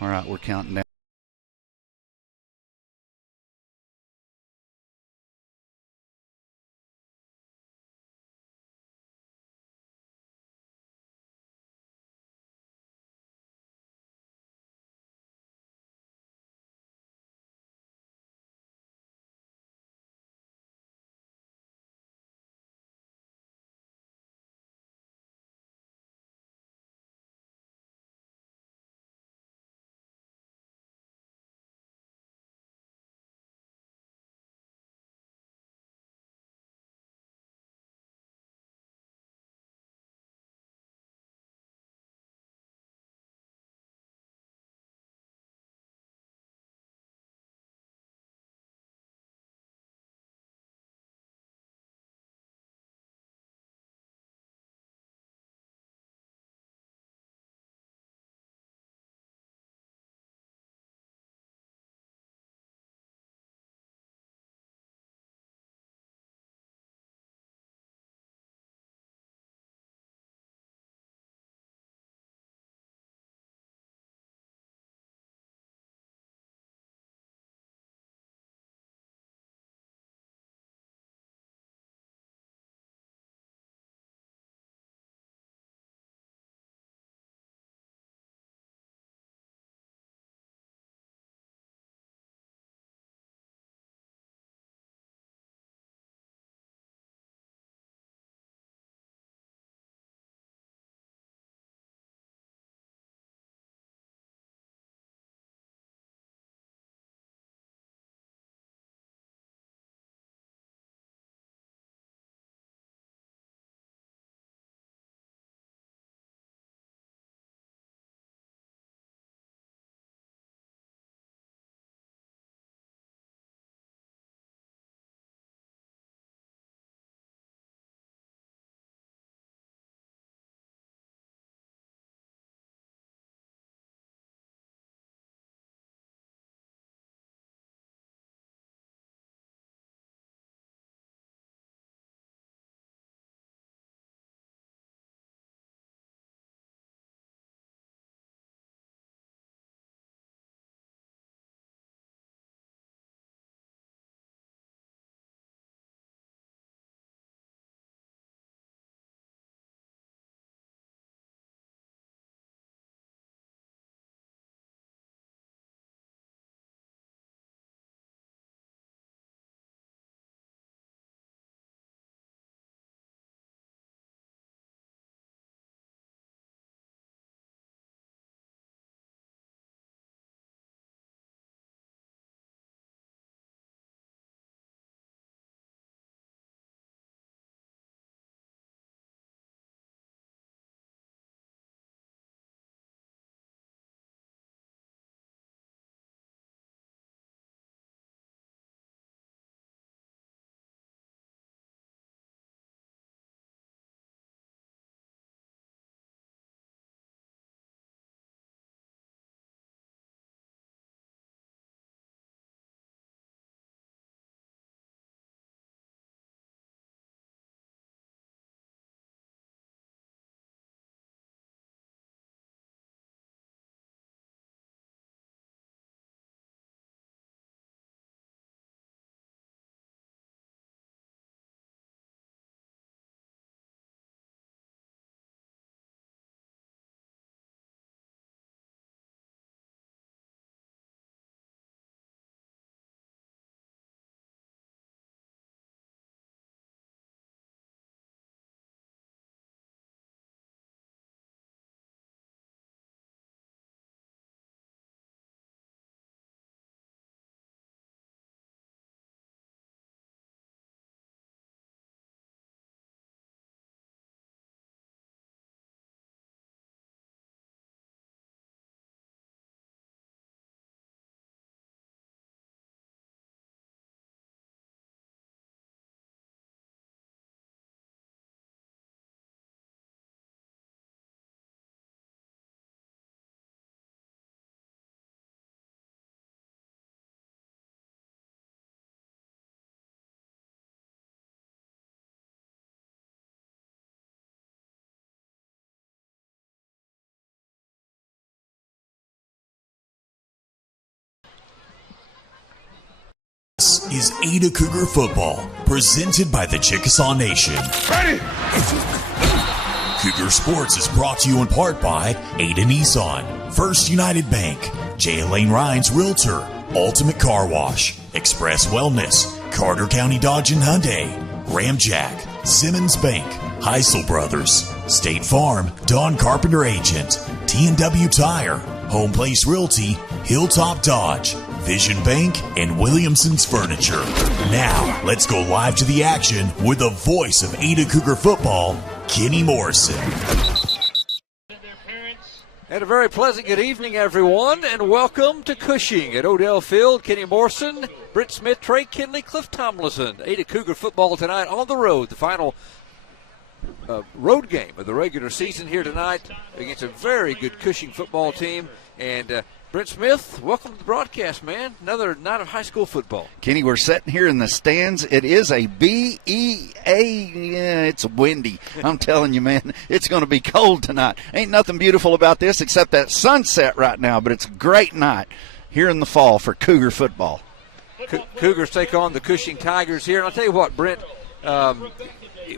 All right, we're counting down. is Ada Cougar Football, presented by the Chickasaw Nation. Ready! Cougar Sports is brought to you in part by Ada Nissan, First United Bank, J. Lane Ryan's Realtor, Ultimate Car Wash, Express Wellness, Carter County Dodge and Hyundai, Ramjack, Simmons Bank, Heisel Brothers, State Farm, Don Carpenter Agent, T&W Tire, Home Place Realty, Hilltop Dodge, Vision Bank, and Williamson's Furniture. Now, let's go live to the action with the voice of Ada Cougar Football, Kenny Morrison. And a very pleasant good evening, everyone, and welcome to Cushing at Odell Field. Kenny Morrison, Britt Smith, Trey Kinley, Cliff Tomlinson. Ada Cougar Football tonight on the road. The final road game of the regular season here tonight against a very good Cushing football team. And Brent Smith, welcome to the broadcast, man. Another night of high school football. Kenny, we're sitting here in the stands. It is a BEA. Yeah, it's windy. I'm telling you, man, it's going to be cold tonight. Ain't nothing beautiful about this except that sunset right now, but it's a great night here in the fall for Cougar football. Cougars take on the Cushing Tigers here. And I'll tell you what, Brent,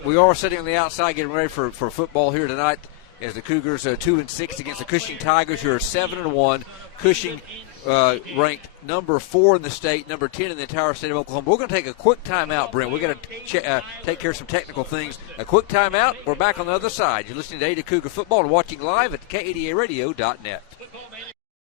we are sitting on the outside getting ready for football here tonight as the Cougars are 2-6 against the Cushing Tigers, who are 7-1. Cushing ranked number 4 in the state, number 10 in the entire state of Oklahoma. We're going to take a quick timeout, Brent. We're going to take care of some technical things. A quick timeout. We're back on the other side. You're listening to Ada Cougar Football and watching live at KADARadio.net.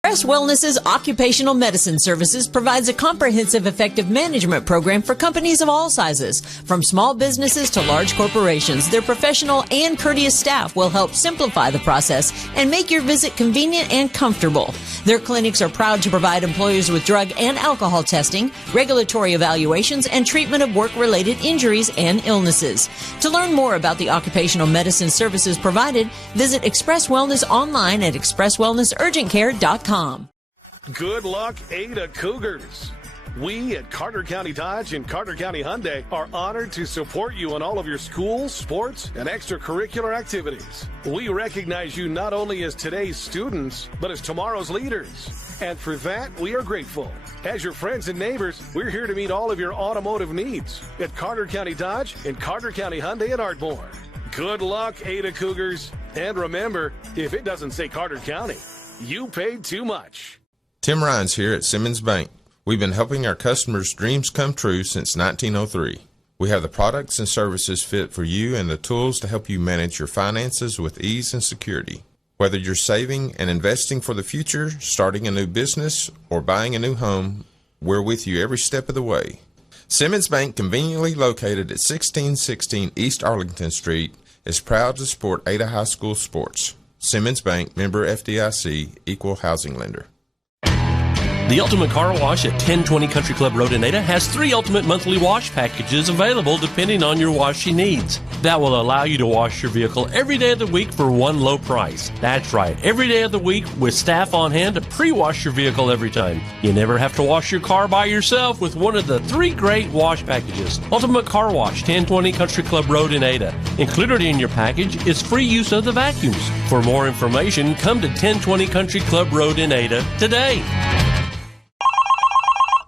Express Wellness's Occupational Medicine Services provides a comprehensive effective management program for companies of all sizes. From small businesses to large corporations, their professional and courteous staff will help simplify the process and make your visit convenient and comfortable. Their clinics are proud to provide employers with drug and alcohol testing, regulatory evaluations, and treatment of work-related injuries and illnesses. To learn more about the occupational medicine services provided, visit Express Wellness online at expresswellnessurgentcare.com. Good luck, Ada Cougars. We at Carter County Dodge and Carter County Hyundai are honored to support you in all of your school, sports, and extracurricular activities. We recognize you not only as today's students, but as tomorrow's leaders. And for that, we are grateful. As your friends and neighbors, we're here to meet all of your automotive needs at Carter County Dodge and Carter County Hyundai in Ardmore. Good luck, Ada Cougars. And remember, if it doesn't say Carter County, you paid too much. Tim Ryan's here at Simmons Bank. We've been helping our customers' dreams come true since 1903. We have the products and services fit for you and the tools to help you manage your finances with ease and security. Whether you're saving and investing for the future, starting a new business, or buying a new home, we're with you every step of the way. Simmons Bank, conveniently located at 1616 East Arlington Street, is proud to support Ada High School sports. Simmons Bank, member FDIC, equal housing lender. The Ultimate Car Wash at 1020 Country Club Road in Ada has 3 ultimate monthly wash packages available depending on your washing needs. That will allow you to wash your vehicle every day of the week for one low price. That's right, every day of the week with staff on hand to pre-wash your vehicle every time. You never have to wash your car by yourself with one of the 3 great wash packages. Ultimate Car Wash, 1020 Country Club Road in Ada. Included in your package is free use of the vacuums. For more information, come to 1020 Country Club Road in Ada today.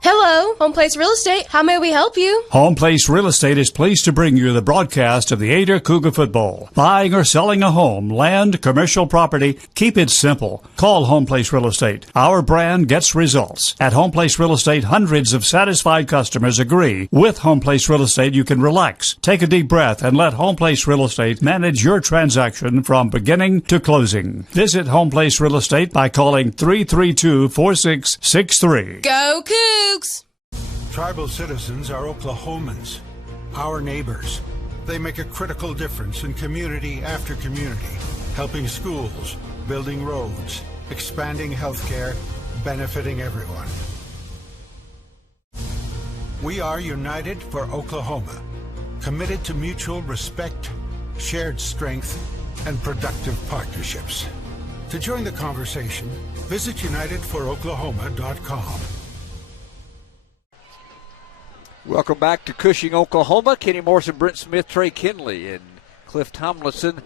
Hello, Home Place Real Estate. How may we help you? Home Place Real Estate is pleased to bring you the broadcast of the Ada Cougar Football. Buying or selling a home, land, commercial property, keep it simple. Call Home Place Real Estate. Our brand gets results. At Home Place Real Estate, hundreds of satisfied customers agree. With Home Place Real Estate, you can relax, take a deep breath, and let Home Place Real Estate manage your transaction from beginning to closing. Visit Home Place Real Estate by calling 332-4663. Go Cougs! Tribal citizens are Oklahomans, our neighbors. They make a critical difference in community after community, helping schools, building roads, expanding healthcare, benefiting everyone. We are united for Oklahoma, committed to mutual respect, shared strength, and productive partnerships. To join the conversation, visit unitedforoklahoma.com. Welcome back to Cushing, Oklahoma. Kenny Morrison, Brent Smith, Trey Kinley, and Cliff Tomlinson.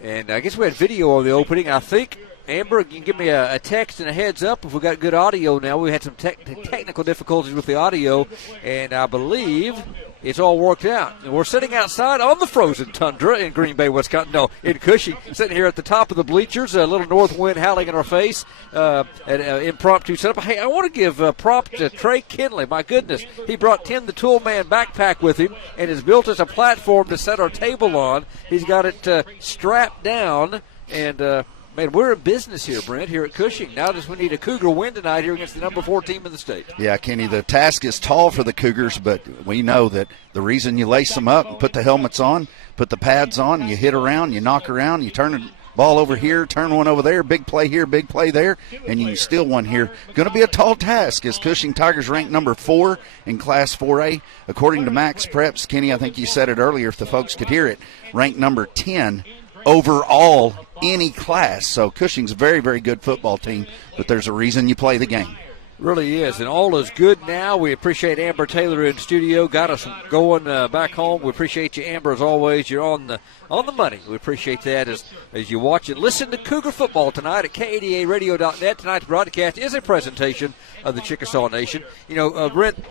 And I guess we had video of the opening. I think Amber, you can give me a text and a heads up if we got good audio now. We had some technical difficulties with the audio, and I believe it's all worked out. And we're sitting outside on the frozen tundra in Green Bay, Wisconsin. No, in Cushing, sitting here at the top of the bleachers, a little north wind howling in our face, an impromptu setup. Hey, I want to give props to Trey Kinley. My goodness, he brought Tim the Toolman backpack with him and has built us a platform to set our table on. He's got it strapped down, and man, we're in business here, Brent, here at Cushing. Now just we need a Cougar win tonight here against the number 4 team in the state. Yeah, Kenny, the task is tall for the Cougars, but we know that the reason you lace them up and put the helmets on, put the pads on, you hit around, you knock around, you turn the ball over here, turn one over there, big play here, big play there, and you can steal one here. Going to be a tall task as Cushing Tigers ranked number 4 in Class 4A. According to Max Preps, Kenny, I think you said it earlier if the folks could hear it, ranked number 10 overall any class. So Cushing's a very, very good football team, but there's a reason you play the game. Really is, and all is good now. We appreciate Amber Taylor in studio, got us going back home. We appreciate you, Amber, as always. You're on the money. We appreciate that as you watch and listen to Cougar football tonight at KADARadio.net. Tonight's broadcast is a presentation of the Chickasaw Nation. You know, Brent,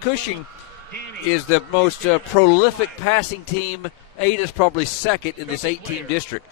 Cushing is the most prolific passing team. Ada's probably second in this 8-team district.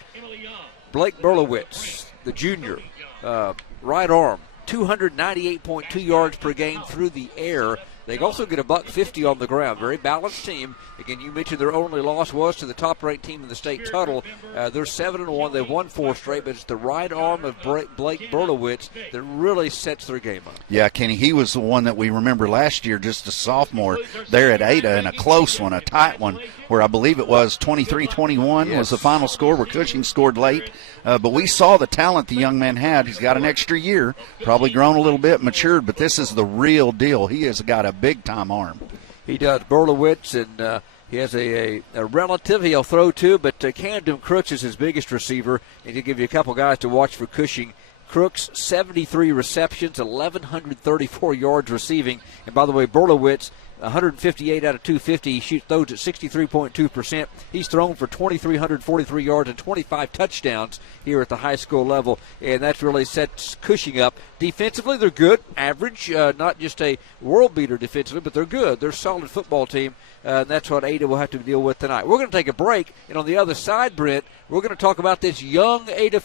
Blake Berlowitz, the junior, right arm, 298.2 yards per game through the air. They also get $150 on the ground. Very balanced team. Again, you mentioned their only loss was to the top-ranked team in the state Tuttle. They're 7-1. They've won 4 straight, but it's the right arm of Blake Berlowitz that really sets their game up. Yeah, Kenny, he was the one that we remember last year, just a sophomore there at Ada, and a close one, a tight one, where I believe it was 23-21 was the final score where Cushing scored late. But we saw the talent the young man had. He's got an extra year, probably grown a little bit, matured, but this is the real deal. He has got a big-time arm. He does. Berlowitz, and he has a relative he'll throw to, but Camden Crooks is his biggest receiver. And to give you a couple guys to watch for Cushing, Crooks, 73 receptions, 1,134 yards receiving. And by the way, Berlowitz, 158 out of 250. He shoots those at 63.2%. He's thrown for 2,343 yards and 25 touchdowns here at the high school level, and that's really sets Cushing up. Defensively, they're good, average, not just a world beater defensively, but they're good. They're a solid football team, and that's what Ada will have to deal with tonight. We're going to take a break, and on the other side, Brent, we're going to talk about this young Ada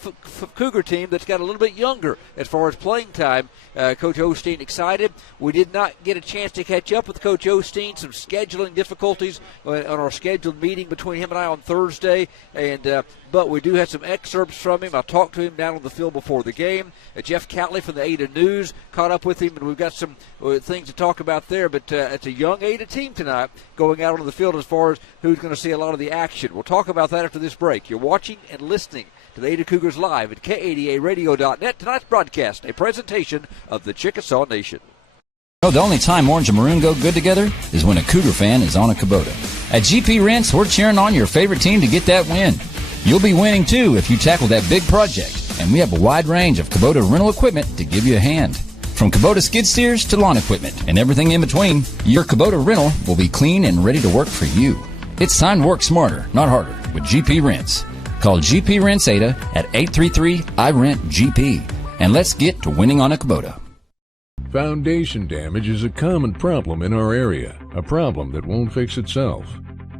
Cougar team that's got a little bit younger as far as playing time. Coach Osteen excited. We did not get a chance to catch up with Coach Osteen. Some scheduling difficulties on our scheduled meeting between him and I on Thursday, and but we do have some excerpts from him. I talked to him down on the field before the game. Jeff Catley from the Ada News caught up with him, and we've got some things to talk about there. But it's a young Ada team tonight going out on the field as far as who's going to see a lot of the action. We'll talk about that after this break. You're watching and listening to the Ada Cougars live at KADARadio.net. Tonight's broadcast, a presentation of the Chickasaw Nation. The only time orange and maroon go good together is when a Cougar fan is on a Kubota. At GP Rents, we're cheering on your favorite team to get that win. You'll be winning too if you tackle that big project, and we have a wide range of Kubota rental equipment to give you a hand. From Kubota skid steers to lawn equipment and everything in between, your Kubota rental will be clean and ready to work for you. It's time to work smarter, not harder, with GP Rents. Call GP Rents Ada at 833-I-RENT-GP, and let's get to winning on a Kubota. Foundation damage is a common problem in our area, a problem that won't fix itself.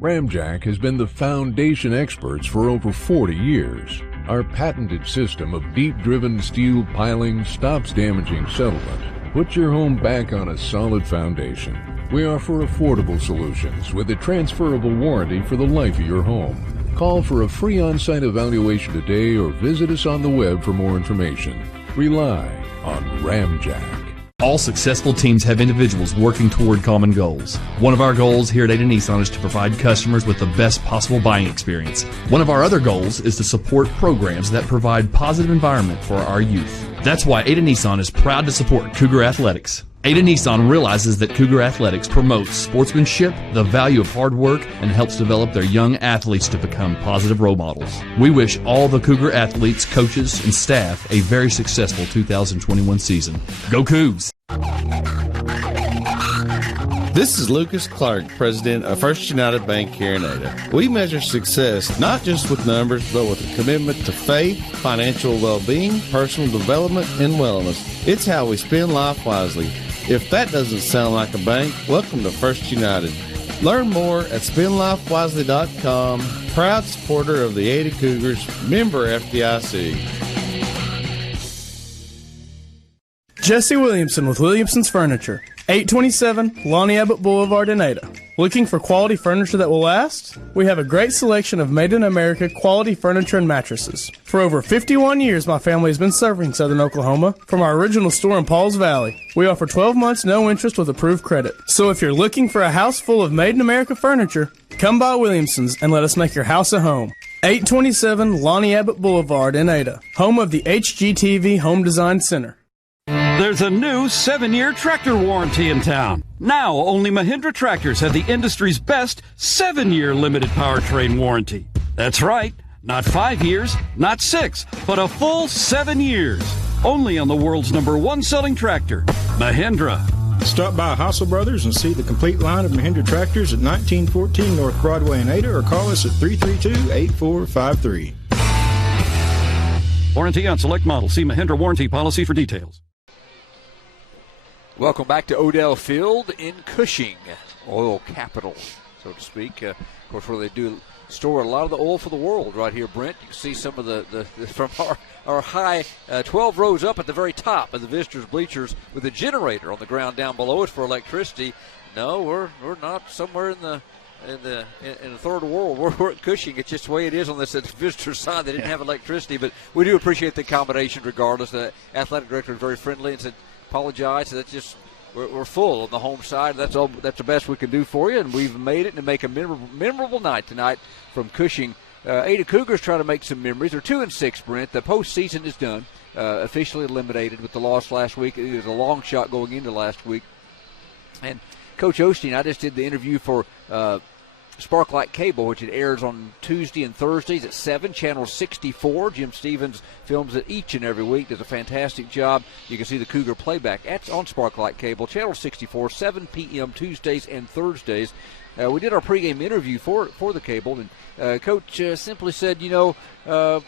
Ramjack has been the foundation experts for over 40 years. Our patented system of deep-driven steel piling stops damaging settlement. Put your home back on a solid foundation. We offer affordable solutions with a transferable warranty for the life of your home. Call for a free on-site evaluation today or visit us on the web for more information. Rely on Ramjack. All successful teams have individuals working toward common goals. One of our goals here at Ada Nissan is to provide customers with the best possible buying experience. One of our other goals is to support programs that provide positive environment for our youth. That's why Ada Nissan is proud to support Cougar Athletics. Ada Nissan realizes that Cougar Athletics promotes sportsmanship, the value of hard work, and helps develop their young athletes to become positive role models. We wish all the Cougar athletes, coaches, and staff a very successful 2021 season. Go Cougs! This is Lucas Clark, president of First United Bank here in Ada. We measure success not just with numbers, but with a commitment to faith, financial well-being, personal development, and wellness. It's how we spend life wisely. If that doesn't sound like a bank, welcome to First United. Learn more at spendlifewisely.com. Proud supporter of the Ada Cougars, member FDIC. Jesse Williamson with Williamson's Furniture, 827 Lonnie Abbott Boulevard in Ada. Looking for quality furniture that will last? We have a great selection of made in America quality furniture and mattresses. For over 51 years, my family has been serving Southern Oklahoma from our original store in Pauls Valley. We offer 12 months no interest with approved credit. So if you're looking for a house full of made in America furniture, come by Williamson's and let us make your house a home. 827 Lonnie Abbott Boulevard in Ada, home of the HGTV Home Design Center. There's a new 7-year tractor warranty in town. Now, only Mahindra tractors have the industry's best 7-year limited powertrain warranty. That's right, not 5 years, not 6, but a full 7 years. Only on the world's #1 selling tractor, Mahindra. Stop by Hassel Brothers and see the complete line of Mahindra tractors at 1914 North Broadway in Ada, or call us at 332-8453. Warranty on select models. See Mahindra warranty policy for details. Welcome back to Odell Field in Cushing, oil capital, so to speak. Of course, where they do store a lot of the oil for the world right here, Brent. You can see some of the from our high 12 rows up at the very top of the visitors' bleachers with a generator on the ground down below us for electricity. No, we're not somewhere in the third world. We're at Cushing. It's just the way it is on this visitor side. They didn't have electricity, but we do appreciate the accommodation regardless. The athletic director was very friendly and said, apologize. That's just we're full on the home side. That's all. That's the best we can do for you, and we've made it to make a memorable night tonight from Cushing. Ada Cougars try to make some memories. They're 2-6, Brent. The postseason is done, officially eliminated with the loss last week. It was a long shot going into last week. And Coach Osteen, I just did the interview for Sparklight Cable, which it airs on Tuesday and Thursdays at 7, channel 64. Jim Stevens films it each and every week. Does a fantastic job. You can see the Cougar playback. That's on Sparklight Cable, channel 64, 7 p.m. Tuesdays and Thursdays. We did our pregame interview for the cable, and Coach simply said, we want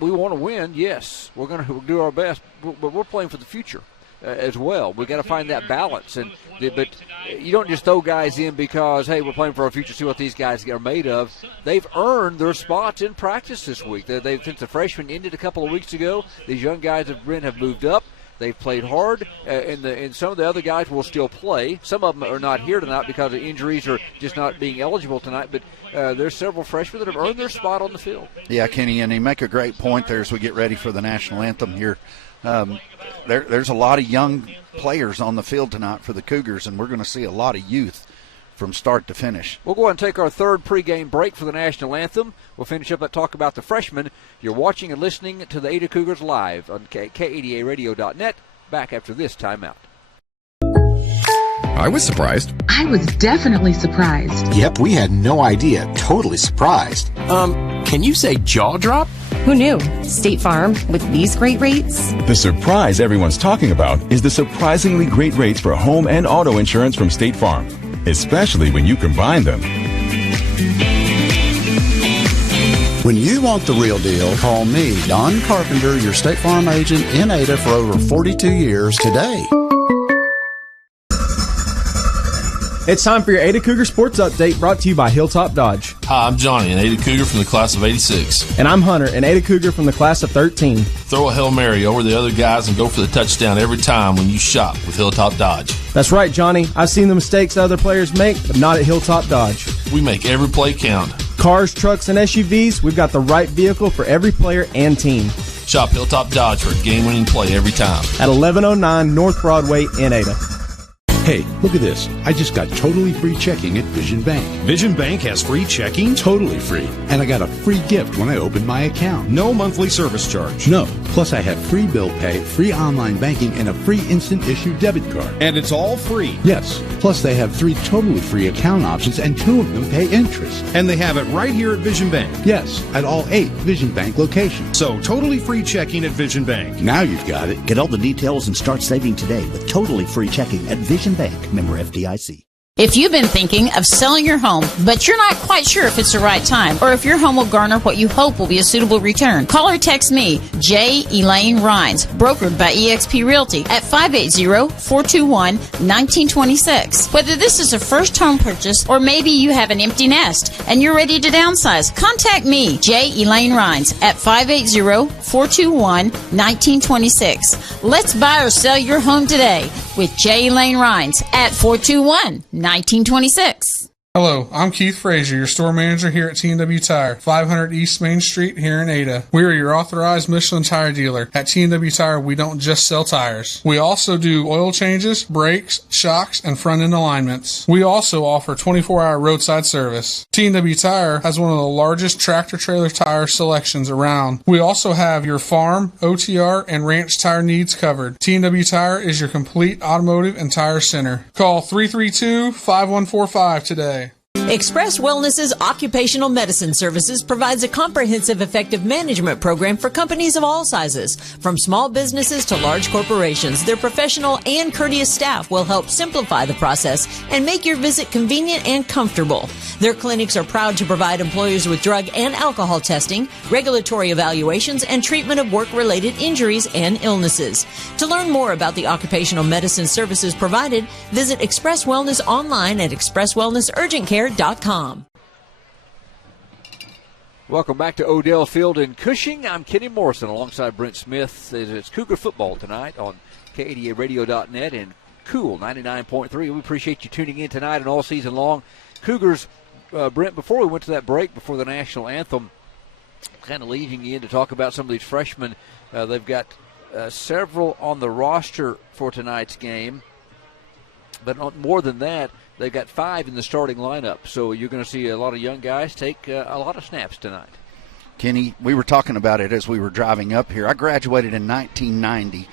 to win. Yes, we're going to do our best, but we're playing for the future as well. We've got to find that balance, but you don't just throw guys in because, hey, we're playing for our future, see what these guys are made of. They've earned their spots in practice this week. They've since the freshmen ended a couple of weeks ago, these young guys have moved up. They've played hard, and some of the other guys will still play. Some of them are not here tonight because of injuries or just not being eligible tonight, but there's several freshmen that have earned their spot on the field. Yeah, Kenny, and you make a great point there as we get ready for the national anthem here. There's a lot of young players on the field tonight for the Cougars, and we're going to see a lot of youth from start to finish. We'll go ahead and take our third pregame break for the national anthem. We'll finish up that talk about the freshmen. You're watching and listening to the Ada Cougars live on K80aradio.net. Back after this timeout. I was surprised. I was definitely surprised. Yep, we had no idea. Totally surprised. Can you say jaw drop? Who knew? State Farm, with these great rates? The surprise everyone's talking about is the surprisingly great rates for home and auto insurance from State Farm, especially when you combine them. When you want the real deal, call me, Don Carpenter, your State Farm agent in Ada for over 42 years today. It's time for your Ada Cougar Sports Update, brought to you by Hilltop Dodge. Hi, I'm Johnny, an Ada Cougar from the class of 86. And I'm Hunter, an Ada Cougar from the class of 13. Throw a Hail Mary over the other guys and go for the touchdown every time when you shop with Hilltop Dodge. That's right, Johnny. I've seen the mistakes other players make, but not at Hilltop Dodge. We make every play count. Cars, trucks, and SUVs, we've got the right vehicle for every player and team. Shop Hilltop Dodge for a game-winning play every time. At 1109 North Broadway in Ada. Hey, look at this. I just got totally free checking at Vision Bank. Vision Bank has free checking? Totally free. And I got a free gift when I opened my account. No monthly service charge. No. Plus I have free bill pay, free online banking, and a free instant issue debit card. And it's all free? Yes. Plus they have 3 totally free account options, and 2 of them pay interest. And they have it right here at Vision Bank? Yes, at all 8 Vision Bank locations. So totally free checking at Vision Bank. Now you've got it. Get all the details and start saving today with totally free checking at Vision Bank, member FDIC. If you've been thinking of selling your home, but you're not quite sure if it's the right time, or if your home will garner what you hope will be a suitable return, call or text me, J. Elaine Rhines, brokered by eXp Realty, at 580-421-1926. Whether this is a first home purchase, or maybe you have an empty nest and you're ready to downsize, contact me, J. Elaine Rhines, at 580-421-1926. Let's buy or sell your home today with J. Elaine Rhines at 421-1926. Hello, I'm Keith Frazier, your store manager here at T&W Tire, 500 East Main Street here in Ada. We are your authorized Michelin tire dealer. At T&W Tire, we don't just sell tires. We also do oil changes, brakes, shocks, and front-end alignments. We also offer 24-hour roadside service. T&W Tire has one of the largest tractor-trailer tire selections around. We also have your farm, OTR, and ranch tire needs covered. T&W Tire is your complete automotive and tire center. Call 332-5145 today. Express Wellness's Occupational Medicine Services provides a comprehensive effective management program for companies of all sizes. From small businesses to large corporations, their professional and courteous staff will help simplify the process and make your visit convenient and comfortable. Their clinics are proud to provide employers with drug and alcohol testing, regulatory evaluations, and treatment of work-related injuries and illnesses. To learn more about the occupational medicine services provided, visit Express Wellness online at expresswellnessurgentcare.com. Welcome back to Odell Field in Cushing. I'm Kenny Morrison alongside Brent Smith. It's Cougar football tonight on KADARadio.net and Cool 99.3. We appreciate you tuning in tonight and all season long. Cougars, Brent, before we went to that break before the national anthem, kind of leading you in to talk about some of these freshmen. They've got several on the roster for tonight's game, but more than that, they've got 5 in the starting lineup, so you're going to see a lot of young guys take a lot of snaps tonight. Kenny, we were talking about it as we were driving up here. I graduated in 1990.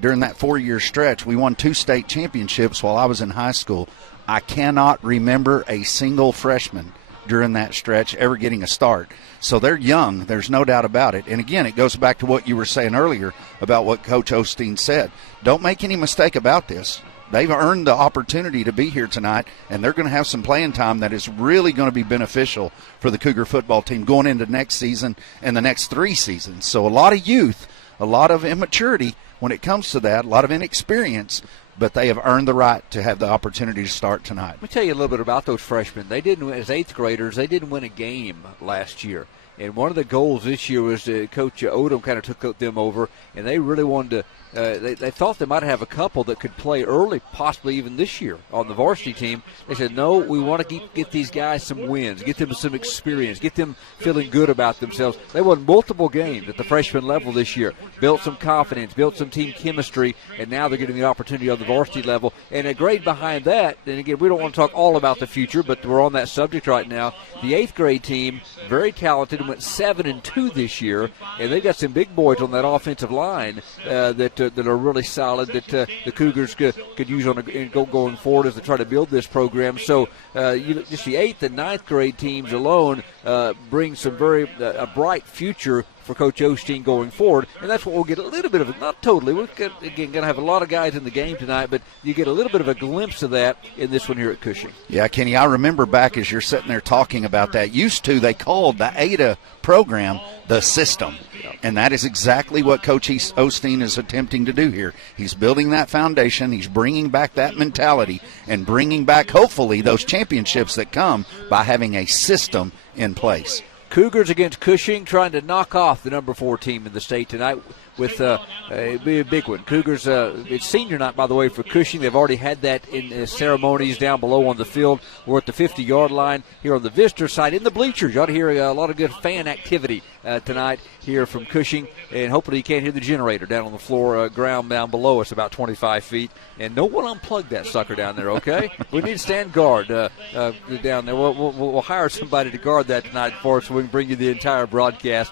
During that 4-year stretch, we won 2 state championships while I was in high school. I cannot remember a single freshman during that stretch ever getting a start. So they're young, there's no doubt about it. And again, it goes back to what you were saying earlier about what Coach Osteen said. Don't make any mistake about this. They've earned the opportunity to be here tonight, and they're going to have some playing time that is really going to be beneficial for the Cougar football team going into next season and the next 3 seasons. So a lot of youth, a lot of immaturity when it comes to that, a lot of inexperience, but they have earned the right to have the opportunity to start tonight. Let me tell you a little bit about those freshmen. They didn't, as 8th graders, they didn't win a game last year. And one of the goals this year was Coach Odom kind of took them over, and they really wanted to they thought they might have a couple that could play early, possibly even this year on the varsity team. They said, no, we want to get these guys some wins, get them some experience, get them feeling good about themselves. They won multiple games at the freshman level this year, built some confidence, built some team chemistry, and now they're getting the opportunity on the varsity level. And a grade behind that, and again, we don't want to talk all about the future, but we're on that subject right now. The 8th grade team, very talented, and went 7-2 this year, and they've got some big boys on that offensive line that are really solid that the Cougars could use going forward as they try to build this program. So just the 8th and 9th grade teams alone bring some a bright future for Coach Osteen going forward, and that's what we'll get a little bit of, not totally. We're going to have a lot of guys in the game tonight, but you get a little bit of a glimpse of that in this one here at Cushing. Yeah, Kenny, I remember back as you're sitting there talking about that, they called the Ada program the system, and that is exactly what Coach Osteen is attempting to do here. He's building that foundation, he's bringing back that mentality, and bringing back, hopefully, those championships that come by having a system in place. Cougars against Cushing, trying to knock off the number 4 team in the state tonight with it'd be a big one. Cougars, it's senior night, by the way, for Cushing. They've already had that in ceremonies down below on the field. We're at the 50-yard line here on the visitor side in the bleachers. You ought to hear a lot of good fan activity tonight here from Cushing, and hopefully you can't hear the generator down on the floor ground down below us about 25 feet. And no one unplug that sucker down there, okay? We need to stand guard down there. We'll hire somebody to guard that tonight for us so we can bring you the entire broadcast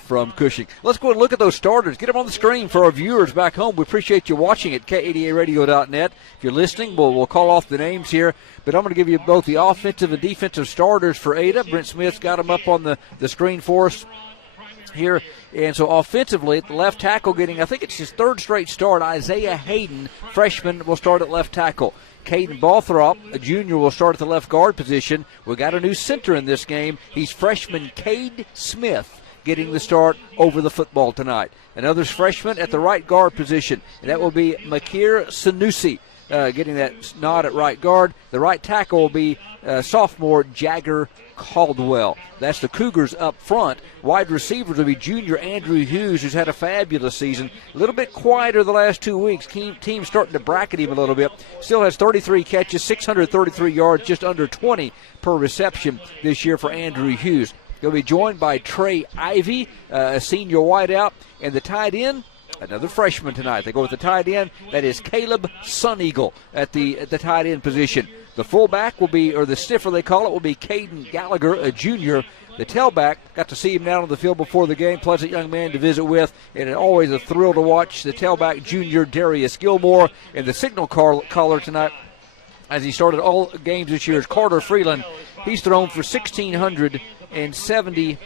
from Cushing. Let's go and look at those starters. Get them on the screen for our viewers back home. We appreciate you watching at KADARadio.net. If you're listening, we'll call off the names here. But I'm going to give you both the offensive and defensive starters for Ada. Brent Smith's got them up on the screen for us. here. And so offensively, the left tackle getting, I think it's his third straight start, Isaiah Hayden, freshman, will start at left tackle. Caden Balthrop, a junior, will start at the left guard position. We got a new center in this game. He's freshman Cade Smith getting the start over the football tonight. Another freshman at the right guard position, and that will be Makir Sanusi getting that nod at right guard. The right tackle will be sophomore Jagger Caldwell. That's the Cougars up front. Wide receivers will be junior Andrew Hughes, who's had a fabulous season. A little bit quieter the last 2 weeks. Team starting to bracket him a little bit. Still has 33 catches, 633 yards, just under 20 per reception this year for Andrew Hughes. He'll be joined by Trey Ivy, a senior wideout, and the tight end, another freshman tonight. They go with the tight end. That is Caleb Suneagle at the tight end position. The fullback will be, or the stiffer they call it, will be Caden Gallagher, a junior. The tailback, got to see him down on the field before the game. Pleasant young man to visit with, and always a thrill to watch the tailback, junior Darius Gilmore. And the signal caller tonight, as he started all games this year, is Carter Freeland. He's thrown for 1,670,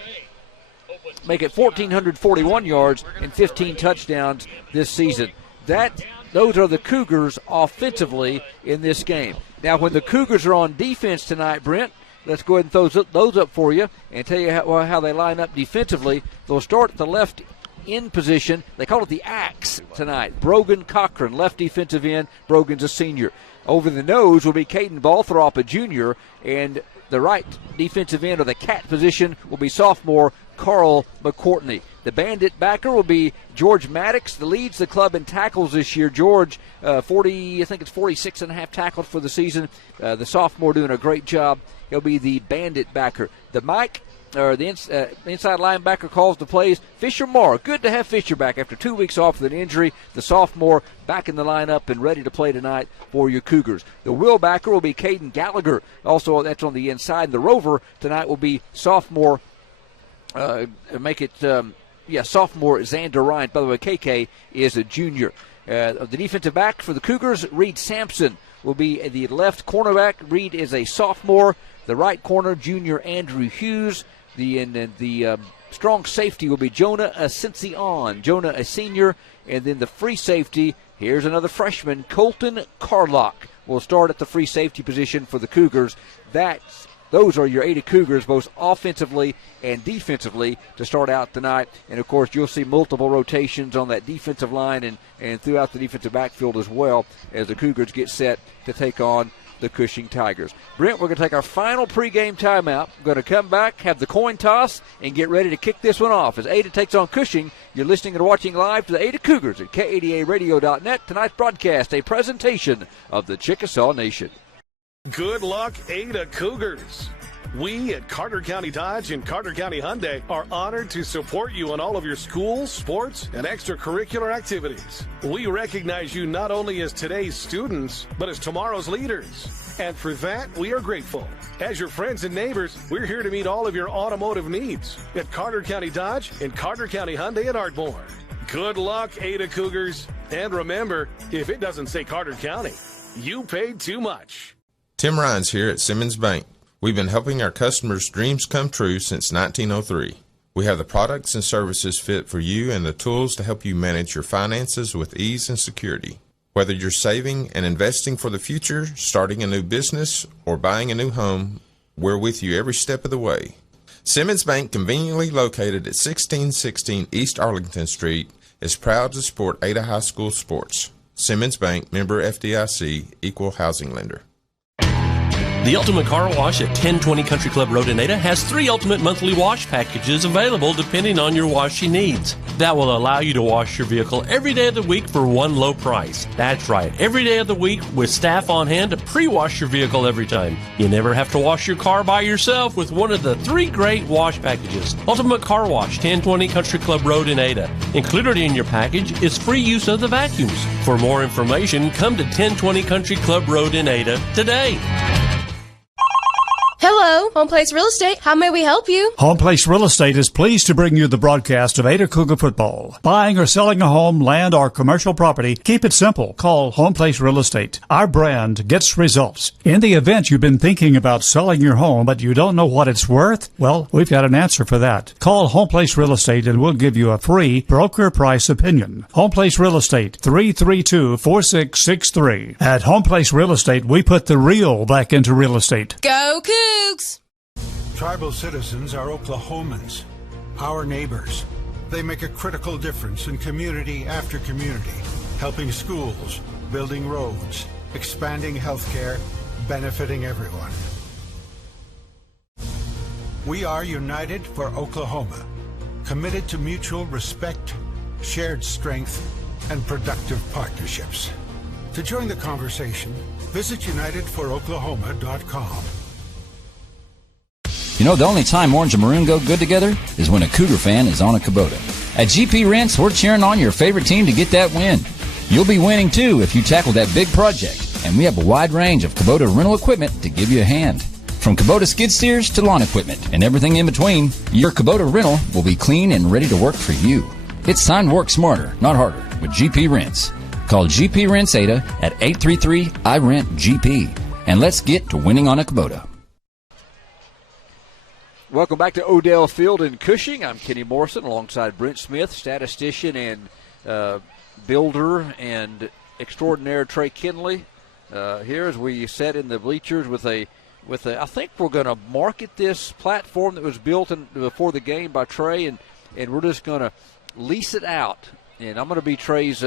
make it 1,441 yards and 15 touchdowns this season. Those are the Cougars offensively in this game. Now, when the Cougars are on defense tonight, Brent, let's go ahead and throw those up for you and tell you how they line up defensively. They'll start at the left end position. They call it the Axe tonight. Brogan Cochran, left defensive end. Brogan's a senior. Over the nose will be Caden Balthrop, a junior, and the right defensive end, or the cat position, will be sophomore Carl McCourtney. The bandit backer will be George Maddox, that leads the club in tackles this year. George, 46 and a half tackles for the season. The sophomore doing a great job. He'll be the bandit backer. The inside linebacker calls the plays. Fisher Moore, good to have Fisher back after 2 weeks off with an injury. The sophomore back in the lineup and ready to play tonight for your Cougars. The will backer will be Caden Gallagher. Also, that's on the inside. The rover tonight will be sophomore, sophomore Xander Ryan. By the way, KK is a junior. The defensive back for the Cougars, Reed Sampson, will be the left cornerback. Reed is a sophomore. The right corner, junior Andrew Hughes. The strong safety will be Jonah Ascension. Jonah, a senior. And then the free safety, here's another freshman, Colton Carlock, will start at the free safety position for the Cougars. Those are your Ada Cougars, both offensively and defensively, to start out tonight. And, of course, you'll see multiple rotations on that defensive line and throughout the defensive backfield as well, as the Cougars get set to take on the Cushing Tigers. Brent, we're going to take our final pregame timeout. We're going to come back, have the coin toss, and get ready to kick this one off. As Ada takes on Cushing, you're listening and watching live to the Ada Cougars at KADARadio.net. Tonight's broadcast, a presentation of the Chickasaw Nation. Good luck, Ada Cougars. We at Carter County Dodge and Carter County Hyundai are honored to support you on all of your school, sports, and extracurricular activities. We recognize you not only as today's students, but as tomorrow's leaders. And for that, we are grateful. As your friends and neighbors, we're here to meet all of your automotive needs at Carter County Dodge and Carter County Hyundai at Ardmore. Good luck, Ada Cougars. And remember, if it doesn't say Carter County, you paid too much. Tim Rhines here at Simmons Bank. We've been helping our customers' dreams come true since 1903. We have the products and services fit for you and the tools to help you manage your finances with ease and security. Whether you're saving and investing for the future, starting a new business, or buying a new home, we're with you every step of the way. Simmons Bank, conveniently located at 1616 East Arlington Street, is proud to support Ada High School sports. Simmons Bank, member FDIC, equal housing lender. The Ultimate Car Wash at 1020 Country Club Road in Ada has 3 ultimate monthly wash packages available depending on your washing needs. That will allow you to wash your vehicle every day of the week for one low price. That's right, every day of the week with staff on hand to pre-wash your vehicle every time. You never have to wash your car by yourself with one of the 3 great wash packages. Ultimate Car Wash, 1020 Country Club Road in Ada. Included in your package is free use of the vacuums. For more information, come to 1020 Country Club Road in Ada today. Hello, Hello, Home Place Real Estate. How may we help you? Home Place Real Estate is pleased to bring you the broadcast of Ada Cougar football. Buying or selling a home, land, or commercial property, keep it simple. Call Home Place Real Estate. Our brand gets results. In the event you've been thinking about selling your home, but you don't know what it's worth, well, we've got an answer for that. Call Home Place Real Estate and we'll give you a free broker price opinion. Home Place Real Estate, 332-4663. At Home Place Real Estate, we put the real back into real estate. Go Cougs! Tribal citizens are Oklahomans, our neighbors. They make a critical difference in community after community, helping schools, building roads, expanding healthcare, benefiting everyone. We are united for Oklahoma, committed to mutual respect, shared strength, and productive partnerships. To join the conversation, visit unitedforoklahoma.com. You know, the only time orange and maroon go good together is when a Cougar fan is on a Kubota. At GP Rents, we're cheering on your favorite team to get that win. You'll be winning, too, if you tackle that big project. And we have a wide range of Kubota rental equipment to give you a hand. From Kubota skid steers to lawn equipment and everything in between, your Kubota rental will be clean and ready to work for you. It's time to work smarter, not harder, with GP Rents. Call GP Rents Ada at 833-I-RENT-GP. And let's get to winning on a Kubota. Welcome back to Odell Field in Cushing. I'm Kenny Morrison alongside Brent Smith, statistician and builder and extraordinaire Trey Kinley. Here as we sat in the bleachers with a I think we're going to market this platform that was built before the game by Trey, and we're just going to lease it out. And I'm going to be Trey's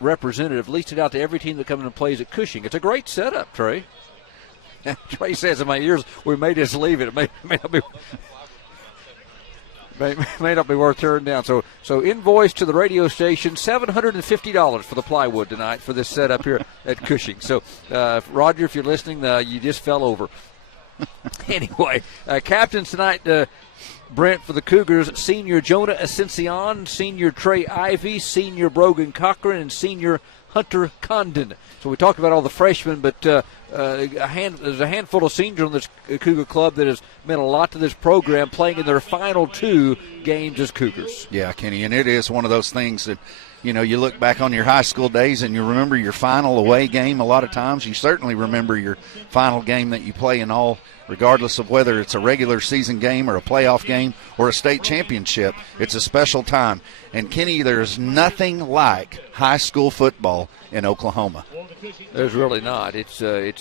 representative, lease it out to every team that comes and plays at Cushing. It's a great setup, Trey. Trey says in my ears, we may just leave it. It may not be worth turning down. So invoice to the radio station, $750 for the plywood tonight for this setup here at Cushing. So, Roger, if you're listening, you just fell over. Anyway, captains tonight, Brent, for the Cougars, senior Jonah Ascension, senior Trey Ivy, senior Brogan Cochran, and senior Hunter Condon. So we talked about all the freshmen, but there's a handful of seniors on this Cougar club that has meant a lot to this program, playing in their final 2 games as Cougars. Yeah, Kenny, and it is one of those things that, you know, you look back on your high school days and you remember your final away game a lot of times. You certainly remember your final game that you play in all, regardless of whether it's a regular season game or a playoff game or a state championship. It's a special time. And, Kenny, there's nothing like high school football in Oklahoma. There's really not. It's a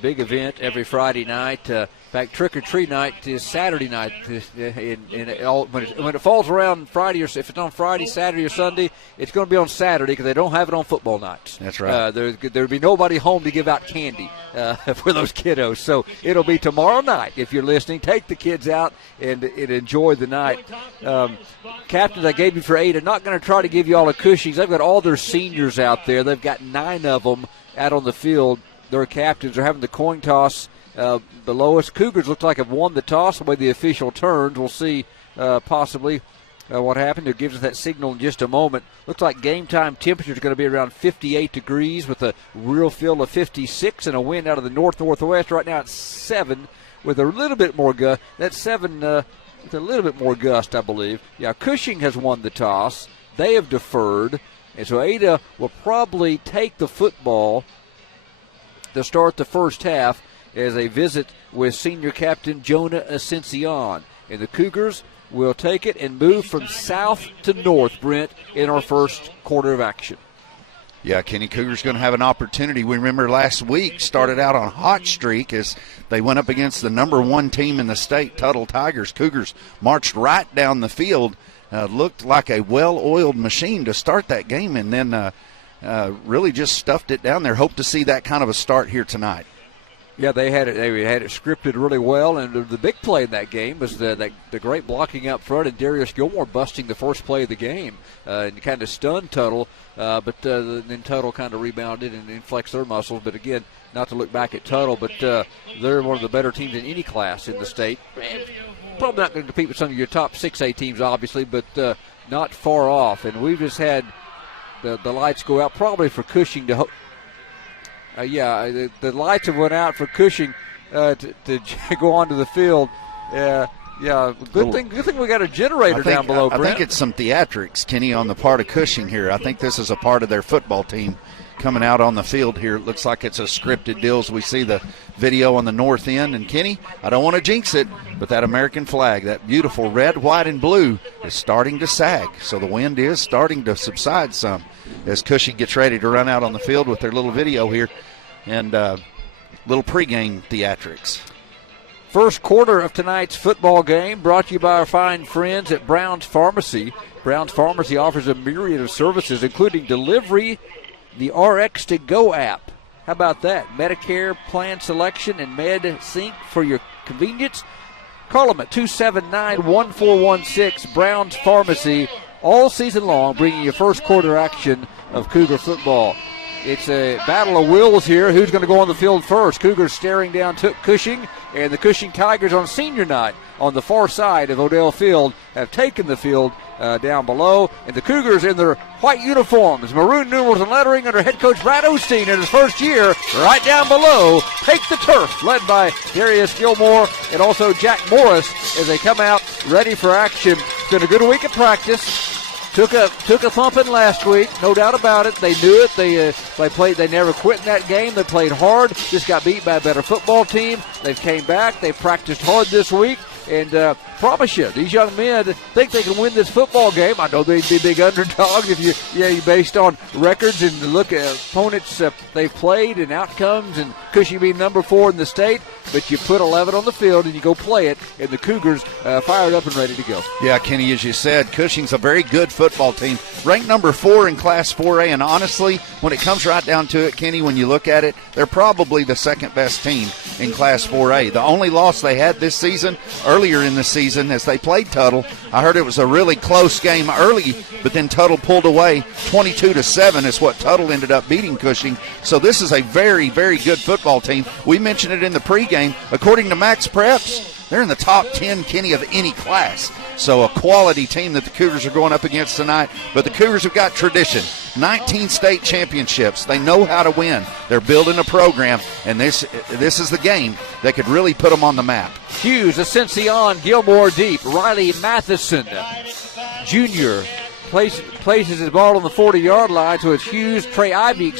big event every Friday night. In fact, Trick or Treat night is Saturday night. When it falls around Friday, or if it's on Friday, Saturday, or Sunday, it's going to be on Saturday because they don't have it on football nights. That's right. There'll be nobody home to give out candy for those kiddos. So it'll be tomorrow night. If you're listening, take the kids out and enjoy the night. Captains I gave you for 8. I'm not going to try to give you all the Cushings. They've got all their seniors out there. They've got 9 of them out on the field. Their captains are having the coin toss below us. Cougars look like have won the toss the way the official turns. We'll see possibly what happened. It gives us that signal in just a moment. Looks like game time temperature is going to be around 58 degrees with a real feel of 56 and a wind out of the north-northwest. Right now it's 7 with a little bit more gust. That's 7 with a little bit more gust, I believe. Yeah, Cushing has won the toss. They have deferred. And so Ada will probably take the football to start the first half as a visit with senior captain Jonah Ascension. And the Cougars will take it and move from south to north, Brent, in our first quarter of action. Yeah, Kenny, Cougars going to have an opportunity. We remember last week started out on a hot streak as they went up against the number 1 team in the state, Tuttle Tigers. Cougars marched right down the field, looked like a well-oiled machine to start that game, and then really just stuffed it down there. Hope to see that kind of a start here tonight. Yeah, they had it scripted really well, and the big play in that game was the great blocking up front and Darius Gilmore busting the first play of the game and kind of stunned Tuttle, but then Tuttle kind of rebounded and flexed their muscles. But again, not to look back at Tuttle, but they're one of the better teams in any class in the state. Probably not going to compete with some of your top 6A teams, obviously, but not far off. And we've just had the lights go out probably for Cushing to the lights have went out for Cushing to go onto the field. Good thing we got a generator down below, Brent. I think it's some theatrics, Kenny, on the part of Cushing here. I think this is a part of their football team coming out on the field here. It looks like it's a scripted deal as we see the video on the north end. And, Kenny, I don't want to jinx it, but that American flag, that beautiful red, white, and blue, is starting to sag. So the wind is starting to subside some as Cushing gets ready to run out on the field with their little video here and little pregame theatrics. First quarter of tonight's football game brought to you by our fine friends at Brown's Pharmacy. Brown's Pharmacy offers a myriad of services, including delivery, the RX to Go app. How about that? Medicare plan selection and MedSync for your convenience. Call them at 279-1416. Brown's Pharmacy all season long, bringing you first quarter action of Cougar football. It's a battle of wills here. Who's going to go on the field first? Cougars staring down Cushing, and the Cushing Tigers on senior night on the far side of Odell Field have taken the field down below. And the Cougars in their white uniforms, maroon numerals and lettering under head coach Brad Osteen in his first year, right down below, take the turf, led by Darius Gilmore and also Jack Morris as they come out ready for action. It's been a good week of practice. Took a thumping last week, no doubt about it. They knew it. They played. They never quit in that game. They played hard. Just got beat by a better football team. They came back. They practiced hard this week. And promise you, these young men think they can win this football game. I know they'd be big underdogs if you based on records and look at opponents they've played and outcomes, and Cushing being number 4 in the state. But you put 11 on the field and you go play it, and the Cougars fired up and ready to go. Yeah, Kenny, as you said, Cushing's a very good football team, ranked number 4 in Class 4A. And honestly, when it comes right down to it, Kenny, when you look at it, they're probably the second best team in Class 4A. The only loss they had this season, earlier in the season, as they played Tuttle, I heard it was a really close game early, but then Tuttle pulled away 22-7 is what Tuttle ended up beating Cushing. So this is a very, very good football team. We mentioned it in the pregame. According to Max Preps, they're in the top 10, Kenny, of any class. So a quality team that the Cougars are going up against tonight. But the Cougars have got tradition. 19 state championships. They know how to win. They're building a program, and this is the game that could really put them on the map. Hughes, Ascension, Gilmore deep. Riley Matheson, Jr., places his ball on the 40-yard line. So it's Hughes, Trey Ivy,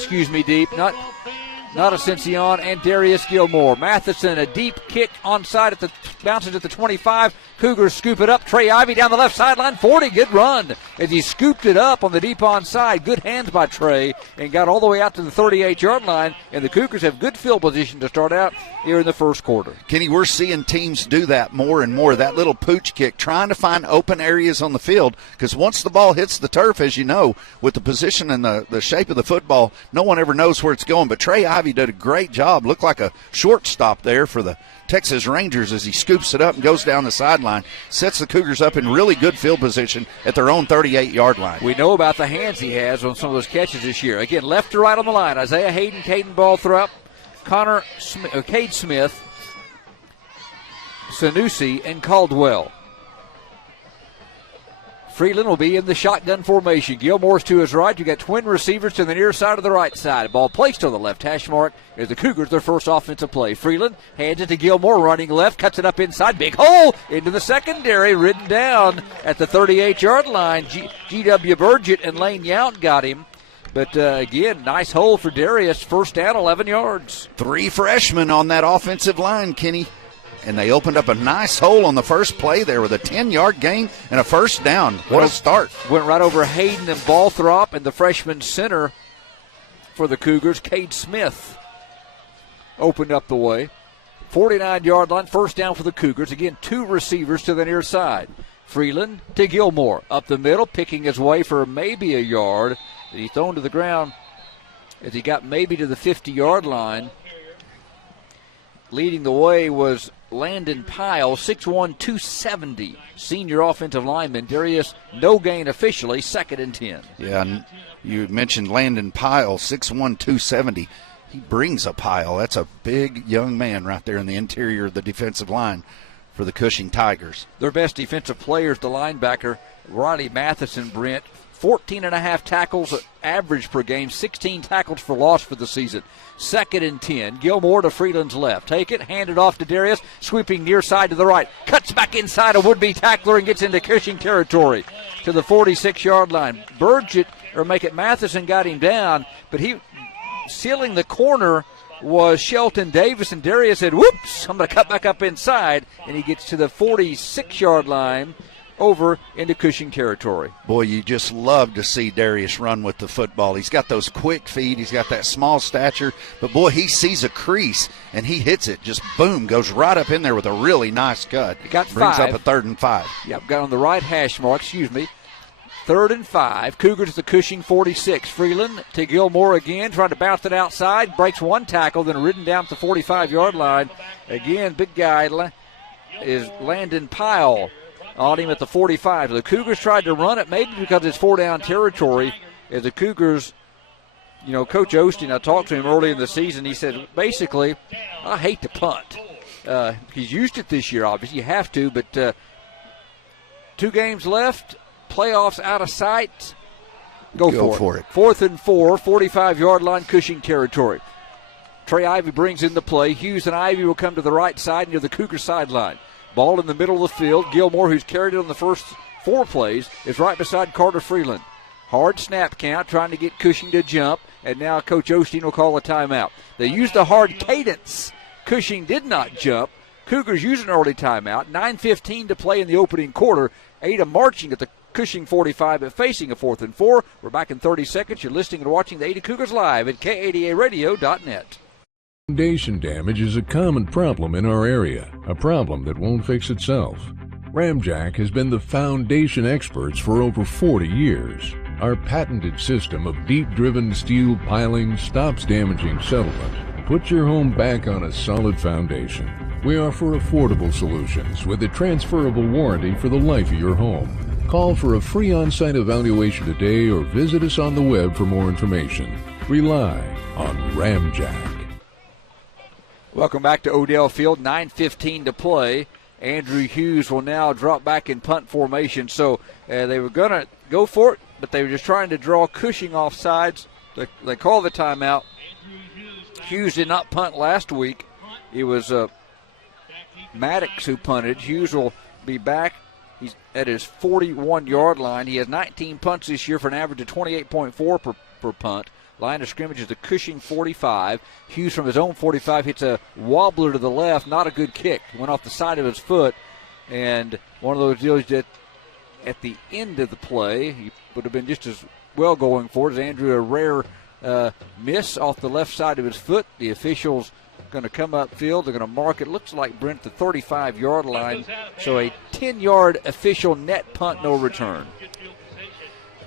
deep. Not Ascension, and Darius Gilmore. Matheson, a deep kick onside bounces at the 25. Cougars scoop it up. Trey Ivy down the left sideline, 40. Good run as he scooped it up on the deep onside. Good hands by Trey and got all the way out to the 38-yard line. And the Cougars have good field position to start out here in the first quarter. Kenny, we're seeing teams do that more and more, that little pooch kick, trying to find open areas on the field, because once the ball hits the turf, as you know, with the position and the shape of the football, no one ever knows where it's going. But Trey Ivy did a great job. Looked like a shortstop there for the Texas Rangers as he scoops it up and goes down the sideline, sets the Cougars up in really good field position at their own 38-yard line. We know about the hands he has on some of those catches this year. Again, left to right on the line. Isaiah Hayden, Caden Balthrop, Cade Smith, Sanusi, and Caldwell. Freeland will be in the shotgun formation. Gilmore's to his right. You got twin receivers to the near side of the right side. Ball placed on the left hash mark as the Cougars their first offensive play. Freeland hands it to Gilmore, running left, cuts it up inside. Big hole into the secondary, ridden down at the 38-yard line. G.W. Burgett and Lane Yount got him. But, again, nice hole for Darius. First down, 11 yards. 3 freshmen on that offensive line, Kenny. And they opened up a nice hole on the first play there with a 10-yard gain and a first down. What a start. Went right over Hayden and Balthrop, and the freshman center for the Cougars, Cade Smith, opened up the way. 49-yard line, first down for the Cougars. Again, 2 receivers to the near side. Freeland to Gilmore. Up the middle, picking his way for maybe a yard. He's thrown to the ground as he got maybe to the 50-yard line. Leading the way was Landon Pyle, 6'1", 270, senior offensive lineman. Darius, no gain officially, 2nd and 10. Yeah, and you mentioned Landon Pyle, 6'1", 270. He brings a pile. That's a big young man right there in the interior of the defensive line for the Cushing Tigers. Their best defensive player is the linebacker, Riley Matheson, Brent. 14.5 tackles average per game, 16 tackles for loss for the season. 2nd and 10. Gilmore to Freeland's left. Take it, hand it off to Darius, sweeping near side to the right. Cuts back inside a would-be tackler and gets into Cushing territory to the 46-yard line. Matheson got him down, but he sealing the corner was Shelton Davis, and Darius said, whoops, I'm going to cut back up inside, and he gets to the 46-yard line over into Cushing territory. Boy, you just love to see Darius run with the football. He's got those quick feet. He's got that small stature. But, boy, he sees a crease, and he hits it. Just, boom, goes right up in there with a really nice cut. Got Brings 5. up a 3rd and 5. Yep, got on the right hash mark, 3rd and 5. Cougars to the Cushing 46. Freeland to Gilmore again, trying to bounce it outside. Breaks one tackle, then ridden down to the 45-yard line. Again, big guy is Landon Pyle on him at the 45. The Cougars tried to run it, maybe because it's 4-down territory. As the Cougars, Coach Osteen, I talked to him early in the season. He said, basically, I hate to punt. He's used it this year, obviously. You have to, but 2 games left. Playoffs out of sight. Go for it. 4th and 4, 45-yard line, Cushing territory. Trey Ivy brings in the play. Hughes and Ivy will come to the right side near the Cougar sideline. Ball in the middle of the field. Gilmore, who's carried it on the first 4 plays, is right beside Carter Freeland. Hard snap count, trying to get Cushing to jump, and now Coach Osteen will call a timeout. They used a hard cadence. Cushing did not jump. Cougars use an early timeout. 9:15 to play in the opening quarter. Ada marching at the Cushing 45, but facing a 4th and 4. We're back in 30 seconds. You're listening and watching the Ada Cougars live at KADARadio.net. Foundation damage is a common problem in our area, a problem that won't fix itself. Ramjack has been the foundation experts for over 40 years. Our patented system of deep-driven steel piling stops damaging settlement and puts your home back on a solid foundation. We offer affordable solutions with a transferable warranty for the life of your home. Call for a free on-site evaluation today or visit us on the web for more information. Rely on Ramjack. Welcome back to Odell Field. 9:15 to play. Andrew Hughes will now drop back in punt formation. So they were going to go for it, but they were just trying to draw Cushing off sides. They call the timeout. Hughes did not punt last week. It was Maddox who punted. Hughes will be back. He's at his 41-yard line. He has 19 punts this year for an average of 28.4 per punt. Line of scrimmage is the Cushing 45. Hughes from his own 45 hits a wobbler to the left. Not a good kick. Went off the side of his foot. And one of those deals that at the end of the play, he would have been just as well going for it as Andrew. A rare miss off the left side of his foot. The officials going to come upfield. They're going to mark it. Looks like Brent the 35-yard line. So a 10-yard official net punt, no return.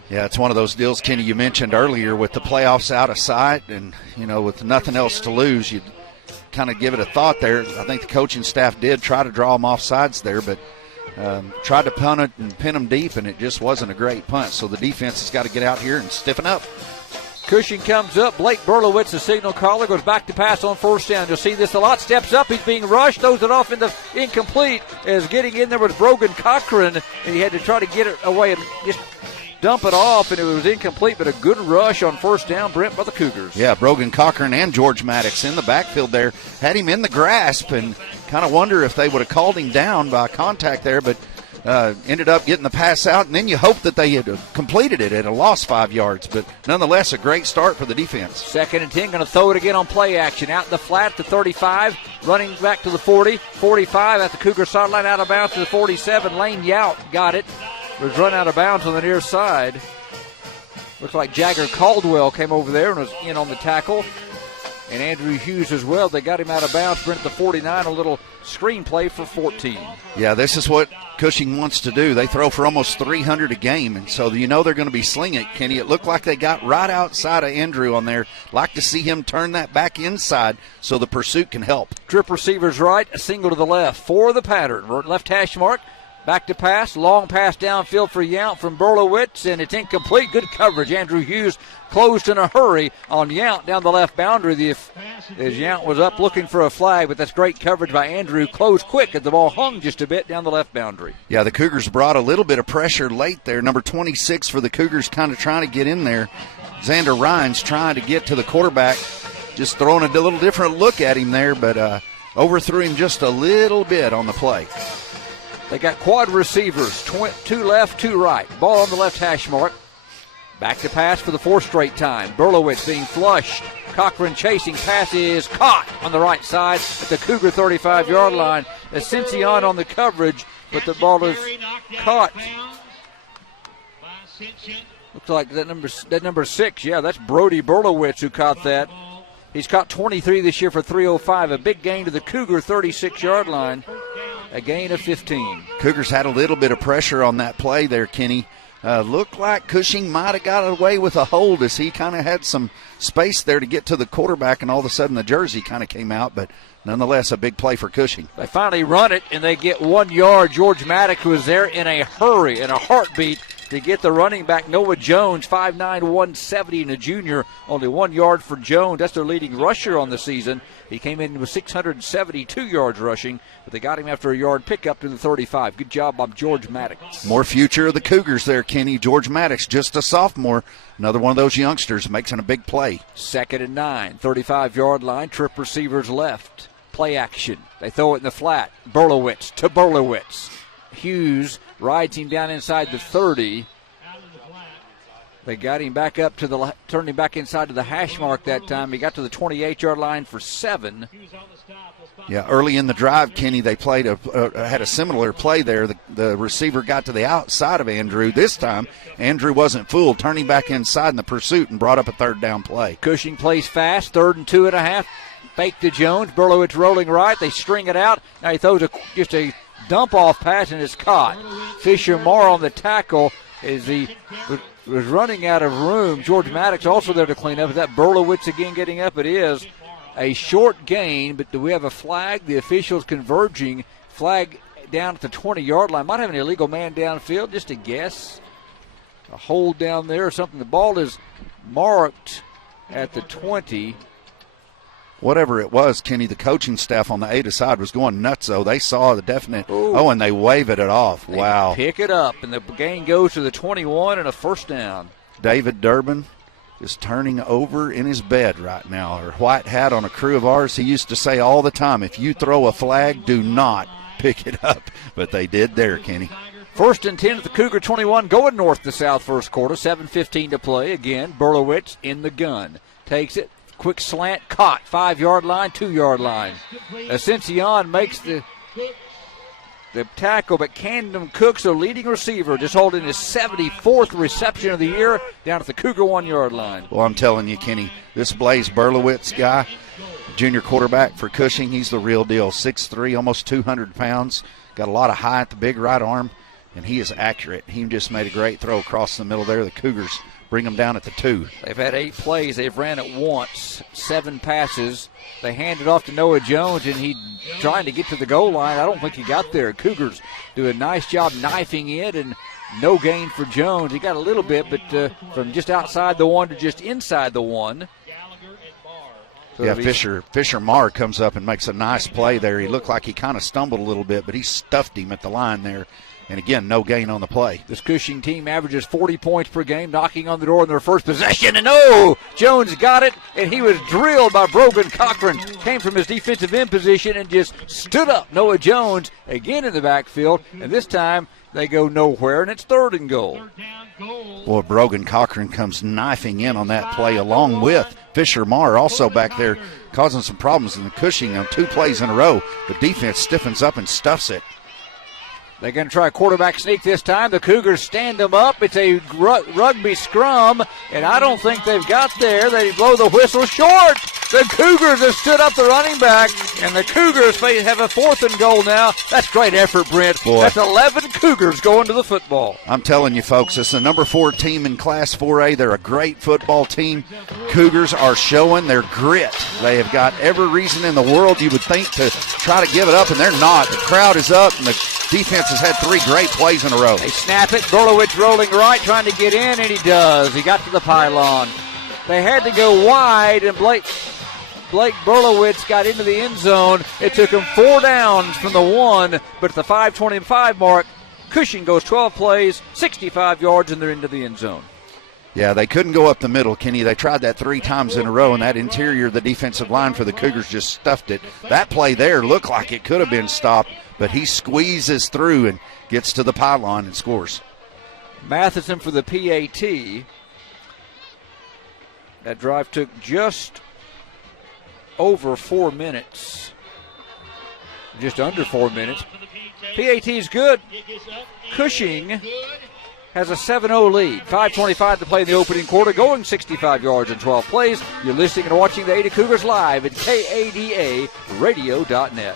Yeah, it's one of those deals, Kenny, you mentioned earlier with the playoffs out of sight and, with nothing else to lose, you kind of give it a thought there. I think the coaching staff did try to draw them off sides there, but tried to punt it and pin them deep, and it just wasn't a great punt. So the defense has got to get out here and stiffen up. Cushing comes up. Blake Berlowitz, the signal caller, goes back to pass on 1st down. You'll see this a lot. Steps up. He's being rushed. Throws it off in the incomplete. As getting in there was Brogan Cochran, and he had to try to get it away and just dump it off, and it was incomplete, but a good rush on 1st down, Brent, by the Cougars. Yeah, Brogan Cochran and George Maddox in the backfield there. Had him in the grasp and kind of wonder if they would have called him down by contact there, but ended up getting the pass out, and then you hope that they had completed it at a loss 5 yards, but nonetheless a great start for the defense. 2nd and 10, going to throw it again on play action. Out in the flat to 35, running back to the 40, 45 at the Cougar sideline, out of bounds to the 47. Lane Yount got it. Was run out of bounds on the near side. Looks like Jagger Caldwell came over there and was in on the tackle. And Andrew Hughes as well. They got him out of bounds. Brent the 49, a little screen play for 14. Yeah, this is what Cushing wants to do. They throw for almost 300 a game, and so they're going to be slinging it, Kenny. It looked like they got right outside of Andrew on there. Like to see him turn that back inside so the pursuit can help. Trip receivers right, a single to the left for the pattern. Left hash mark. Back to pass, long pass downfield for Yount from Berlowitz, and it's incomplete. Good coverage. Andrew Hughes closed in a hurry on Yount down the left boundary. As Yount was up looking for a flag, but that's great coverage by Andrew. Closed quick as the ball hung just a bit down the left boundary. Yeah, the Cougars brought a little bit of pressure late there. Number 26 for the Cougars kind of trying to get in there. Xander Rhines trying to get to the quarterback, just throwing a little different look at him there, but overthrew him just a little bit on the play. They got quad receivers, two left, two right. Ball on the left hash mark. Back to pass for the fourth straight time. Berlowitz being flushed. Cochran chasing. Pass is caught on the right side at the Cougar 35-yard line. Ascension on the coverage, but the ball is caught. Looks like that number 6. Yeah, that's Brody Berlowitz who caught that. He's caught 23 this year for 305. A big gain to the Cougar 36-yard line. A gain of 15. Cougars had a little bit of pressure on that play there, Kenny. Looked like Cushing might have got away with a hold as he kind of had some space there to get to the quarterback, and all of a sudden the jersey kind of came out, but nonetheless a big play for Cushing. They finally run it, and they get 1 yard. George Maddox was there in a hurry, in a heartbeat, to get the running back Noah Jones, 5'9", 170, and a junior. Only 1 yard for Jones. That's their leading rusher on the season. He came in with 672 yards rushing, but they got him after a yard pickup to the 35. Good job by George Maddox. More future of the Cougars there, Kenny. George Maddox, just a sophomore. Another one of those youngsters making a big play. 2nd and 9, 35-yard line. Trip receivers left. Play action. They throw it in the flat. Berlowitz to Berlowitz. Hughes rides him down inside the 30. They got him back up to turned him back inside to the hash mark that time. He got to the 28-yard line for 7. Yeah, early in the drive, Kenny, they played had a similar play there. The receiver got to the outside of Andrew. This time, Andrew wasn't fooled, turning back inside in the pursuit and brought up a 3rd down play. Cushing plays fast, 3rd and 2.5. Fake to Jones. Berlowitz rolling right. They string it out. Now he throws just a dump-off pass and is caught. Fisher Moore on the tackle as he was running out of room. George Maddox also there to clean up. Is that Berlowitz again getting up? It is. A short gain, but do we have a flag? The officials converging. Flag down at the 20-yard line. Might have an illegal man downfield, just a guess. A hold down there or something. The ball is marked at the 20. Whatever it was, Kenny, the coaching staff on the Ada side was going nuts, though. They saw the definite, and they waved it off. Wow. They pick it up, and the gain goes to the 21 and a 1st down. David Durbin is turning over in his bed right now. Or white hat on a crew of ours. He used to say all the time, if you throw a flag, do not pick it up. But they did there, Kenny. 1st and 10 at the Cougar 21, going north to south first quarter. 7:15 to play. Again, Berlowitz in the gun. Takes it. Quick slant, caught. 5-yard line, 2-yard line. Ascension makes the tackle, but Camden Cook's the leading receiver, just holding his 74th reception of the year down at the Cougar 1-yard line. Well, I'm telling you, Kenny, this Blaze Berlowitz guy, junior quarterback for Cushing, he's the real deal. 6'3", almost 200 pounds. Got a lot of height, the big right arm, and he is accurate. He just made a great throw across the middle there. The Cougars bring them down at the 2. They've had 8 plays. They've ran it once, 7 passes. They hand it off to Noah Jones, and he trying to get to the goal line. I don't think he got there. Cougars do a nice job knifing it, and no gain for Jones. He got a little bit, but from just outside the 1 to just inside the 1. So yeah, Fisher Marr comes up and makes a nice play there. He looked like he kind of stumbled a little bit, but he stuffed him at the line there. And again, no gain on the play. This Cushing team averages 40 points per game, knocking on the door in their first possession. And Jones got it, and he was drilled by Brogan Cochran. Came from his defensive end position and just stood up. Noah Jones again in the backfield, and this time they go nowhere, and it's 3rd and goal. Boy, Brogan Cochran comes knifing in on that play along with Fisher Marr also back there causing some problems in the Cushing on 2 plays in a row. The defense stiffens up and stuffs it. They're going to try a quarterback sneak this time. The Cougars stand them up. It's a rugby scrum, and I don't think they've got there. They blow the whistle short. The Cougars have stood up the running back, and the Cougars have a 4th and goal now. That's great effort, Brent. Boy. That's 11 Cougars going to the football. I'm telling you, folks, it's the number 4 team in Class 4A. They're a great football team. Cougars are showing their grit. They have got every reason in the world you would think to try to give it up, and they're not. The crowd is up, and the defense has had 3 great plays in a row. They snap it. Berlowitz rolling right, trying to get in, and he does. He got to the pylon. They had to go wide, and Blake Berlowitz got into the end zone. It took him 4 downs from the 1, but at the 5:25 mark, Cushing goes 12 plays, 65 yards, and they're into the end zone. Yeah, they couldn't go up the middle, Kenny. They tried that 3 times in a row, and that interior, the defensive line for the Cougars just stuffed it. That play there looked like it could have been stopped, but he squeezes through and gets to the pylon and scores. Matheson for the PAT. That drive took just over 4 minutes. Just under 4 minutes. PAT's good. Cushing has a 7-0 lead. 5:25 to play in the opening quarter, going 65 yards in 12 plays. You're listening and watching the Ada Cougars live at KADARadio.net.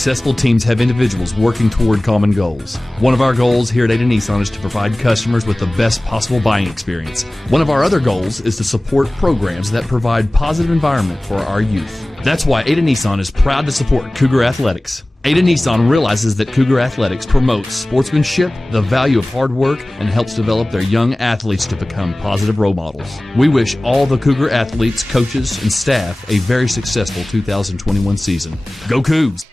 Successful teams have individuals working toward common goals. One of our goals here at Ada Nissan is to provide customers with the best possible buying experience. One of our other goals is to support programs that provide positive environment for our youth. That's why Ada Nissan is proud to support Cougar Athletics. Ada Nissan realizes that Cougar Athletics promotes sportsmanship, the value of hard work, and helps develop their young athletes to become positive role models. We wish all the Cougar athletes, coaches, and staff a very successful 2021 season. Go Cougs!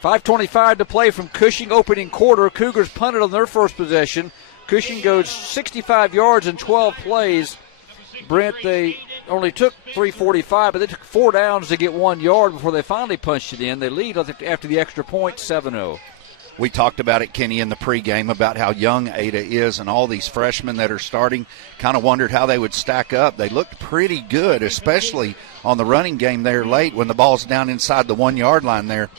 5:25 to play from Cushing, opening quarter. Cougars punted on their first possession. Cushing goes 65 yards in 12 plays. Brent, they only took 3:45, but they took 4 downs to get 1 yard before they finally punched it in. They lead after the extra point, 7-0. We talked about it, Kenny, in the pregame about how young Ada is and all these freshmen that are starting. Kind of wondered how they would stack up. They looked pretty good, especially on the running game there late when the ball's down inside the 1 yard line there.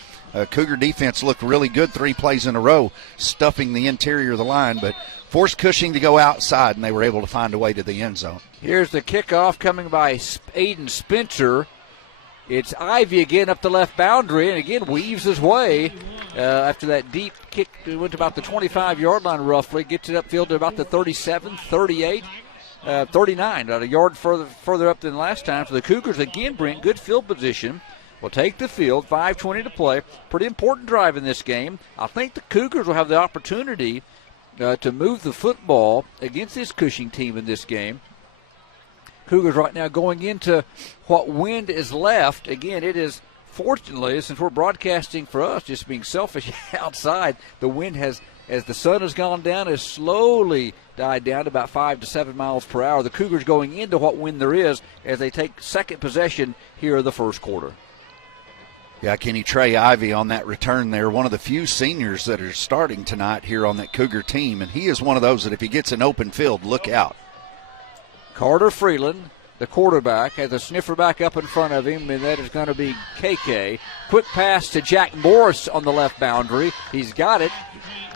Cougar defense looked really good 3 plays in a row, stuffing the interior of the line, but forced Cushing to go outside, and they were able to find a way to the end zone. Here's the kickoff coming by Aiden Spencer. It's Ivy again up the left boundary, and again weaves his way after that deep kick. It went to about the 25-yard line roughly, gets it upfield to about the 37, 38, 39, about a yard further up than last time. So the Cougars again bring good field position. Will take the field, 5:20 to play. Pretty important drive in this game. I think the Cougars will have the opportunity to move the football against this Cushing team in this game. Cougars right now going into what wind is left. Again, it is, fortunately, since we're broadcasting for us, just being selfish outside, the wind has, as the sun has gone down, has slowly died down to about 5 to 7 miles per hour. The Cougars going into what wind there is as they take second possession here in the first quarter. Yeah, Kenny, Trey Ivy on that return there, one of the few seniors that are starting tonight here on that Cougar team, and he is one of those that if he gets an open field, look out. Carter Freeland, the quarterback, has a sniffer back up in front of him, and that is going to be KK. Quick pass to Jack Morris on the left boundary. He's got it,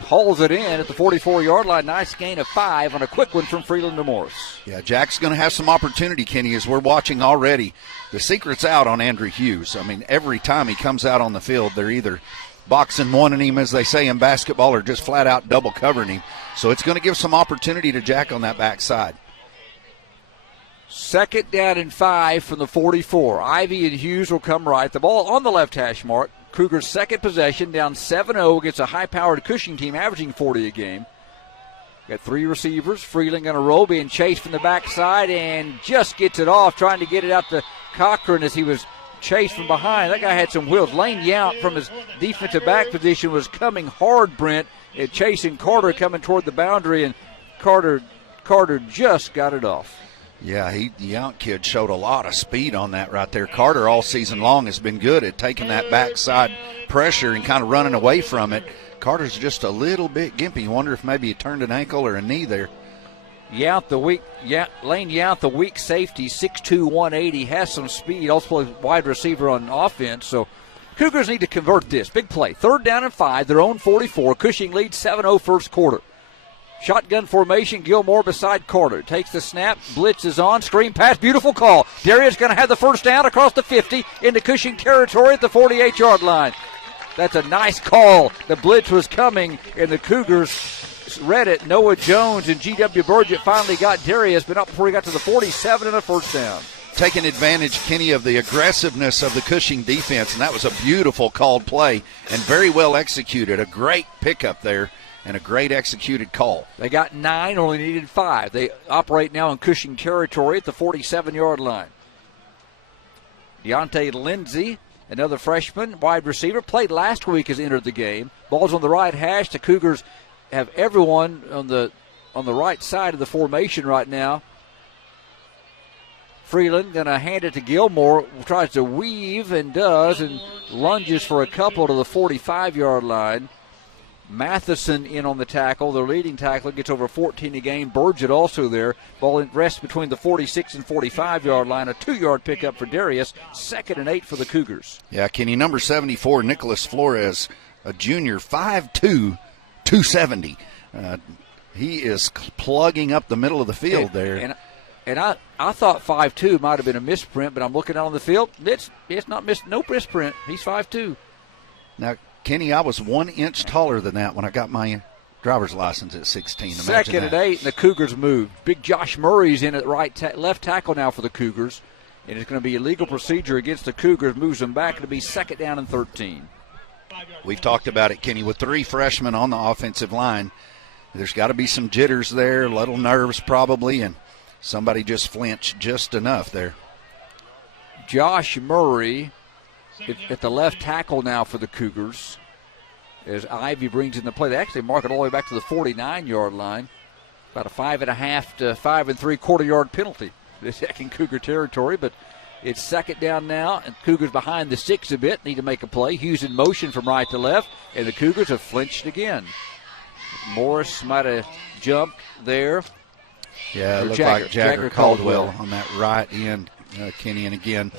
hauls it in at the 44-yard line. Nice gain of 5 on a quick one from Freeland to Morris. Yeah, Jack's going to have some opportunity, Kenny, as we're watching already. The secret's out on Andrew Hughes. I mean, every time he comes out on the field, they're either boxing one him, as they say in basketball, or just flat out double covering him. So it's going to give some opportunity to Jack on that backside. Second down and 5 from the 44. Ivy and Hughes will come right. The ball on the left hash mark. Cougars' second possession, down 7-0 against a high-powered Cushing team averaging 40 a game. Got 3 receivers. Freeland going to roll, being chased from the backside, and just gets it off, trying to get it out to Cochran as he was chased from behind. That guy had some wheels. Lane Yount from his defensive back position was coming hard, Brent, and chasing Carter coming toward the boundary, and Carter just got it off. Yeah, the Yount kid showed a lot of speed on that right there. Carter all season long has been good at taking that backside pressure and kind of running away from it. Carter's just a little bit gimpy. You wonder if maybe he turned an ankle or a knee there. Lane Yount, the weak safety, 6'2", 180, has some speed, also a wide receiver on offense. So Cougars need to convert this. Big play. 3rd down and 5, their own 44. Cushing leads 7-0 first quarter. Shotgun formation, Gilmore beside Carter. Takes the snap, blitz is on, screen pass, beautiful call. Darius going to have the first down across the 50 into Cushing territory at the 48-yard line. That's a nice call. The blitz was coming, and the Cougars read it. Noah Jones and G.W. Burgett finally got Darius, but not before he got to the 47 and a first down. Taking advantage, Kenny, of the aggressiveness of the Cushing defense, and that was a beautiful called play and very well executed. A great pickup there. And a great executed call. They got 9, only needed 5. They operate now in Cushing territory at the 47-yard line. Deontay Lindsey, another freshman, wide receiver, played last week, has entered the game. Ball's on the right hash. The Cougars have everyone on the right side of the formation right now. Freeland going to hand it to Gilmore, tries to weave and does, and lunges for a couple to the 45-yard line. Matheson in on the tackle, their leading tackler, gets over 14 a game. Burgett also there. Ball rests between the 46 and 45-yard line. A 2-yard pickup for Darius. 2nd and 8 for the Cougars. Yeah, Kenny, number 74, Nicholas Flores, a junior, 5'2", 270. He is plugging up the middle of the field there. And I thought 5'2" might have been a misprint, but I'm looking out on the field. It's not no misprint. He's 5'2". Now, Kenny, I was 1 inch taller than that when I got my driver's license at 16. Imagine 2nd and 8, and the Cougars moved. Big Josh Murray's in at left tackle now for the Cougars. And it's going to be a legal procedure against the Cougars. Moves them back. It'll be 2nd down and 13. We've talked about it, Kenny, with 3 freshmen on the offensive line. There's got to be some jitters there, little nerves probably, and somebody just flinched just enough there. Josh Murray at the left tackle now for the Cougars as Ivy brings in the play. They actually mark it all the way back to the 49-yard line. About a 5.5 to 5 3/4 yard penalty. This second Cougar territory, but it's 2nd down now, and Cougars behind the 6 a bit, need to make a play. Hughes in motion from right to left, and the Cougars have flinched again. Morris might have jumped there. Yeah, it looked like Jagger Caldwell on that right end, Kenny, and again.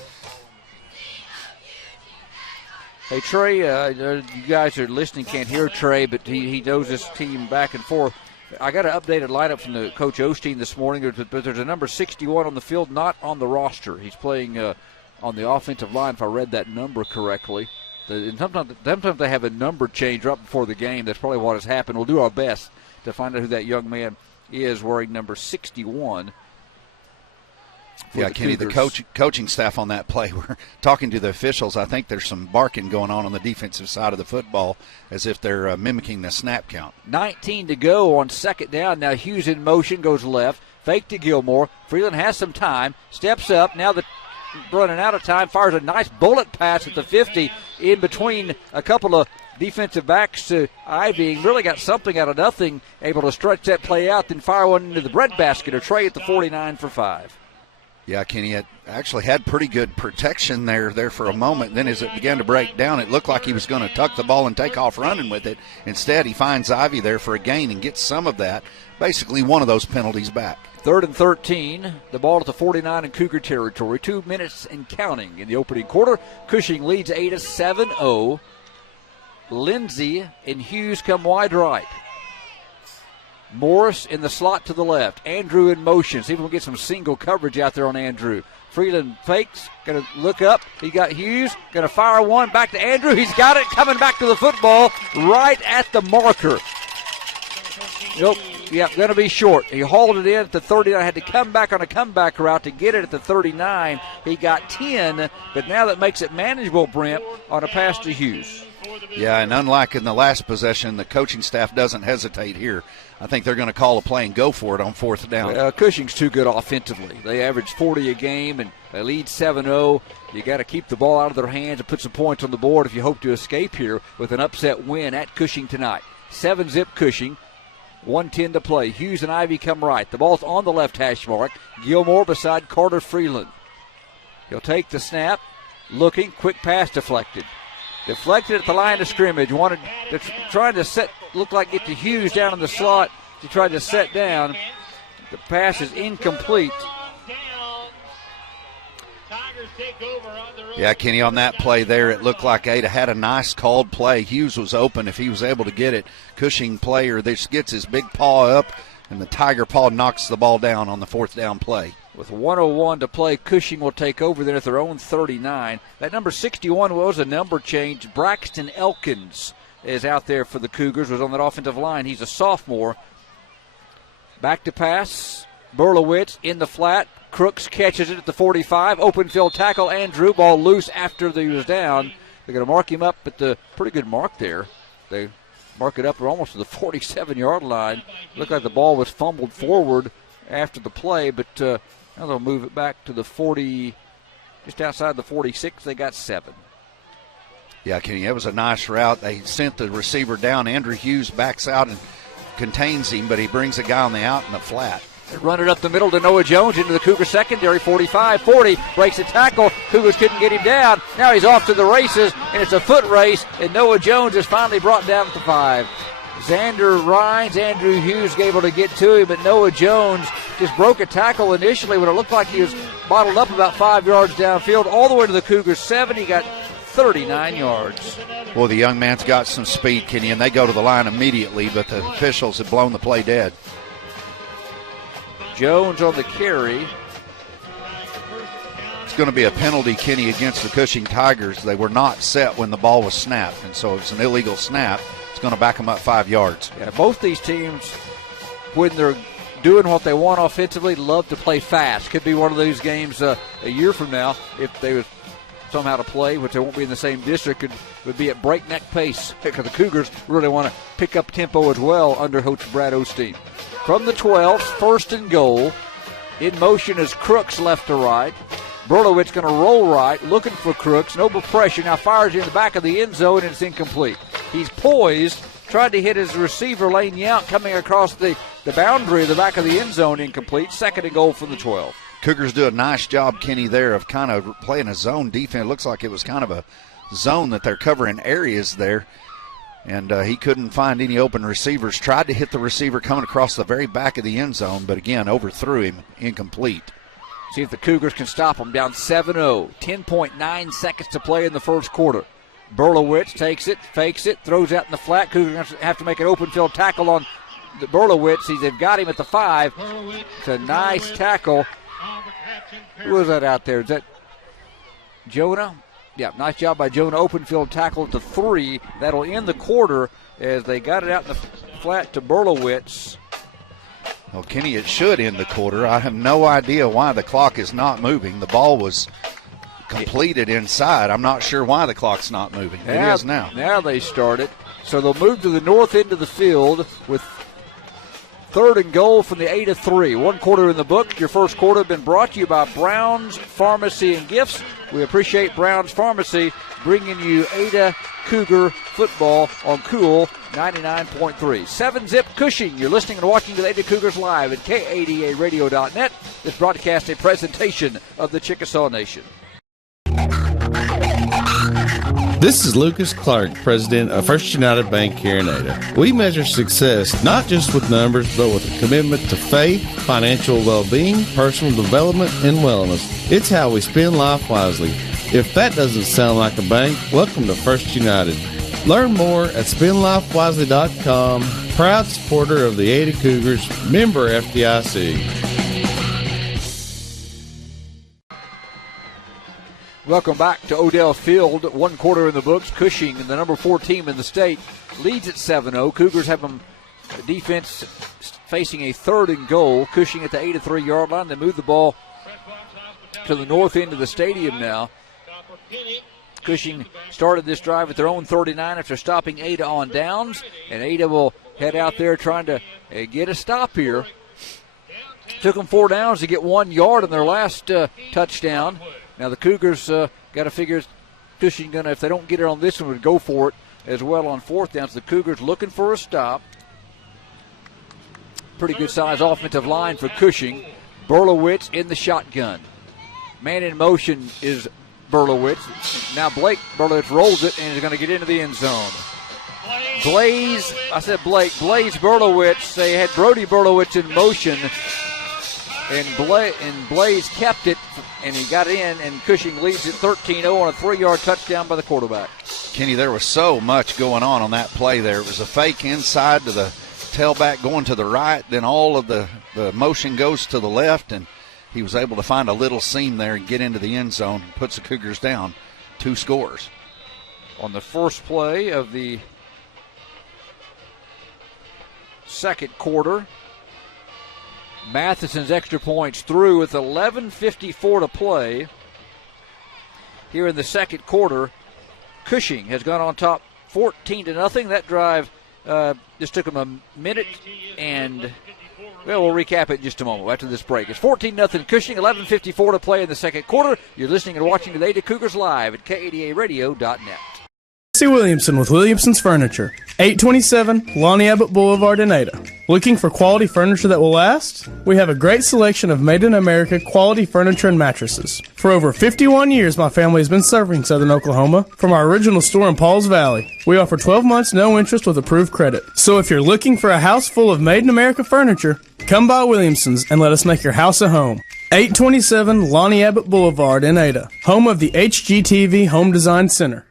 Hey, Trey, you guys are listening, can't hear Trey, but he knows this team back and forth. I got an updated lineup from the Coach Osteen this morning, but there's a number 61 on the field, not on the roster. He's playing on the offensive line, if I read that number correctly. And sometimes they have a number change right before the game. That's probably what has happened. We'll do our best to find out who that young man is wearing number 61. Yeah, Kenny, the coaching staff on that play, we're talking to the officials. I think there's some barking going on the defensive side of the football as if they're mimicking the snap count. 19 to go on 2nd down. Now Hughes in motion, goes left. Fake to Gilmore. Freeland has some time. Steps up. Now the running out of time. Fires a nice bullet pass at the 50 in between a couple of defensive backs to Ivy. Really got something out of nothing. Able to stretch that play out, then fire one into the breadbasket. A Trey at the 49 for 5. Yeah, Kenny actually had pretty good protection there for a moment. Then as it began to break down, it looked like he was going to tuck the ball and take off running with it. Instead, he finds Ivy there for a gain and gets some of that, basically one of those penalties back. 3rd and 13, the ball at the 49 in Cougar territory. 2 minutes and counting in the opening quarter. Cushing leads 8-7-0. Lindsey and Hughes come wide right. Morris in the slot to the left. Andrew in motion. See if we can get some single coverage out there on Andrew. Freeland fakes. Going to look up. He got Hughes. Going to fire one back to Andrew. He's got it. Coming back to the football right at the marker. Nope. Yeah, going to be short. He hauled it in at the 39. Had to come back on a comeback route to get it at the 39. He got 10, but now that makes it manageable, Brent, on a pass to Hughes. Yeah, and unlike in the last possession, the coaching staff doesn't hesitate here. I think they're going to call a play and go for it on 4th down. Cushing's too good offensively. They average 40 a game, and they lead 7-0. You got to keep the ball out of their hands and put some points on the board if you hope to escape here with an upset win at Cushing tonight. 7-zip Cushing. 1:10 to play. Hughes and Ivy come right. The ball's on the left hash mark. Gilmore beside Carter Freeland. He'll take the snap. Looking. Quick pass deflected. Deflected at the line of scrimmage. Trying to set, looked like get to Hughes down in the slot. He tried to set down. The pass is incomplete. Yeah, Kenny, on that play there, it looked like Ada had a nice called play. Hughes was open if he was able to get it. Cushing player this gets his big paw up, and the Tiger paw knocks the ball down on the 4th down play. With 1:01 to play, Cushing will take over there at their own 39. That number 61 was a number change. Braxton Elkins is out there for the Cougars, was on that offensive line. He's a sophomore. Back to pass. Berlowitz in the flat. Crooks catches it at the 45. Open field tackle. Andrew, ball loose after he was down. They're going to mark him up at the pretty good mark there. They mark it up almost to the 47-yard line. Looked like the ball was fumbled forward after the play, but now they'll move it back to the 40, just outside the 46. They got 7. Yeah, Kenny, that was a nice route. They sent the receiver down. Andrew Hughes backs out and contains him, but he brings a guy on the out in the flat. Run it up the middle to Noah Jones into the Cougar secondary, 45-40, breaks a tackle. Cougars couldn't get him down. Now he's off to the races, and it's a foot race, and Noah Jones is finally brought down at the 5. Xander Rhines, Andrew Hughes able to get to him, but Noah Jones just broke a tackle initially when it looked like he was bottled up about 5 yards downfield, all the way to the Cougars 7. He got 39 yards. Well, the young man's got some speed, Kenny, and they go to the line immediately, but the officials have blown the play dead. Jones on the carry. It's going to be a penalty, Kenny, against the Cushing Tigers. They were not set when the ball was snapped, and so it's an illegal snap. It's going to back them up 5 yards. Yeah, both these teams, when they're doing what they want offensively, love to play fast. Could be one of these games a year from now if they was somehow to play, which they won't be in the same district, would be at breakneck pace because the Cougars really want to pick up tempo as well under Coach Brad Osteen. From the 12, first and goal. In motion is Crooks left to right. Berlowitz going to roll right, looking for Crooks. No pressure. Now fires in the back of the end zone, and it's incomplete. He's poised, tried to hit his receiver, Lane Yount, coming across the boundary of the back of the end zone, incomplete. Second and goal from the 12. Cougars do a nice job, Kenny, there of kind of playing a zone defense. It looks like it was kind of a zone that they're covering areas there. And he couldn't find any open receivers. Tried to hit the receiver coming across the very back of the end zone, but again, overthrew him, incomplete. See if the Cougars can stop them. Down 7-0. 10.9 seconds to play in the first quarter. Berlowitz takes it, fakes it, throws out in the flat. Cougars have to make an open field tackle on the Berlowitz. They've got him at the 5. It's a nice tackle. Who was that out there? Is that Jonah? Yeah, nice job by Jonah. Open field tackle at the 3. That'll end the quarter as they got it out in the flat to Berlowitz. Well, Kenny, it should end the quarter. I have no idea why the clock is not moving. The ball was completed inside. I'm not sure why the clock's not moving. It is now. Now they start it. So they'll move to the north end of the field with third and goal from the 8-3. 1 quarter in the book. Your first quarter has been brought to you by Brown's Pharmacy and Gifts. We appreciate Brown's Pharmacy bringing you Ada Cougar football on Cool 99.3. 7-zip Cushing. You're listening and watching to the Ada Cougars live at KADARadio.net. This broadcast a presentation of the Chickasaw Nation. This is Lucas Clark, president of First United Bank here in Ada. We measure success not just with numbers, but with a commitment to faith, financial well-being, personal development, and wellness. It's how we spend life wisely. If that doesn't sound like a bank, welcome to First United. Learn more at spendlifewisely.com. Proud supporter of the Ada Cougars, member FDIC. Welcome back to Odell Field. 1 quarter in the books. Cushing, the number 4 team in the state, leads at 7-0. Cougars have them defense facing a third and goal. Cushing at the 8-3 yard line. They move the ball to the north end of the stadium now. Cushing started this drive at their own 39 after stopping Ada on downs, and Ada will head out there trying to get a stop here. Took them 4 downs to get 1 yard on their last touchdown. Now the Cougars got to figure Cushing gonna, if they don't get it on this one, would go for it as well on 4th down. So the Cougars looking for a stop. Pretty good size offensive line for Cushing. Berlowitz in the shotgun. Man in motion is Berlowitz. Now Blake Berlowitz rolls it and is going to get into the end zone. Blaze Berlowitz. They had Brody Berlowitz in motion, and Blaze kept it, and he got in, and Cushing leads it 13-0 on a 3-yard touchdown by the quarterback. Kenny, there was so much going on that play there. It was a fake inside to the tailback going to the right, then all of the motion goes to the left, and he was able to find a little seam there and get into the end zone, puts the Cougars down 2 scores. On the first play of the second quarter, Matheson's extra points through with 11:54 to play. Here in the second quarter, Cushing has gone on top 14-0. That drive just took them a minute, and we'll recap it in just a moment after this break. It's 14-0 Cushing, 11:54 to play in the second quarter. You're listening and watching to the Ada Cougars live at KADARadio.net. Jesse Williamson with Williamson's Furniture, 827 Lonnie Abbott Boulevard in Ada. Looking for quality furniture that will last? We have a great selection of made-in-America quality furniture and mattresses. For over 51 years, my family has been serving Southern Oklahoma from our original store in Pauls Valley. We offer 12 months no interest with approved credit. So if you're looking for a house full of made-in-America furniture, come by Williamson's and let us make your house a home. 827 Lonnie Abbott Boulevard in Ada, home of the HGTV Home Design Center.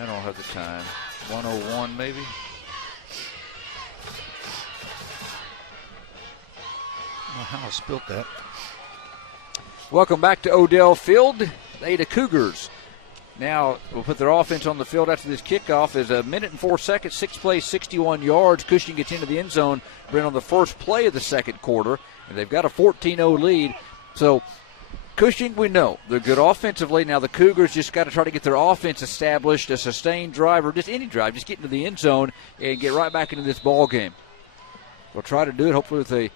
I don't have the time. 101 maybe? I don't know how I spilt that. Welcome back to Odell Field. The Ada Cougars now will put their offense on the field after this kickoff. Is a minute and 4 seconds, 6 plays, 61 yards. Cushing gets into the end zone, Brent, on the first play of the second quarter, and they've got a 14-0 lead. So Cushing, we know they're good offensively. Now the Cougars just got to try to get their offense established, a sustained drive or just any drive, just get into the end zone and get right back into this ball game. We'll try to do it hopefully with a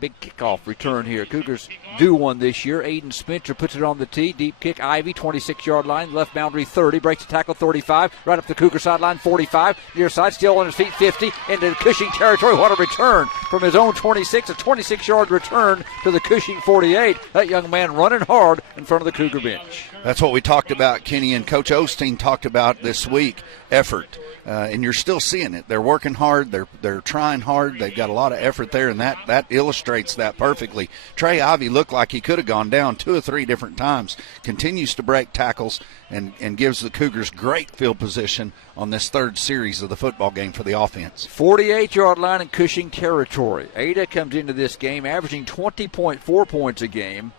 big kickoff return here. Cougars do one this year. Aiden Spencer puts it on the tee. Deep kick. Ivy, 26-yard line. Left boundary 30. Breaks the tackle 35. Right up the Cougar sideline 45. Near side. Still on his feet 50. Into Cushing territory. What a return from his own 26. A 26-yard return to the Cushing 48. That young man running hard in front of the Cougar bench. That's what we talked about, Kenny, and Coach Osteen talked about this week, effort. And you're still seeing it. They're working hard. They're trying hard. They've got a lot of effort there, and that illustrates that perfectly. Trey Ivy looked like he could have gone down 2 or 3 different times. Continues to break tackles and gives the Cougars great field position on this third series of the football game for the offense. 48-yard line in Cushing territory. Ada comes into this game averaging 20.4 points a game.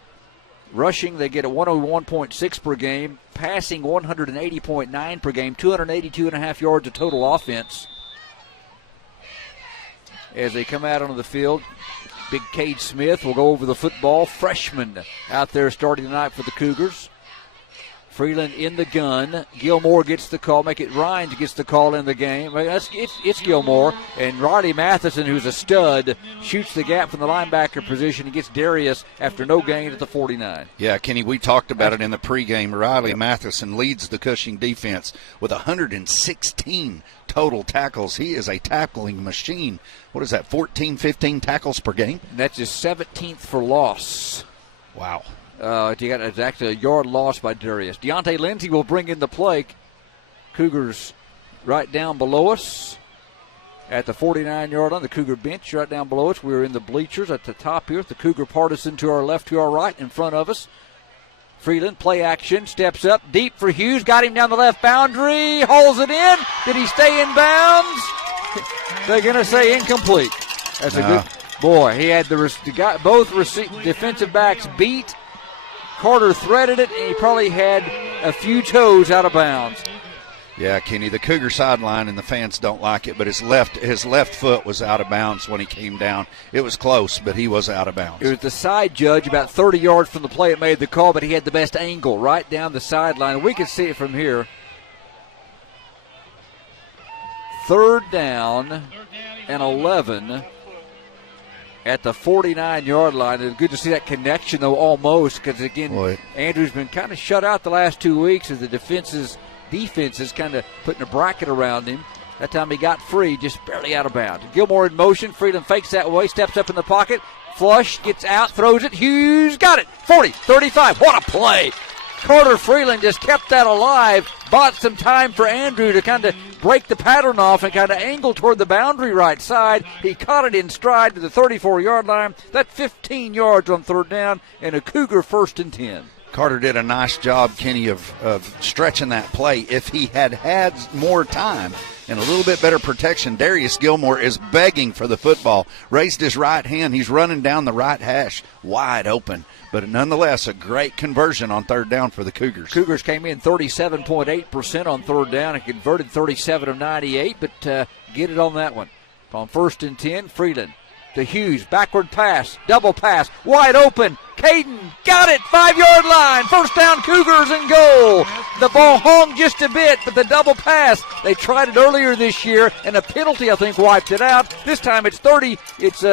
Rushing, they get a 101.6 per game. Passing, 180.9 per game. 282.5 yards of total offense. As they come out onto the field, Big Cade Smith will go over the football. Freshman out there starting tonight for the Cougars. Freeland in the gun. Gilmore gets the call. Rhines gets the call in the game. It's Gilmore. And Riley Matheson, who's a stud, shoots the gap from the linebacker position and gets Darius after no gain at the 49. Yeah, Kenny, we talked about it in the pregame. Riley Matheson leads the Cushing defense with 116 total tackles. He is a tackling machine. What is that, 14, 15 tackles per game? And that's his 17th for loss. Wow. It's actually a yard lost by Darius. Deontay Lindsay will bring in the play. Cougars right down below us at the 49-yard line. The Cougar bench right down below us. We're in the bleachers at the top here. The Cougar partisan to our left, to our right, in front of us. Freeland, play action, steps up, deep for Hughes. Got him down the left boundary. Hauls it in. Did he stay in bounds? They're going to say incomplete. That's a good boy. He had both defensive backs beat. Carter threaded it, and he probably had a few toes out of bounds. Yeah, Kenny, the Cougar sideline, and the fans don't like it, but his left foot was out of bounds when he came down. It was close, but he was out of bounds. It was the side judge about 30 yards from the play that made the call, but he had the best angle right down the sideline. We could see it from here. 3rd down and 11. At the 49-yard line. It's good to see that connection, though, almost, because, again, Andrew's been kind of shut out the last 2 weeks as the defense is kind of putting a bracket around him. That time he got free, just barely out of bounds. Gilmore in motion. Freeland fakes that way, steps up in the pocket. Flush, gets out, throws it. Hughes got it. 40, 35. What a play. Carter Freeland just kept that alive, bought some time for Andrew to kind of break the pattern off and kind of angle toward the boundary right side. He caught it in stride to the 34-yard line. That's 15 yards on 3rd down and a Cougar 1st and 10. Carter did a nice job, Kenny, of stretching that play. If he had more time and a little bit better protection, Darius Gilmore is begging for the football. Raised his right hand. He's running down the right hash wide open. But nonetheless, a great conversion on 3rd down for the Cougars. Cougars came in 37.8% on 3rd down and converted 37 of 98, but get it on that one. On 1st and 10, Freeland to Hughes, backward pass, double pass, wide open. Caden got it, 5-yard line. 1st down, Cougars and goal. The ball hung just a bit, but the double pass, they tried it earlier this year, and a penalty, I think, wiped it out. This time it's 30. It's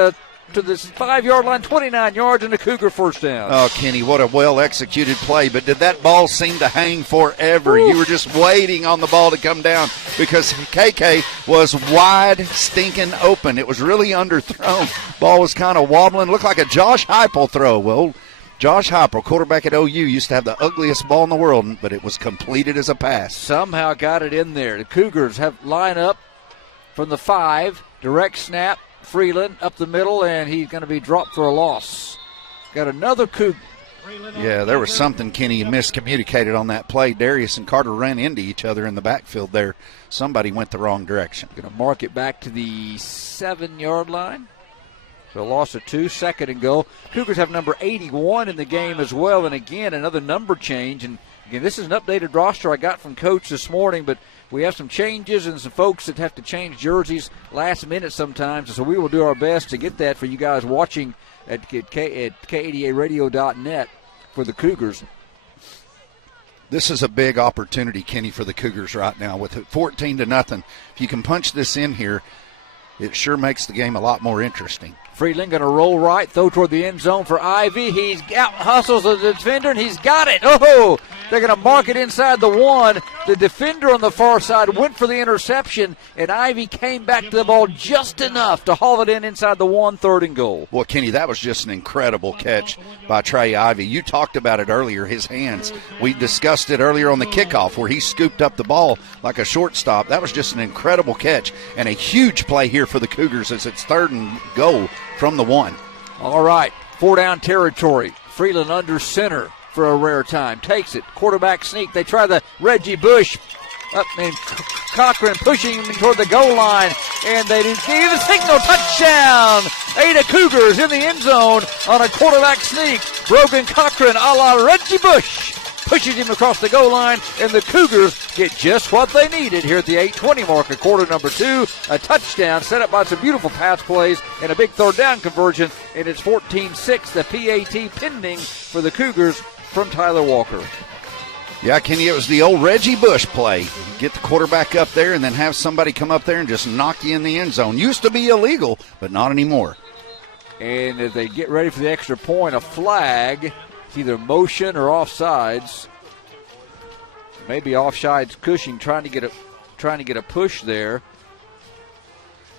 to the 5-yard line, 29 yards, and a Cougar first down. Oh, Kenny, what a well-executed play. But did that ball seem to hang forever? Ooh. You were just waiting on the ball to come down because KK was wide, stinking open. It was really underthrown. Ball was kind of wobbling. Looked like a Josh Heupel throw. Well, Josh Heupel, quarterback at OU, used to have the ugliest ball in the world, but it was completed as a pass. Somehow got it in there. The Cougars have line up from the 5, direct snap. Freeland up the middle, and he's going to be dropped for a loss. Got another Cougar. Yeah, there was something, Kenny, miscommunicated on that play. Darius and Carter ran into each other in the backfield there. Somebody went the wrong direction. Going to mark it back to the 7-yard line. So a loss of 2, second and goal. Cougars have number 81 in the game as well, and again, another number change. And again, this is an updated roster I got from Coach this morning, but we have some changes and some folks that have to change jerseys last minute sometimes, so we will do our best to get that for you guys watching at K80aradio.net for the Cougars. This is a big opportunity, Kenny, for the Cougars right now. With it 14-0, if you can punch this in here, it sure makes the game a lot more interesting. Freeland going to roll right, throw toward the end zone for Ivy. He's out, hustles the defender, and he's got it. Oh, they're going to mark it inside the 1. The defender on the far side went for the interception, and Ivy came back to the ball just enough to haul it in inside the 1, 3rd and goal. Well, Kenny, that was just an incredible catch by Trey Ivy. You talked about it earlier, his hands. We discussed it earlier on the kickoff where he scooped up the ball like a shortstop. That was just an incredible catch and a huge play here for the Cougars as it's 3rd and goal from the 1. All right, 4-down territory. Freeland under center for a rare time. Takes it. Quarterback sneak. They try the Reggie Bush. Up and Cochran pushing him toward the goal line. And they gave the signal. Touchdown. Ada Cougars in the end zone on a quarterback sneak. Brogan Cochran a la Reggie Bush pushes him across the goal line, and the Cougars get just what they needed here at the 8:20 mark of quarter number 2. A touchdown set up by some beautiful pass plays and a big 3rd down conversion, and it's 14-6, the PAT pending for the Cougars from Tyler Walker. Yeah, Kenny, it was the old Reggie Bush play. Get the quarterback up there and then have somebody come up there and just knock you in the end zone. Used to be illegal, but not anymore. And as they get ready for the extra point, a flag. Either motion or offsides. Maybe offsides. Cushing trying to get a push there.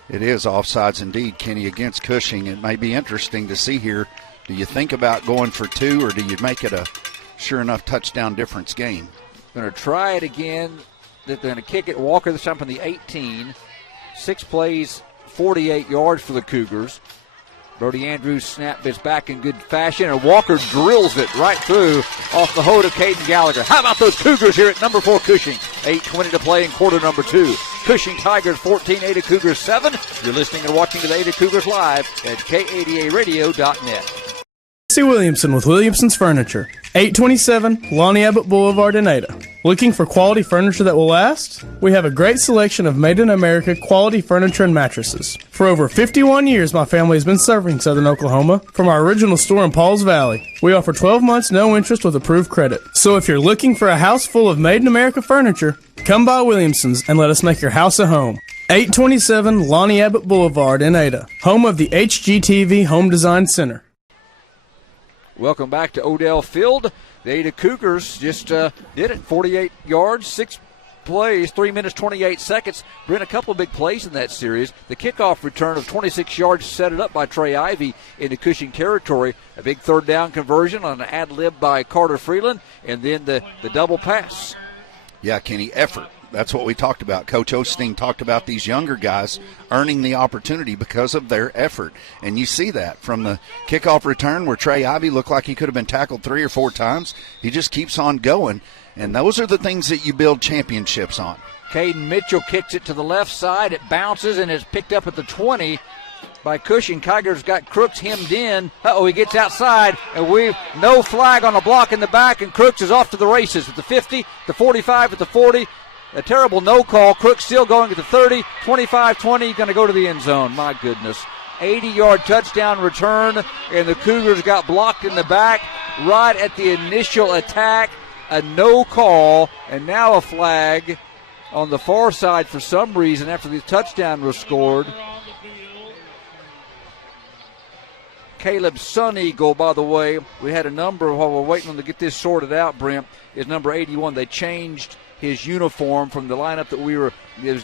It is offsides indeed, Kenny, against Cushing. It may be interesting to see here. Do you think about going for 2, or do you make it a sure enough touchdown difference game? Going to try it again. They're going to kick it. Walker this time from the 18. 6 plays, 48 yards for the Cougars. Brody Andrews snap this back in good fashion, and Walker drills it right through off the hold of Caden Gallagher. How about those Cougars here at number 4 Cushing? 8:20 to play in quarter number 2. Cushing Tigers 14, Ada Cougars 7. You're listening and watching to the Ada Cougars live at K80aradio.net. C. Williamson with Williamson's Furniture, 827 Lonnie Abbott Boulevard in Ada. Looking for quality furniture that will last? We have a great selection of made-in-America quality furniture and mattresses. For over 51 years, my family has been serving Southern Oklahoma from our original store in Pauls Valley. We offer 12 months no interest with approved credit. So if you're looking for a house full of made-in-America furniture, come by Williamson's and let us make your house a home. 827 Lonnie Abbott Boulevard in Ada, home of the HGTV Home Design Center. Welcome back to Odell Field. The Ada Cougars just did it. 48 yards, 6 plays, 3 minutes, 28 seconds. Brent, a couple of big plays in that series. The kickoff return of 26 yards set it up by Trey Ivy into Cushing territory. A big 3rd down conversion on an ad-lib by Carter Freeland, and then the double pass. Yeah, Kenny, effort. That's what we talked about. Coach Osteen talked about these younger guys earning the opportunity because of their effort. And you see that from the kickoff return where Trey Ivy looked like he could have been tackled 3 or 4 times. He just keeps on going. And those are the things that you build championships on. Caden Mitchell kicks it to the left side. It bounces and is picked up at the 20 by Cushing. Cougars got Crooks hemmed in. He gets outside, and we've no flag on the block in the back, and Crooks is off to the races at the 50, the 45, at the 40. A terrible no call. Crooks still going at the 30, 25, 20, going to go to the end zone. My goodness. 80-yard touchdown return, and the Cougars got blocked in the back right at the initial attack. A no call, and now a flag on the far side for some reason after the touchdown was scored. Caleb Sun Eagle, by the way. We had a number while we're waiting on to get this sorted out, Brent, is number 81. They changed his uniform from the lineup that was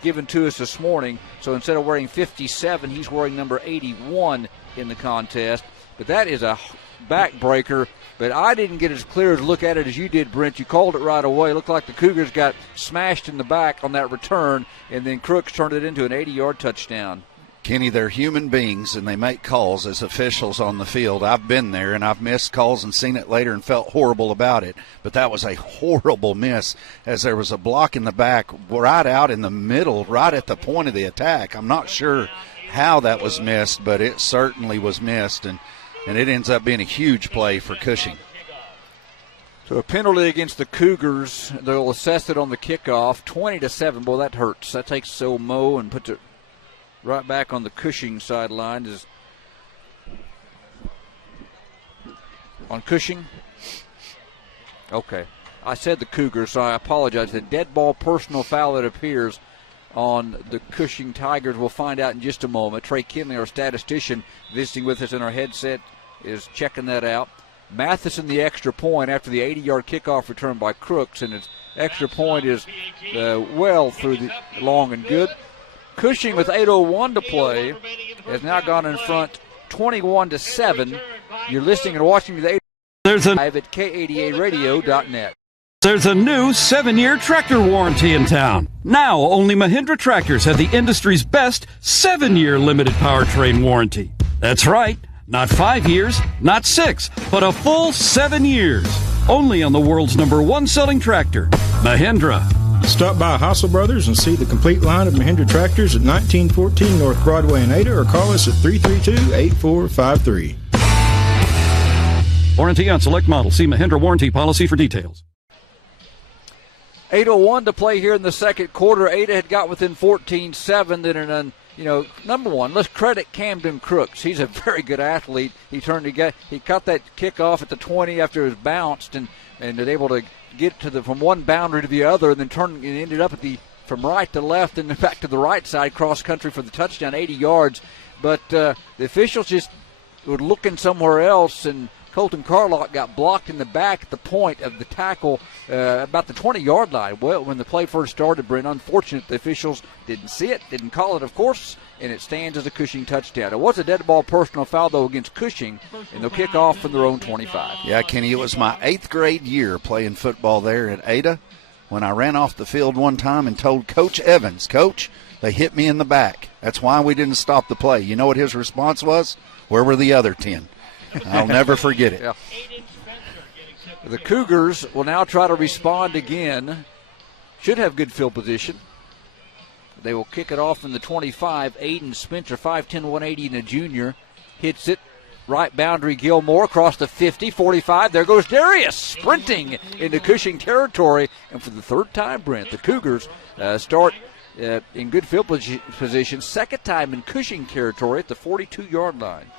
given to us this morning. So instead of wearing 57, he's wearing number 81 in the contest. But that is a backbreaker. But I didn't get as clear a look at it as you did, Brent. You called it right away. It looked like the Cougars got smashed in the back on that return, and then Crooks turned it into an 80-yard touchdown. Kenny, they're human beings, and they make calls as officials on the field. I've been there, and I've missed calls and seen it later and felt horrible about it. But that was a horrible miss, as there was a block in the back right out in the middle, right at the point of the attack. I'm not sure how that was missed, but it certainly was missed, and it ends up being a huge play for Cushing. So a penalty against the Cougars. They'll assess it on the kickoff. 20-7. Boy, that hurts. That takes Sil Mo and puts it right back on the Cushing sideline. Is on Cushing? Okay. I said the Cougars, so I apologize. The dead ball personal foul that appears on the Cushing Tigers. We'll find out in just a moment. Trey Kinley, our statistician, visiting with us in our headset, is checking that out. Matheson the extra point after the 80-yard kickoff return by Crooks, and his extra point is well through the long and good. Cushing with 8:01 to play has now gone in front 21-7. You're listening and watching the 8 live at K88radio.net. There's a new 7-year tractor warranty in town. Now, only Mahindra tractors have the industry's best 7-year limited powertrain warranty. That's right, not 5 years, not 6, but a full 7 years. Only on the world's #1 selling tractor, Mahindra. Stop by Hassel Brothers and see the complete line of Mahindra tractors at 1914 North Broadway in Ada, or call us at 332-8453. Warranty on select models. See Mahindra warranty policy for details. 8:01 to play here in the second quarter. Ada had got within 14-7. Then, number one, let's credit Camden Crooks. He's a very good athlete. He cut that kickoff at the 20 after it was bounced and was able to get from one boundary to the other, and then ended up from right to left and back to the right side cross country for the touchdown, 80 yards. But the officials just were looking somewhere else, and Colton Carlock got blocked in the back at the point of the tackle about the 20-yard line. Well, when the play first started, Brent, unfortunate the officials didn't see it, didn't call it, of course, and it stands as a Cushing touchdown. It was a dead ball personal foul, though, against Cushing, and they'll kick off from their own 25. Yeah, Kenny, it was my 8th grade year playing football there at Ada when I ran off the field one time and told Coach Evans, Coach, they hit me in the back. That's why we didn't stop the play. You know what his response was? Where were the other 10? I'll never forget it. Yeah. The Cougars will now try to respond again. Should have good field position. They will kick it off from the 25. Aiden Spencer, 5'10", 180, and a junior. Hits it. Right boundary, Gilmore across the 50, 45. There goes Darius sprinting into Cushing territory. And for the third time, Brent, the Cougars start in good field position. Second time in Cushing territory at the 42-yard line.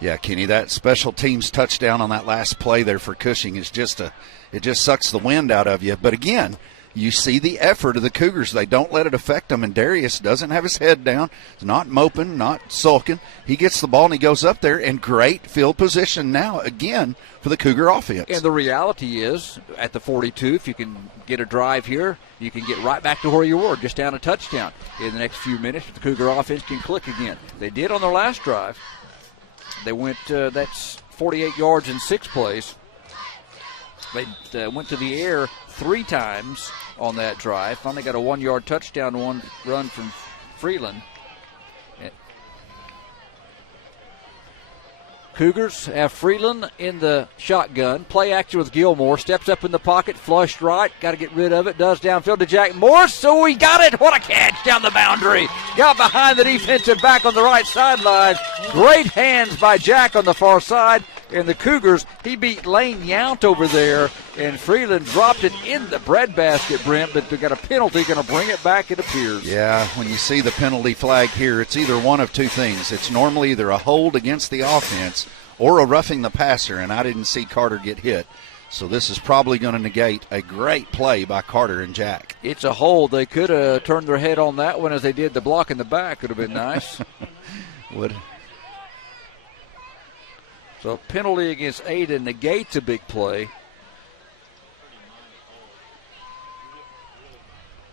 Yeah, Kenny, that special teams touchdown on that last play there for Cushing is it just sucks the wind out of you. But again, you see the effort of the Cougars. They don't let it affect them, and Darius doesn't have his head down. He's not moping, not sulking. He gets the ball, and he goes up there, and great field position now again for the Cougar offense. And the reality is, at the 42, if you can get a drive here, you can get right back to where you were, just down a touchdown in the next few minutes. The Cougar offense can click again. They did on their last drive. They went, that's 48 yards in 6 plays. They went to the air 3 times on that drive. Finally got a 1-yard touchdown, one run from Freeland. Cougars have Freeland in the shotgun. Play action with Gilmore. Steps up in the pocket, flushed right. Got to get rid of it. Does downfield to Jack Morris. So he got it. What a catch down the boundary. Got behind the defensive back on the right sideline. Great hands by Jack on the far side. And the Cougars, he beat Lane Yount over there. And Freeland dropped it in the breadbasket, Brent. But they got a penalty. Going to bring it back, it appears. Yeah, when you see the penalty flag here, it's either one of two things. It's normally either a hold against the offense or a roughing the passer, and I didn't see Carter get hit. So this is probably going to negate a great play by Carter and Jack. It's a hold. They could have turned their head on that one as they did the block in the back. Would have been nice. Would. So a penalty against Ada negates a big play.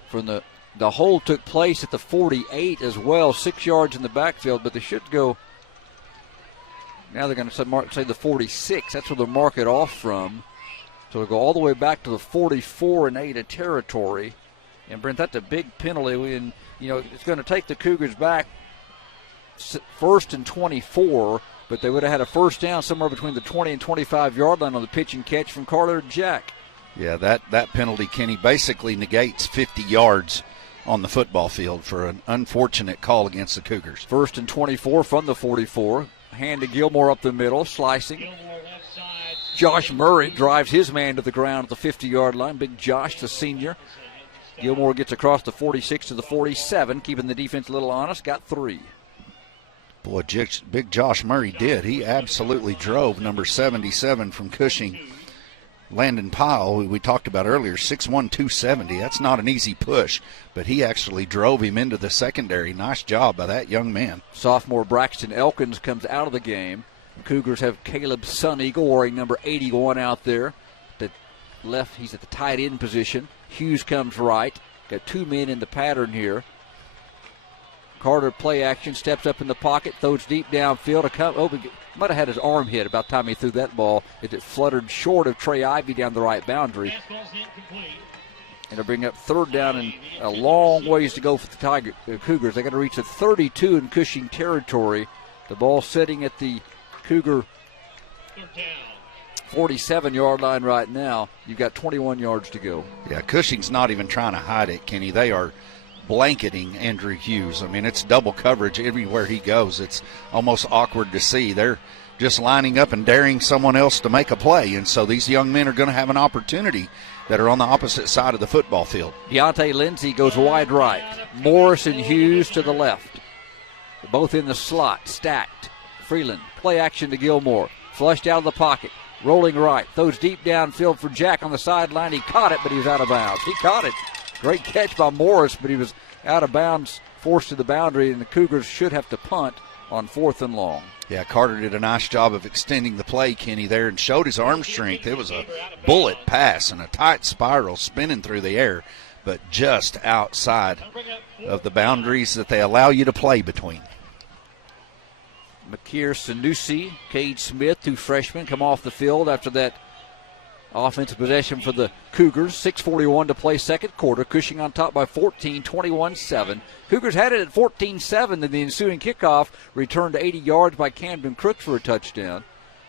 From the hold took place at the 48 as well, 6 yards in the backfield, but they should go. Now they're going to say the 46. That's where they'll mark it off from. So they'll go all the way back to the 44 in Ada territory. And Brent, that's a big penalty. And, it's going to take the Cougars back first and 24, but they would have had a first down somewhere between the 20 and 25-yard line on the pitch and catch from Carter Jack. Yeah, that penalty, Kenny, basically negates 50 yards on the football field for an unfortunate call against the Cougars. First and 24 from the 44. Hand to Gilmore up the middle, slicing. Josh Murray drives his man to the ground at the 50-yard line. Big Josh, the senior. Gilmore gets across the 46 to the 47, keeping the defense a little honest. Got 3. Boy, big Josh Murray did. He absolutely drove number 77 from Cushing. Landon Pyle, who we talked about earlier, 6'1", 270. That's not an easy push, but he actually drove him into the secondary. Nice job by that young man. Sophomore Braxton Elkins comes out of the game. The Cougars have Caleb Sun Eagle wearing number 81 out there. The left, he's at the tight end position. Hughes comes right. Got 2 men in the pattern here. Carter play action, steps up in the pocket, throws deep downfield. Might have had his arm hit about the time he threw that ball. It fluttered short of Trey Ivy down the right boundary. And they'll bring up third down and a long ways to go for the Cougars. They got to reach the 32 in Cushing territory. The ball sitting at the Cougar 47-yard line right now. You've got 21 yards to go. Yeah, Cushing's not even trying to hide it, Kenny. They are blanketing Andrew Hughes. I mean, it's double coverage everywhere he goes. It's almost awkward to see. They're just lining up and daring someone else to make a play, and so these young men are going to have an opportunity that are on the opposite side of the football field. Deontay Lindsey goes wide right. Morris and Hughes to the left. They're both in the slot, stacked. Freeland, play action to Gilmore. Flushed out of the pocket. Rolling right. Throws deep downfield for Jack on the sideline. He caught it, but he was out of bounds. He caught it. Great catch by Morris, but he was out of bounds, forced to the boundary, and the Cougars should have to punt on 4th and long. Yeah, Carter did a nice job of extending the play, Kenny, there, and showed his arm strength. It was a bullet pass and a tight spiral spinning through the air, but just outside of the boundaries that they allow you to play between. Makir Sanusi, Cade Smith, 2 freshmen, come off the field after that offensive possession for the Cougars. 6:41 to play second quarter. Cushing on top by 14, 21-7. Cougars had it at 14-7 in the ensuing kickoff. Returned to 80 yards by Camden Crooks for a touchdown.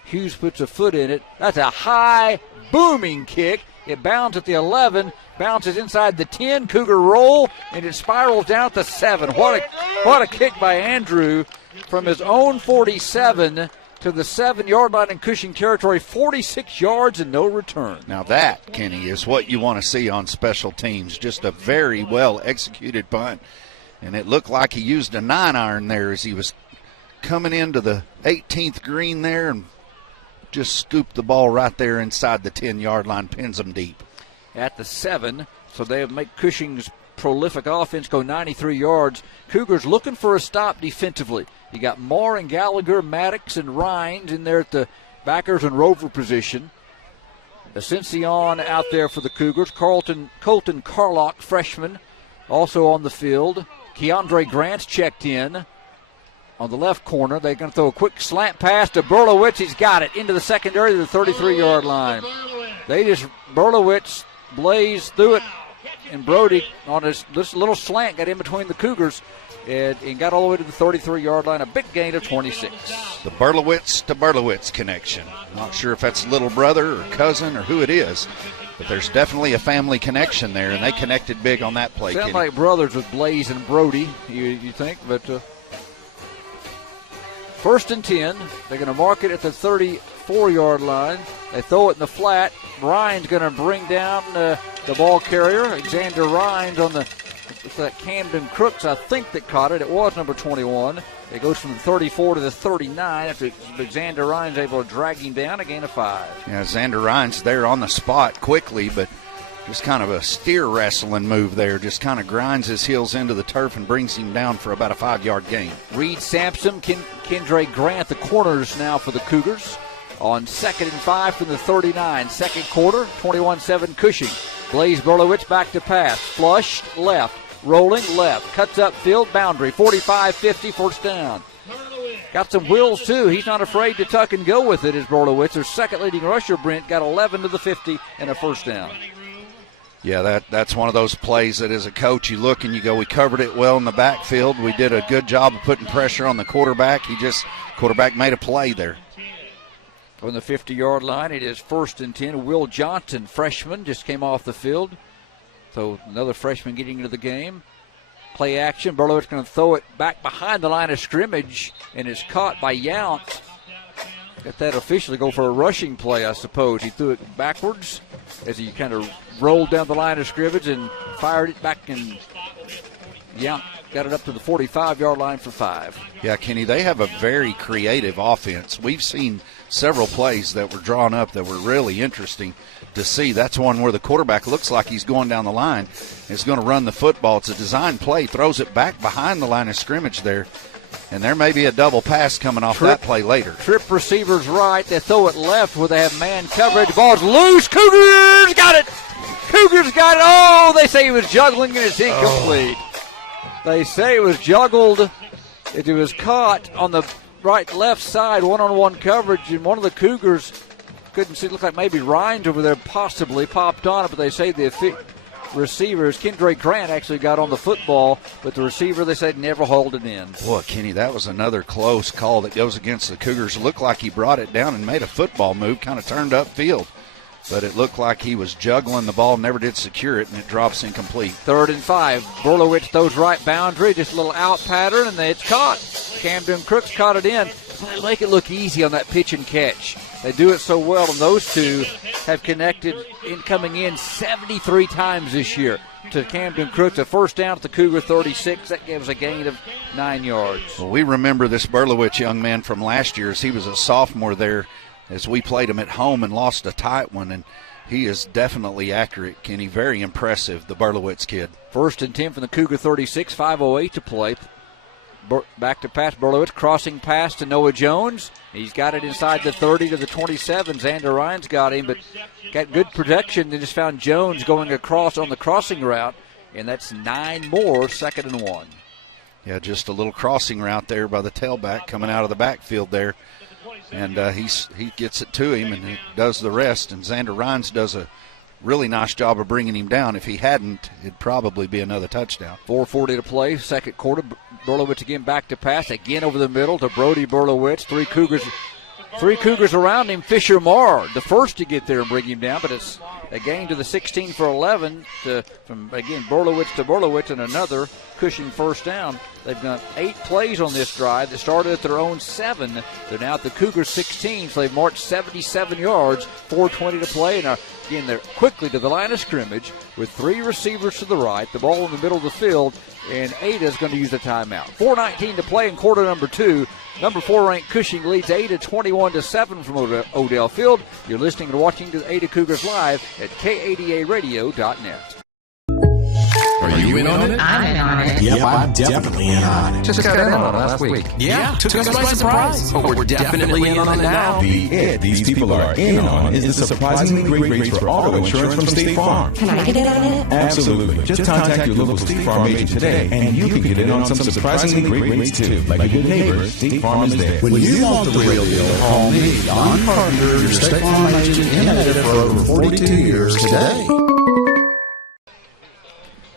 Hughes puts a foot in it. That's a high, booming kick. It bounds at the 11, bounces inside the 10. Cougar roll, and it spirals down at the 7. What a kick by Andrew from his own 47 to the 7-yard line in Cushing territory, 46 yards and no return. Now that, Kenny, is what you want to see on special teams. Just a very well-executed punt. And it looked like he used a 9-iron there as he was coming into the 18th green there and just scooped the ball right there inside the 10-yard line, pins them deep. At the 7, so they make Cushing's prolific offense go 93 yards. Cougars looking for a stop defensively. You got Moore and Gallagher, Maddox and Rhines in there at the backers and rover position. Ascension out there for the Cougars. Colton Carlock, freshman, also on the field. Keandre Grant's checked in on the left corner. They're going to throw a quick slant pass to Berlowitz. He's got it into the secondary to the 33-yard line. Berlowitz blazed through it, and Brody on this little slant got in between the Cougars and got all the way to the 33-yard line, a big gain of 26. The Berlowitz to Berlowitz connection. I'm not sure if that's little brother or cousin or who it is, but there's definitely a family connection there, and they connected big on that play. Sound like brothers with Blaze and Brody, you think, but 1st and 10. They're going to mark it at the 34-yard line. They throw it in the flat. Ryan's going to bring down the ball carrier. Alexander Rhines on it's that Camden Crooks, I think, that caught it. It was number 21. It goes from the 34 to the 39 after Alexander Rhines able to drag him down, a gain of 5. Yeah, Xander Rhines there on the spot quickly, but just kind of a steer wrestling move there. Just kind of grinds his heels into the turf and brings him down for about a 5-yard gain. Reed Sampson, Kendre Grant, the corners now for the Cougars. on 2nd and 5 from the 39. Second quarter, 21-7 Cushing. Blaze Berlowitz back to pass. Flushed left. Rolling left. Cuts upfield boundary. 45-50 first down. Got some wheels, too. He's not afraid to tuck and go with it, as Berlowitz. Their second leading rusher, Brent, got 11 to the 50 and a first down. Yeah, that's one of those plays that as a coach you look and you go, we covered it well in the backfield. We did a good job of putting pressure on the quarterback. Quarterback made a play there. On the 50-yard line, it is 1st and 10. Will Johnson, freshman, just came off the field. So another freshman getting into the game. Play action. Berlowitz going to throw it back behind the line of scrimmage, and it's caught by Yount. Got that officially go for a rushing play, I suppose. He threw it backwards as he kind of rolled down the line of scrimmage and fired it back, and Yount got it up to the 45-yard line for 5. Yeah, Kenny, they have a very creative offense. We've seen several plays that were drawn up that were really interesting to see. That's one where the quarterback looks like he's going down the line. He's going to run the football. It's a design play, throws it back behind the line of scrimmage there. And there may be a double pass coming off that play later. Trip receivers right. They throw it left where they have man coverage. Ball's loose. Cougars got it. Cougars got it. Oh, they say he was juggling and it's incomplete. They say it was juggled. It was caught on the right-left side, one-on-one coverage, and one of the Cougars couldn't see. It looked like maybe Rhines over there possibly popped on it, but they say the receivers, Kendra Grant, actually got on the football, but the receiver, they said, never hauled it in. Boy, Kenny, that was another close call that goes against the Cougars. It looked like he brought it down and made a football move, kind of turned upfield. But it looked like he was juggling the ball, never did secure it, and it drops incomplete. 3rd and 5. Berlowitz throws right boundary, just a little out pattern, and it's caught. Camden Crooks caught it in. They make it look easy on that pitch and catch. They do it so well, and those two have connected coming in 73 times this year to Camden Crooks. A first down at the Cougar 36. That gives a gain of 9 yards. Well, we remember this Berlowitz young man from last year as he was a sophomore there, as we played him at home and lost a tight one, and he is definitely accurate, Kenny. Very impressive, the Berlowitz kid. 1st and 10 from the Cougar 36, 5:08 to play. Back to pass, Berlowitz, crossing pass to Noah Jones. He's got it inside the 30 to the 27. Xander Rhines got him, but got good protection. They just found Jones going across on the crossing route, and that's 9 more, 2nd and 1. Yeah, just a little crossing route there by the tailback coming out of the backfield there. And he gets it to him, and he does the rest. And Xander Rhines does a really nice job of bringing him down. If he hadn't, it'd probably be another touchdown. 4:40 to play, second quarter. Berlowitz again back to pass, again over the middle to Brody Berlowitz. Three Cougars around him. Fisher Marr, the first to get there and bring him down, but it's a gain to the 16 for 11 from, again, Berlowitz to Berlowitz, and another Cushing first down. They've done 8 plays on this drive. They started at their own 7. They're now at the Cougars 16, so they've marched 77 yards, 4:20 to play, and again, they're quickly to the line of scrimmage with 3 receivers to the right, the ball in the middle of the field, and Ada's going to use the timeout. 4:19 to play in quarter number 2. Number 4 ranked Cushing leads Ada 21-7 from Odell Field. You're listening and watching the Ada Cougars live at KADARadio.net. Are you in on it? I'm in on it. Yep, I'm definitely in on it. Just got in on it last week. Yeah, took us by surprise. But we're definitely in on it now. These people are in on is the surprisingly great rates for auto insurance from State Farm. Can I get in on it? Absolutely. Just contact your local State Farm agent today, and you can get in on some surprisingly great rates too. Like a good neighbor, State Farm is there. When you want the real deal, call me, Don Carpenter, your State Farm agent in Ada for over 42 years today.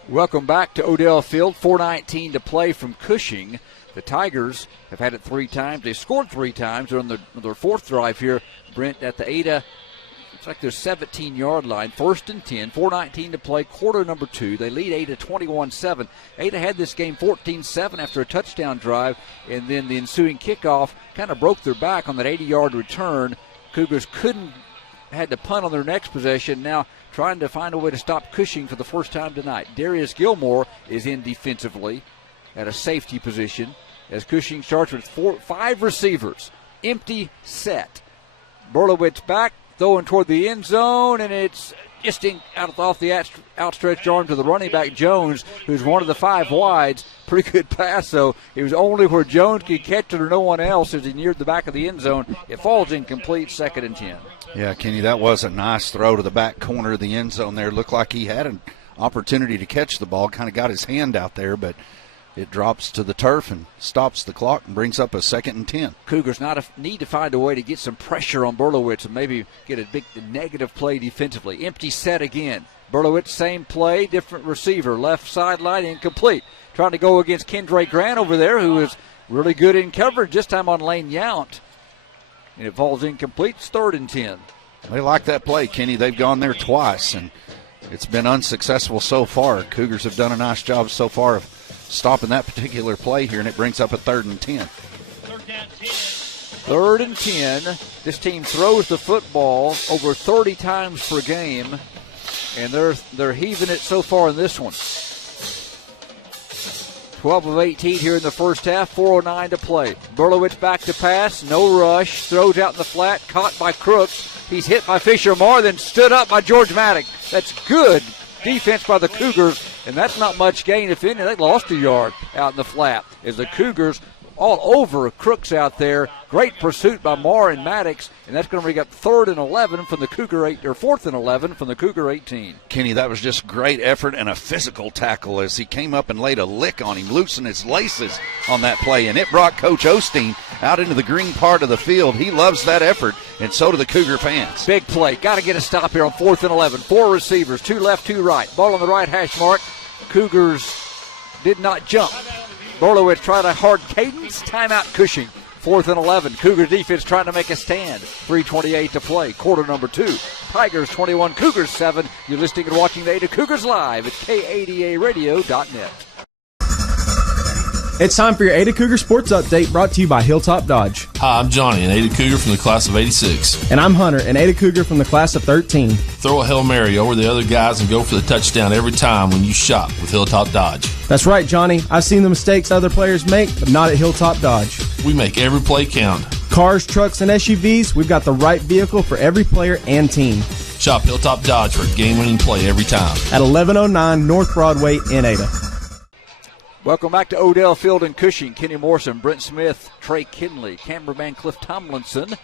Welcome back to Odell Field. 4:19 to play from Cushing. The Tigers have had it 3 times. They scored 3 times. They're on their 4th drive here, Brent, at the Ada. It's like their 17-yard line. 1st and 10. 4:19 to play, quarter number 2. They lead Ada 21-7. Ada had this game 14-7 after a touchdown drive, and then the ensuing kickoff kind of broke their back on that 80-yard return. Cougars had to punt on their next possession. Now trying to find a way to stop Cushing for the first time tonight. Darius Gilmore is in defensively at a safety position as Cushing starts with 5 receivers. Empty set. Berlowitz back, throwing toward the end zone, and it's just off the outstretched arm to the running back, Jones, who's one of the 5 wides. Pretty good pass, though. It was only where Jones could catch it or no one else as he neared the back of the end zone. It falls incomplete, 2nd and 10. Yeah, Kenny, that was a nice throw to the back corner of the end zone there. Looked like he had an opportunity to catch the ball, kind of got his hand out there, but it drops to the turf and stops the clock and brings up a 2nd and 10. Cougars need to find a way to get some pressure on Berlowitz and maybe get a big negative play defensively. Empty set again. Berlowitz, same play, different receiver. Left sideline, incomplete. Trying to go against Kendra Grant over there, who is really good in coverage, this time on Lane Yount. And it falls incomplete. It's 3rd and 10. They like that play, Kenny. They've gone there twice, and it's been unsuccessful so far. Cougars have done a nice job so far of stopping that particular play here, and it brings up a 3rd and 10. 3rd and 10. This team throws the football over 30 times per game, and they're heaving it so far in this one. 12 of 18 here in the first half, 4:09 to play. Berlowitz back to pass, no rush, throws out in the flat, caught by Crooks. He's hit by Fisher Moore, then stood up by George Maddox. That's good defense by the Cougars, and that's not much gain, if any. They lost a yard out in the flat as the Cougars all over Crooks out there. Great pursuit by Moore and Maddox, and that's going to bring up 3rd and 11 from the Cougar 8, or 4th and 11 from the Cougar 18. Kenny, that was just great effort and a physical tackle as he came up and laid a lick on him, loosened his laces on that play, and it brought Coach Osteen out into the green part of the field. He loves that effort, and so do the Cougar fans. Big play. Got to get a stop here on 4th and 11. 4 receivers, 2 left, 2 right. Ball on the right hash mark. Cougars did not jump. Berlowitz tried a hard cadence. Timeout Cushing. 4th and 11. Cougar defense trying to make a stand. 3:28 to play. Quarter number 2. Tigers 21, Cougars 7. You're listening and watching the Ada Cougars live at KADARadio.net. It's time for your Ada Cougar Sports Update, brought to you by Hilltop Dodge. Hi, I'm Johnny, an Ada Cougar from the class of 86. And I'm Hunter, an Ada Cougar from the class of 13. Throw a Hail Mary over the other guys and go for the touchdown every time when you shop with Hilltop Dodge. That's right, Johnny. I've seen the mistakes other players make, but not at Hilltop Dodge. We make every play count. Cars, trucks, and SUVs, we've got the right vehicle for every player and team. Shop Hilltop Dodge for a game-winning play every time. At 1109 North Broadway in Ada. Welcome back to Odell Field and Cushing. Kenny Morrison, Brent Smith, Trey Kinley, cameraman Cliff Tomlinson.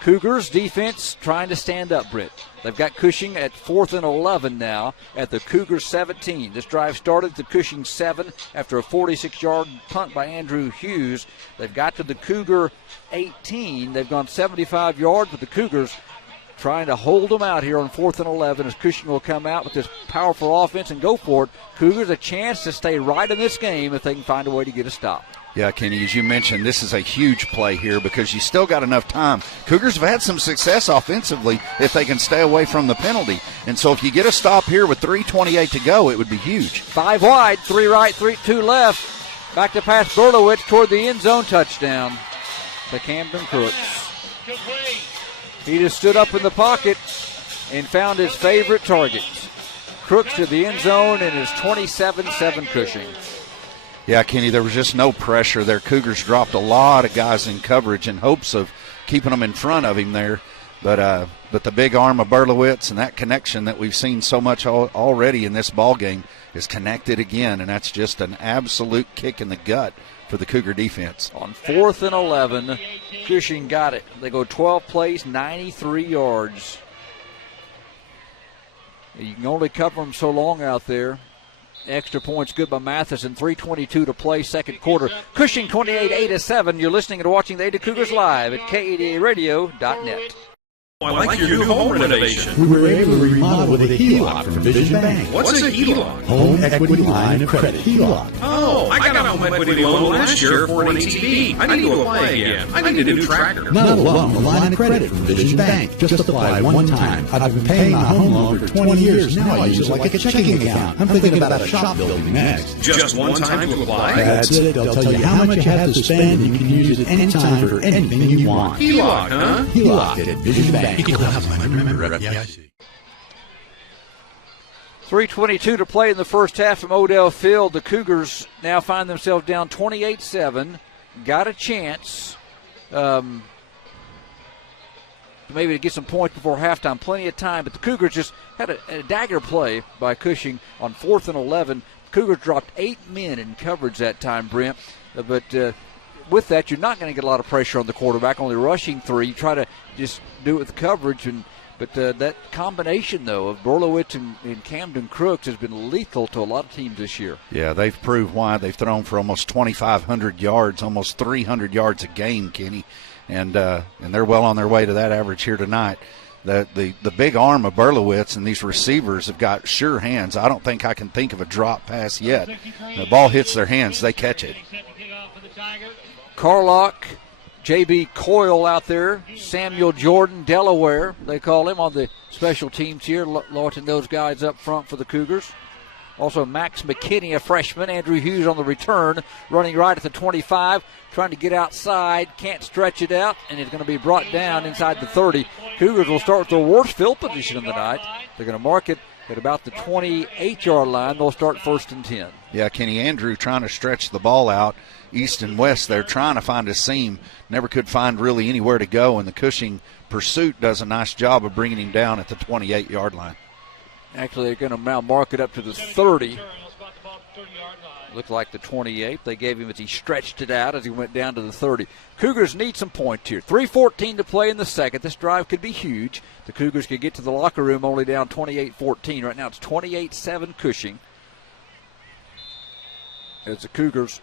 Cougars defense trying to stand up, Brent. They've got Cushing at 4th and 11 now at the Cougars 17. This drive started at the Cushing 7 after a 46-yard punt by Andrew Hughes. They've got to the Cougar 18. They've gone 75 yards, but the Cougars trying to hold them out here on 4th and 11 as Cushing will come out with this powerful offense and go for it. Cougars a chance to stay right in this game if they can find a way to get a stop. Yeah, Kenny, as you mentioned, this is a huge play here because you still got enough time. Cougars have had some success offensively if they can stay away from the penalty. And so if you get a stop here with 3:28 to go, it would be huge. 5 wide, 3 right, 2 left. Back to pass Berlowitz toward the end zone, touchdown to Camden Crooks. He just stood up in the pocket and found his favorite target. Crooks to the end zone and is 27-7 Cushing. Yeah, Kenny, there was just no pressure there. Cougars dropped a lot of guys in coverage in hopes of keeping them in front of him there. But the big arm of Berlowitz and that connection that we've seen so much already in this ball game is connected again, and that's just an absolute kick in the gut for the Cougar defense. On 4th and 11, Cushing got it. They go 12 plays, 93 yards. You can only cover them so long out there. Extra points good by Matheson. 3:22 to play, second quarter. Cushing 28, Ada 7. You're listening and watching the Ada Cougars live at KADARadio.net. I like your new home renovation. We were able to remodel with a HELOC from Vision Bank. What's a HELOC? Home Equity Line of Credit, HELOC. Oh, I got a home equity loan last year for an ATV. I need to apply again. I need a new tractor. Not a loan, a line of credit from Vision Bank. Just apply one time. I've been paying my home loan for 20 years. Now I use it like a checking account. I'm thinking about a shop building next. Just one time to apply? That's it. They'll tell you how much you have to spend, and you can use it anytime for anything you want. HELOC, huh? HELOC at Vision Bank. Remember FDIC. 3:22 to play in the first half from Odell Field. The Cougars now find themselves down 28-7. Got a chance. maybe to get some points before halftime. Plenty of time, but the Cougars just had a dagger play by Cushing on 4th and 11. Cougars dropped 8 men in coverage that time, Brent. But with that, you're not going to get a lot of pressure on the quarterback, only rushing 3. You try to just do it with coverage. But that combination, though, of Berlowitz and Camden Crooks has been lethal to a lot of teams this year. Yeah, they've proved why. They've thrown for almost 2,500 yards, almost 300 yards a game, Kenny. And they're well on their way to that average here tonight. The big arm of Berlowitz and these receivers have got sure hands. I don't think I can think of a drop pass yet. The ball hits their hands, they catch it. Carlock, J.B. Coyle out there, Samuel Jordan, Delaware, they call him on the special teams here, launching those guys up front for the Cougars. Also Max McKinney, a freshman. Andrew Hughes on the return, running right at the 25, trying to get outside, can't stretch it out, and it's going to be brought down inside the 30. Cougars will start with their worst field position of the night. They're going to mark it at about the 28-yard line. They'll start 1st and 10. Yeah, Kenny, Andrew trying to stretch the ball out east and west. They're trying to find a seam. Never could find really anywhere to go, and the Cushing pursuit does a nice job of bringing him down at the 28-yard line. Actually, they're going to now mark it up to the 30. Looked like the 28. They gave him as he stretched it out as he went down to the 30. Cougars need some points here. 3:14 to play in the second. This drive could be huge. The Cougars could get to the locker room only down 28-14. Right now it's 28-7 Cushing. As the Cougars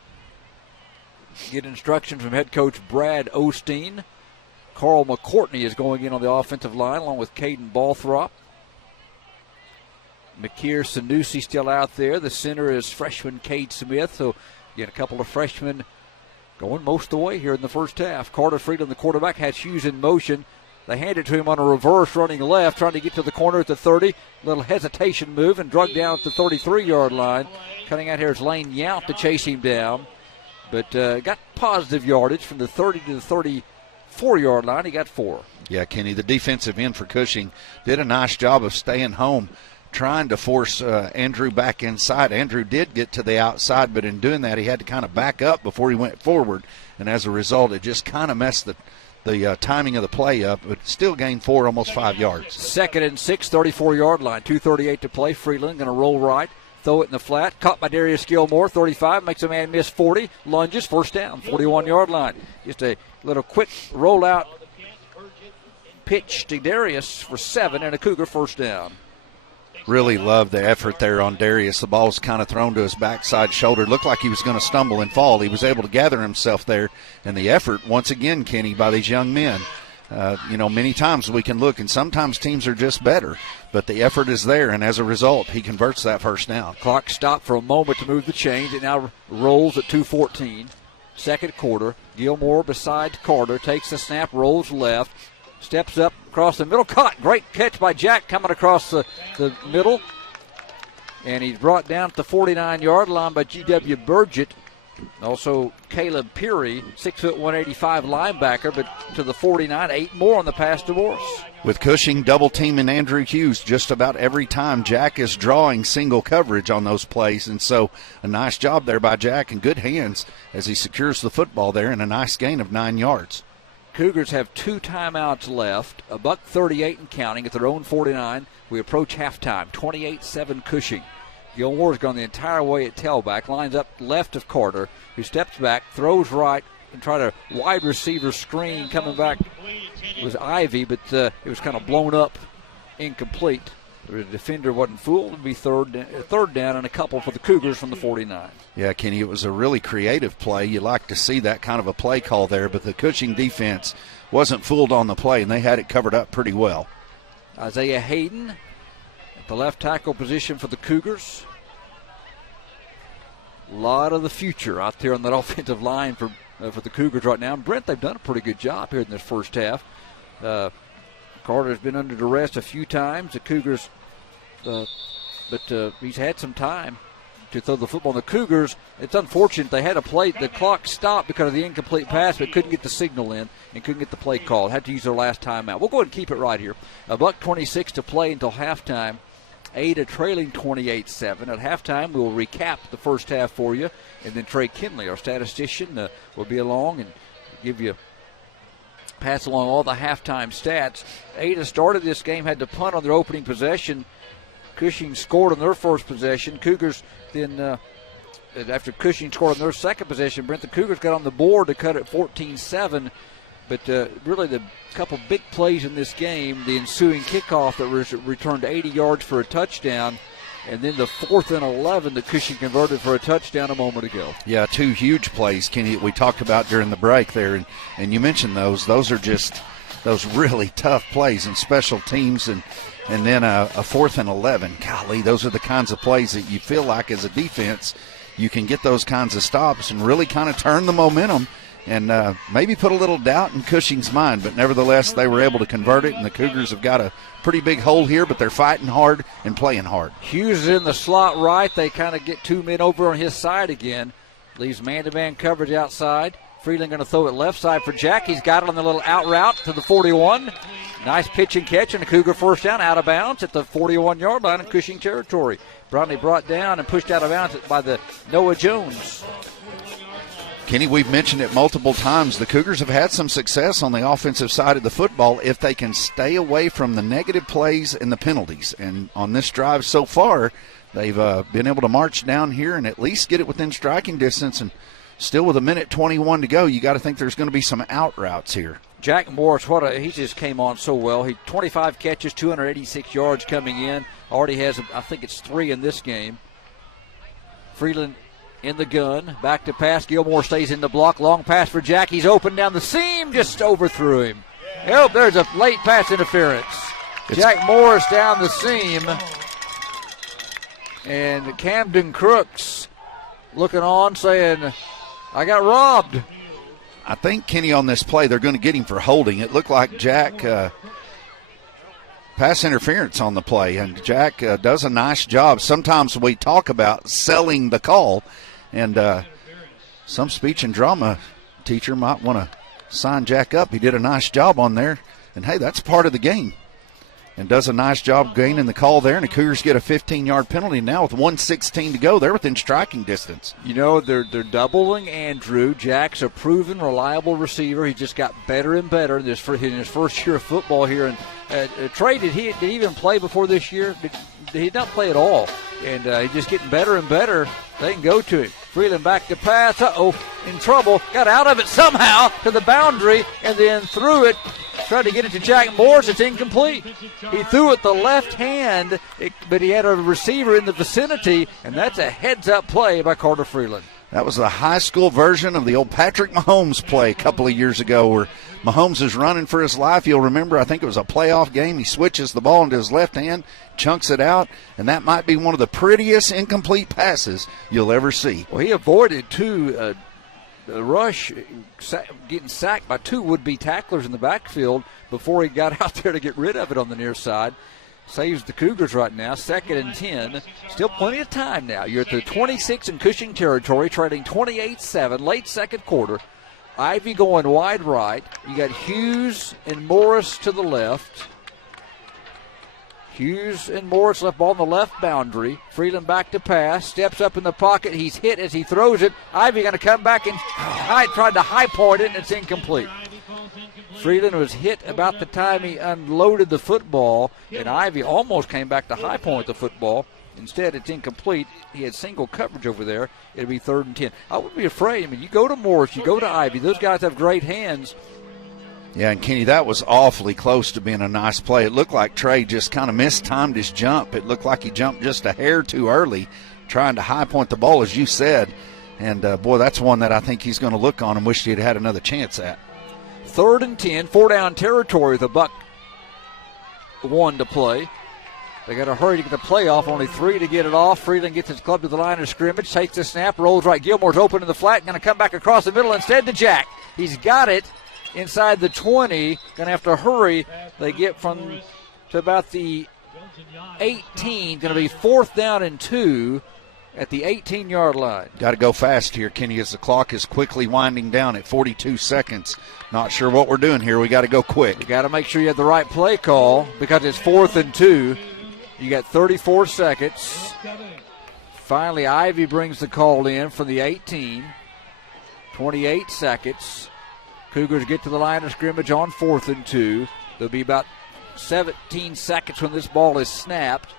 get instruction from head coach Brad Osteen. Carl McCourtney is going in on the offensive line along with Caden Balthrop. McKeer Sanusi still out there. The center is freshman Cade Smith. So, again, a couple of freshmen going most of the way here in the first half. Carter Freeland, the quarterback, has Hughes in motion. They hand it to him on a reverse running left, trying to get to the corner at the 30. Little hesitation move and drug down at the 33-yard line. Cutting out here is Lane Yount to chase him down. But got positive yardage from the 30 to the 34-yard line. He got 4. Yeah, Kenny, the defensive end for Cushing did a nice job of staying home, trying to force Andrew back inside. Andrew did get to the outside, but in doing that, he had to kind of back up before he went forward. And as a result, it just kind of messed the timing of the play up, but still gained 4, almost 5 yards. 2nd and 6, 34-yard line. 2:38 to play. Freeland going to roll right, throw it in the flat. Caught by Darius Gilmore, 35, makes a man miss 40. Lunges, 1st down, 41-yard line. Just a little quick rollout pitch to Darius for 7 and a Cougar 1st down. Really loved the effort there on Darius. The ball was kind of thrown to his backside shoulder. Looked like he was going to stumble and fall. He was able to gather himself there. And the effort, once again, Kenny, by these young men. Many times we can look, and sometimes teams are just better. But the effort is there, and as a result, he converts that 1st down. Clock stopped for a moment to move the chains. It now rolls at 2:14. 2nd quarter. Gilmore beside Carter. Takes the snap, rolls left. Steps up across the middle. Caught. Great catch by Jack coming across the middle. And he's brought down at the 49-yard line by G.W. Burgett. Also Caleb Peary, 6', 185 linebacker, but to the 49, 8 more on the pass to Morris. With Cushing double teaming Andrew Hughes just about every time, Jack is drawing single coverage on those plays. And so a nice job there by Jack and good hands as he secures the football there and a nice gain of 9 yards. Cougars have 2 timeouts left, $1:38 and counting at their own 49. We approach halftime, 28-7 Cushing. Gilmore's gone the entire way at tailback, lines up left of Carter, who steps back, throws right, and tried a wide receiver screen coming back. It was Ivy, but it was kind of blown up, incomplete. The defender wasn't fooled. It'd be third down and a couple for the Cougars from the 49. Yeah, Kenny, it was a really creative play. You like to see that kind of a play call there, but the Cushing defense wasn't fooled on the play, and they had it covered up pretty well. Isaiah Hayden at the left tackle position for the Cougars. A lot of the future out there on that offensive line for the Cougars right now. And Brent, they've done a pretty good job here in this first half. Carter's been under duress a few times. The Cougars, but he's had some time to throw the football. The Cougars, it's unfortunate they had a play. The clock stopped because of the incomplete pass, but couldn't get the signal in and couldn't get the play called. Had to use their last timeout. We'll go ahead and keep it right here. $1:26 to play until halftime. Ada trailing 28-7. At halftime, we'll recap the first half for you, and then Trey Kinley, our statistician, will be along and give you pass along all the halftime stats. Ada started this game, had to punt on their opening possession. Cushing scored on their first possession. Cougars then, after Cushing scored on their second possession, Brent, the Cougars got on the board to cut it 14-7. But really the couple big plays in this game, the ensuing kickoff that was returned 80 yards for a touchdown, and then the 4th and 11 that Cushing converted for a touchdown a moment ago. Yeah, 2 huge plays, Kenny, we talked about during the break there, and you mentioned those. Those are just those really tough plays in special teams, and then a 4th and 11. Golly, those are the kinds of plays that you feel like as a defense you can get those kinds of stops and really kind of turn the momentum and maybe put a little doubt in Cushing's mind. But nevertheless, they were able to convert it, and the Cougars have got a pretty big hole here, but they're fighting hard and playing hard. Hughes is in the slot right. They kind of get 2 men over on his side again. Leaves man-to-man coverage outside. Freeland going to throw it left side for Jack. He's got it on the little out route to the 41. Nice pitch and catch, and a Cougar first down out of bounds at the 41-yard line in Cushing territory. Bromley brought down and pushed out of bounds by the Noah Jones. Kenny, we've mentioned it multiple times. The Cougars have had some success on the offensive side of the football if they can stay away from the negative plays and the penalties. And on this drive so far, they've been able to march down here and at least get it within striking distance. And still with 1:21 to go, you got to think there's going to be some out routes here. Jack Morris, he just came on so well. He 25 catches, 286 yards coming in. Already has, I think it's 3 in this game. Freeland in the gun, back to pass. Gilmore stays in the block. Long pass for Jack. He's open down the seam, just overthrew him. Help, there's a late pass interference. Jack Morris down the seam. And Camden Crooks looking on saying, I got robbed. I think, Kenny, on this play, they're going to get him for holding. It looked like Jack pass interference on the play, and Jack does a nice job. Sometimes we talk about selling the call, and some speech and drama teacher might want to sign Jack up. He did a nice job on there, and, hey, that's part of the game. And does a nice job gaining the call there, and the Cougars get a 15-yard penalty now with 1:16 to go. They're within striking distance. You know, they're doubling Andrew. Jack's a proven, reliable receiver. He just got better and better in his first year of football here. And Trey, did he even play before this year? He did not play at all. And he's just getting better and better. They can go to him. Freeland back to pass. In trouble. Got out of it somehow to the boundary and then threw it. Tried to get it to Jack Morris. It's incomplete. He threw it the left hand, but he had a receiver in the vicinity, and that's a heads-up play by Carter Freeland. That was the high school version of the old Patrick Mahomes play a couple of years ago where Mahomes is running for his life. You'll remember, I think it was a playoff game. He switches the ball into his left hand, chunks it out, and that might be one of the prettiest incomplete passes you'll ever see. Well, he avoided two rush, getting sacked by 2 would-be tacklers in the backfield before he got out there to get rid of it on the near side. Saves the Cougars right now, 2nd and 10. Still plenty of time now. You're at the 26 in Cushing territory, trailing 28-7, late second quarter. Ivy going wide right. You got Hughes and Morris to the left. Hughes and Morris left ball on the left boundary. Freeland back to pass. Steps up in the pocket. He's hit as he throws it. Ivy going to come back and tried to high point it, and it's incomplete. Freeland was hit about the time he unloaded the football, and Ivy almost came back to high point the football. Instead, it's incomplete. He had single coverage over there. It'll be 3rd and 10. I wouldn't be afraid. I mean, you go to Morris, you go to Ivy. Those guys have great hands. Yeah, and Kenny, that was awfully close to being a nice play. It looked like Trey just kind of mistimed his jump. It looked like he jumped just a hair too early, trying to high point the ball, as you said. And, boy, that's one that I think he's going to look on and wish he'd had another chance at. 3rd and 10, 4-down territory. The Buck 1 to play. They got to hurry to get the play off. Only 3 to get it off. Freeland gets his club to the line of scrimmage, takes the snap, rolls right. Gilmore's open in the flat, going to come back across the middle instead to Jack. He's got it inside the 20. Going to have to hurry. They get from to about the 18. Going to be 4th down and 2 at the 18-yard line. Got to go fast here, Kenny, as the clock is quickly winding down at 42 seconds. Not sure what we're doing here. We got to go quick. You got to make sure you have the right play call because it's 4th and 2. You got 34 seconds. Finally, Ivy brings the call in from the 18. 28 seconds. Cougars get to the line of scrimmage on 4th and 2. There'll be about 17 seconds when this ball is snapped.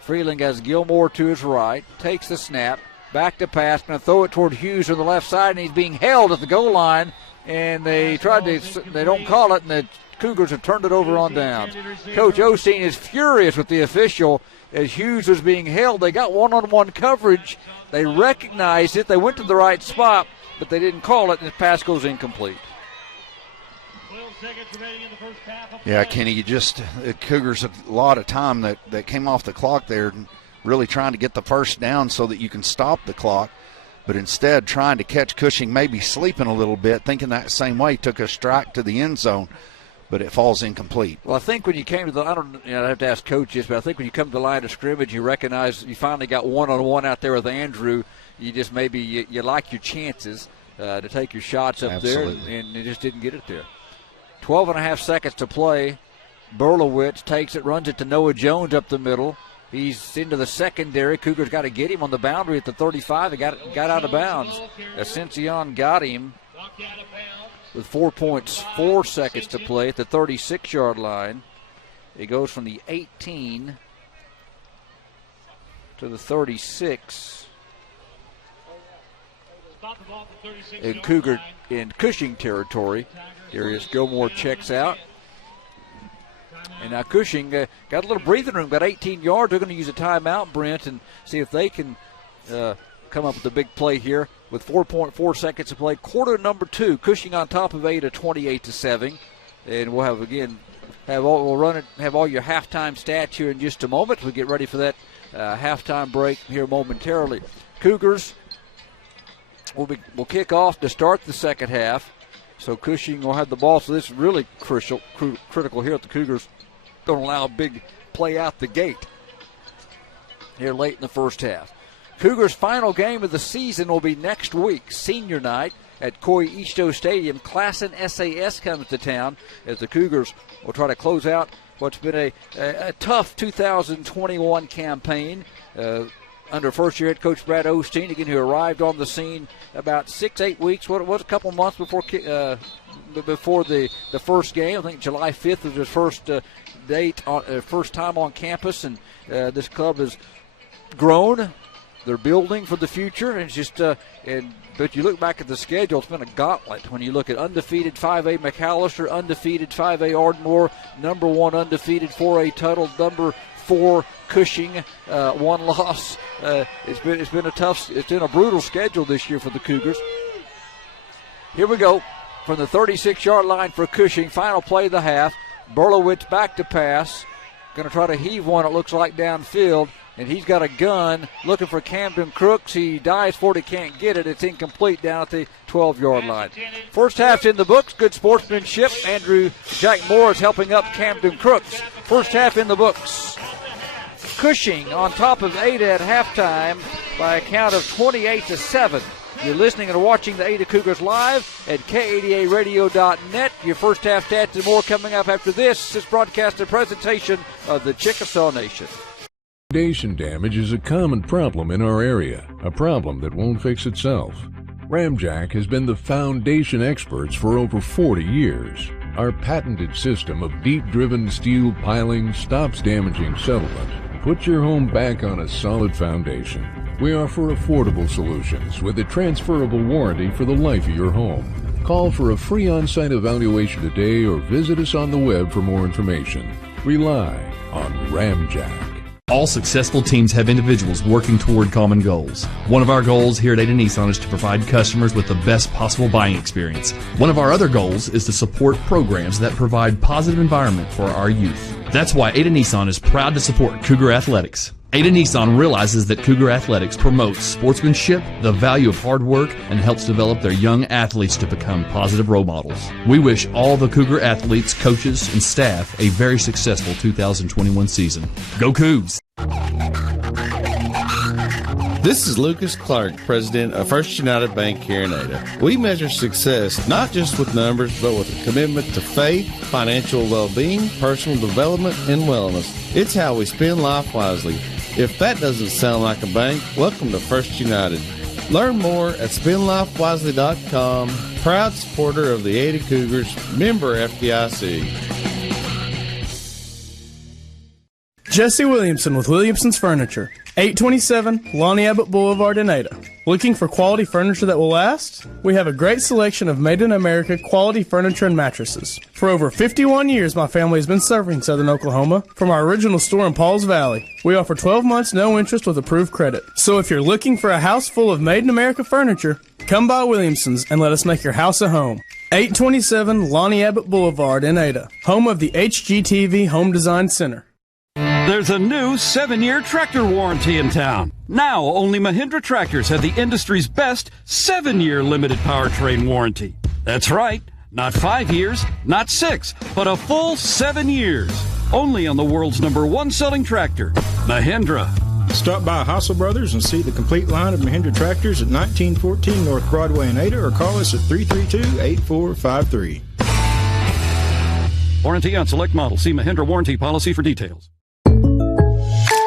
Freeling has Gilmore to his right, takes the snap, back to pass, going to throw it toward Hughes on the left side, and he's being held at the goal line, and they don't call it, and the Cougars have turned it over on downs. Coach Osteen is furious with the official as Hughes was being held. They got one-on-one coverage. They recognized it. They went to the right spot, but they didn't call it, and the pass goes incomplete. Yeah, Kenny, the Cougars a lot of time that came off the clock there, really trying to get the first down so that you can stop the clock, but instead trying to catch Cushing, maybe sleeping a little bit, thinking that same way, took a strike to the end zone, but it falls incomplete. Well, I think when you came to I have to ask Coach this, but I think when you come to the line of scrimmage, you recognize you finally got one-on-one out there with Andrew. You just you like your chances to take your shots up Absolutely. there, and you just didn't get it there. 12.5 seconds to play. Berlowitz takes it, runs it to Noah Jones up the middle. He's into the secondary. Cougars got to get him on the boundary at the 35. He got out of bounds. Ascension got him with 4.4 seconds to play at the 36-yard line. It goes from the 18 to the 36. In Cushing territory. Darius Gilmore checks out. And now Cushing got a little breathing room, got 18 yards. They're going to use a timeout, Brent, and see if they can come up with a big play here with 4.4 seconds to play. Quarter number 2, Cushing on top of 8 at 28-7. And we'll have all your halftime stats here in just a moment. We'll get ready for that halftime break here momentarily. Cougars will kick off to start the second half. So Cushing will have the ball. So this is really critical here at the Cougars. Don't allow a big play out the gate here late in the first half. Cougars' final game of the season will be next week, senior night at Coy Easto Stadium. Classen SAS comes to town as the Cougars will try to close out what's been a tough 2021 campaign. Under first-year head coach Brad Osteen, again, who arrived on the scene about 6-8 weeks. What was a couple months before the first game? I think July 5th was his first first time on campus, and this club has grown. They're building for the future, and it's just but you look back at the schedule, it's been a gauntlet. When you look at undefeated 5A McAllister, undefeated 5A Ardmore, number 1 undefeated 4A Tuttle, number 4 Cushing, 1 loss. It's been a brutal schedule this year for the Cougars. Here we go from the 36-yard line for Cushing. Final play of the half. Berlowitz back to pass. Going to try to heave one, it looks like, downfield. And he's got a gun looking for Camden Crooks. He dives for it, he can't get it. It's incomplete down at the 12-yard line. First half's in the books. Good sportsmanship. Andrew Jack Moore is helping up Camden Crooks. First half in the books. Cushing on top of Ada at halftime by a count of 28-7. You're listening and watching the Ada Cougars live at KADARadio.net. Your first half stats and more coming up after this. This broadcast a presentation of the Chickasaw Nation. Foundation damage is a common problem in our area, a problem that won't fix itself. Ramjack has been the foundation experts for over 40 years. Our patented system of deep-driven steel piling stops damaging settlement. Put your home back on a solid foundation. We offer affordable solutions with a transferable warranty for the life of your home. Call for a free on-site evaluation today or visit us on the web for more information. Rely on Ramjack. All successful teams have individuals working toward common goals. One of our goals here at Ada Nissan is to provide customers with the best possible buying experience. One of our other goals is to support programs that provide positive environment for our youth. That's why Ada Nissan is proud to support Cougar Athletics. Ada Nissan realizes that Cougar Athletics promotes sportsmanship, the value of hard work, and helps develop their young athletes to become positive role models. We wish all the Cougar athletes, coaches, and staff a very successful 2021 season. Go Cougs! This is Lucas Clark, president of First United Bank here in Ada. We measure success not just with numbers, but with a commitment to faith, financial well-being, personal development, and wellness. It's how we spend life wisely. If that doesn't sound like a bank, welcome to First United. Learn more at spendlifewisely.com. Proud supporter of the Ada Cougars, member FDIC. Jesse Williamson with Williamson's Furniture, 827 Lonnie Abbott Boulevard in Ada. Looking for quality furniture that will last? We have a great selection of made-in-America quality furniture and mattresses. For over 51 years, my family has been serving Southern Oklahoma from our original store in Pauls Valley. We offer 12 months no interest with approved credit. So if you're looking for a house full of made-in-America furniture, come by Williamson's and let us make your house a home. 827 Lonnie Abbott Boulevard in Ada, home of the HGTV Home Design Center. There's a new 7-year tractor warranty in town. Now, only Mahindra tractors have the industry's best 7-year limited powertrain warranty. That's right, not 5 years, not 6, but a full 7 years. Only on the world's #1 selling tractor, Mahindra. Stop by Hassel Brothers and see the complete line of Mahindra tractors at 1914 North Broadway in Ada, or call us at 332-8453. Warranty on select models. See Mahindra warranty policy for details.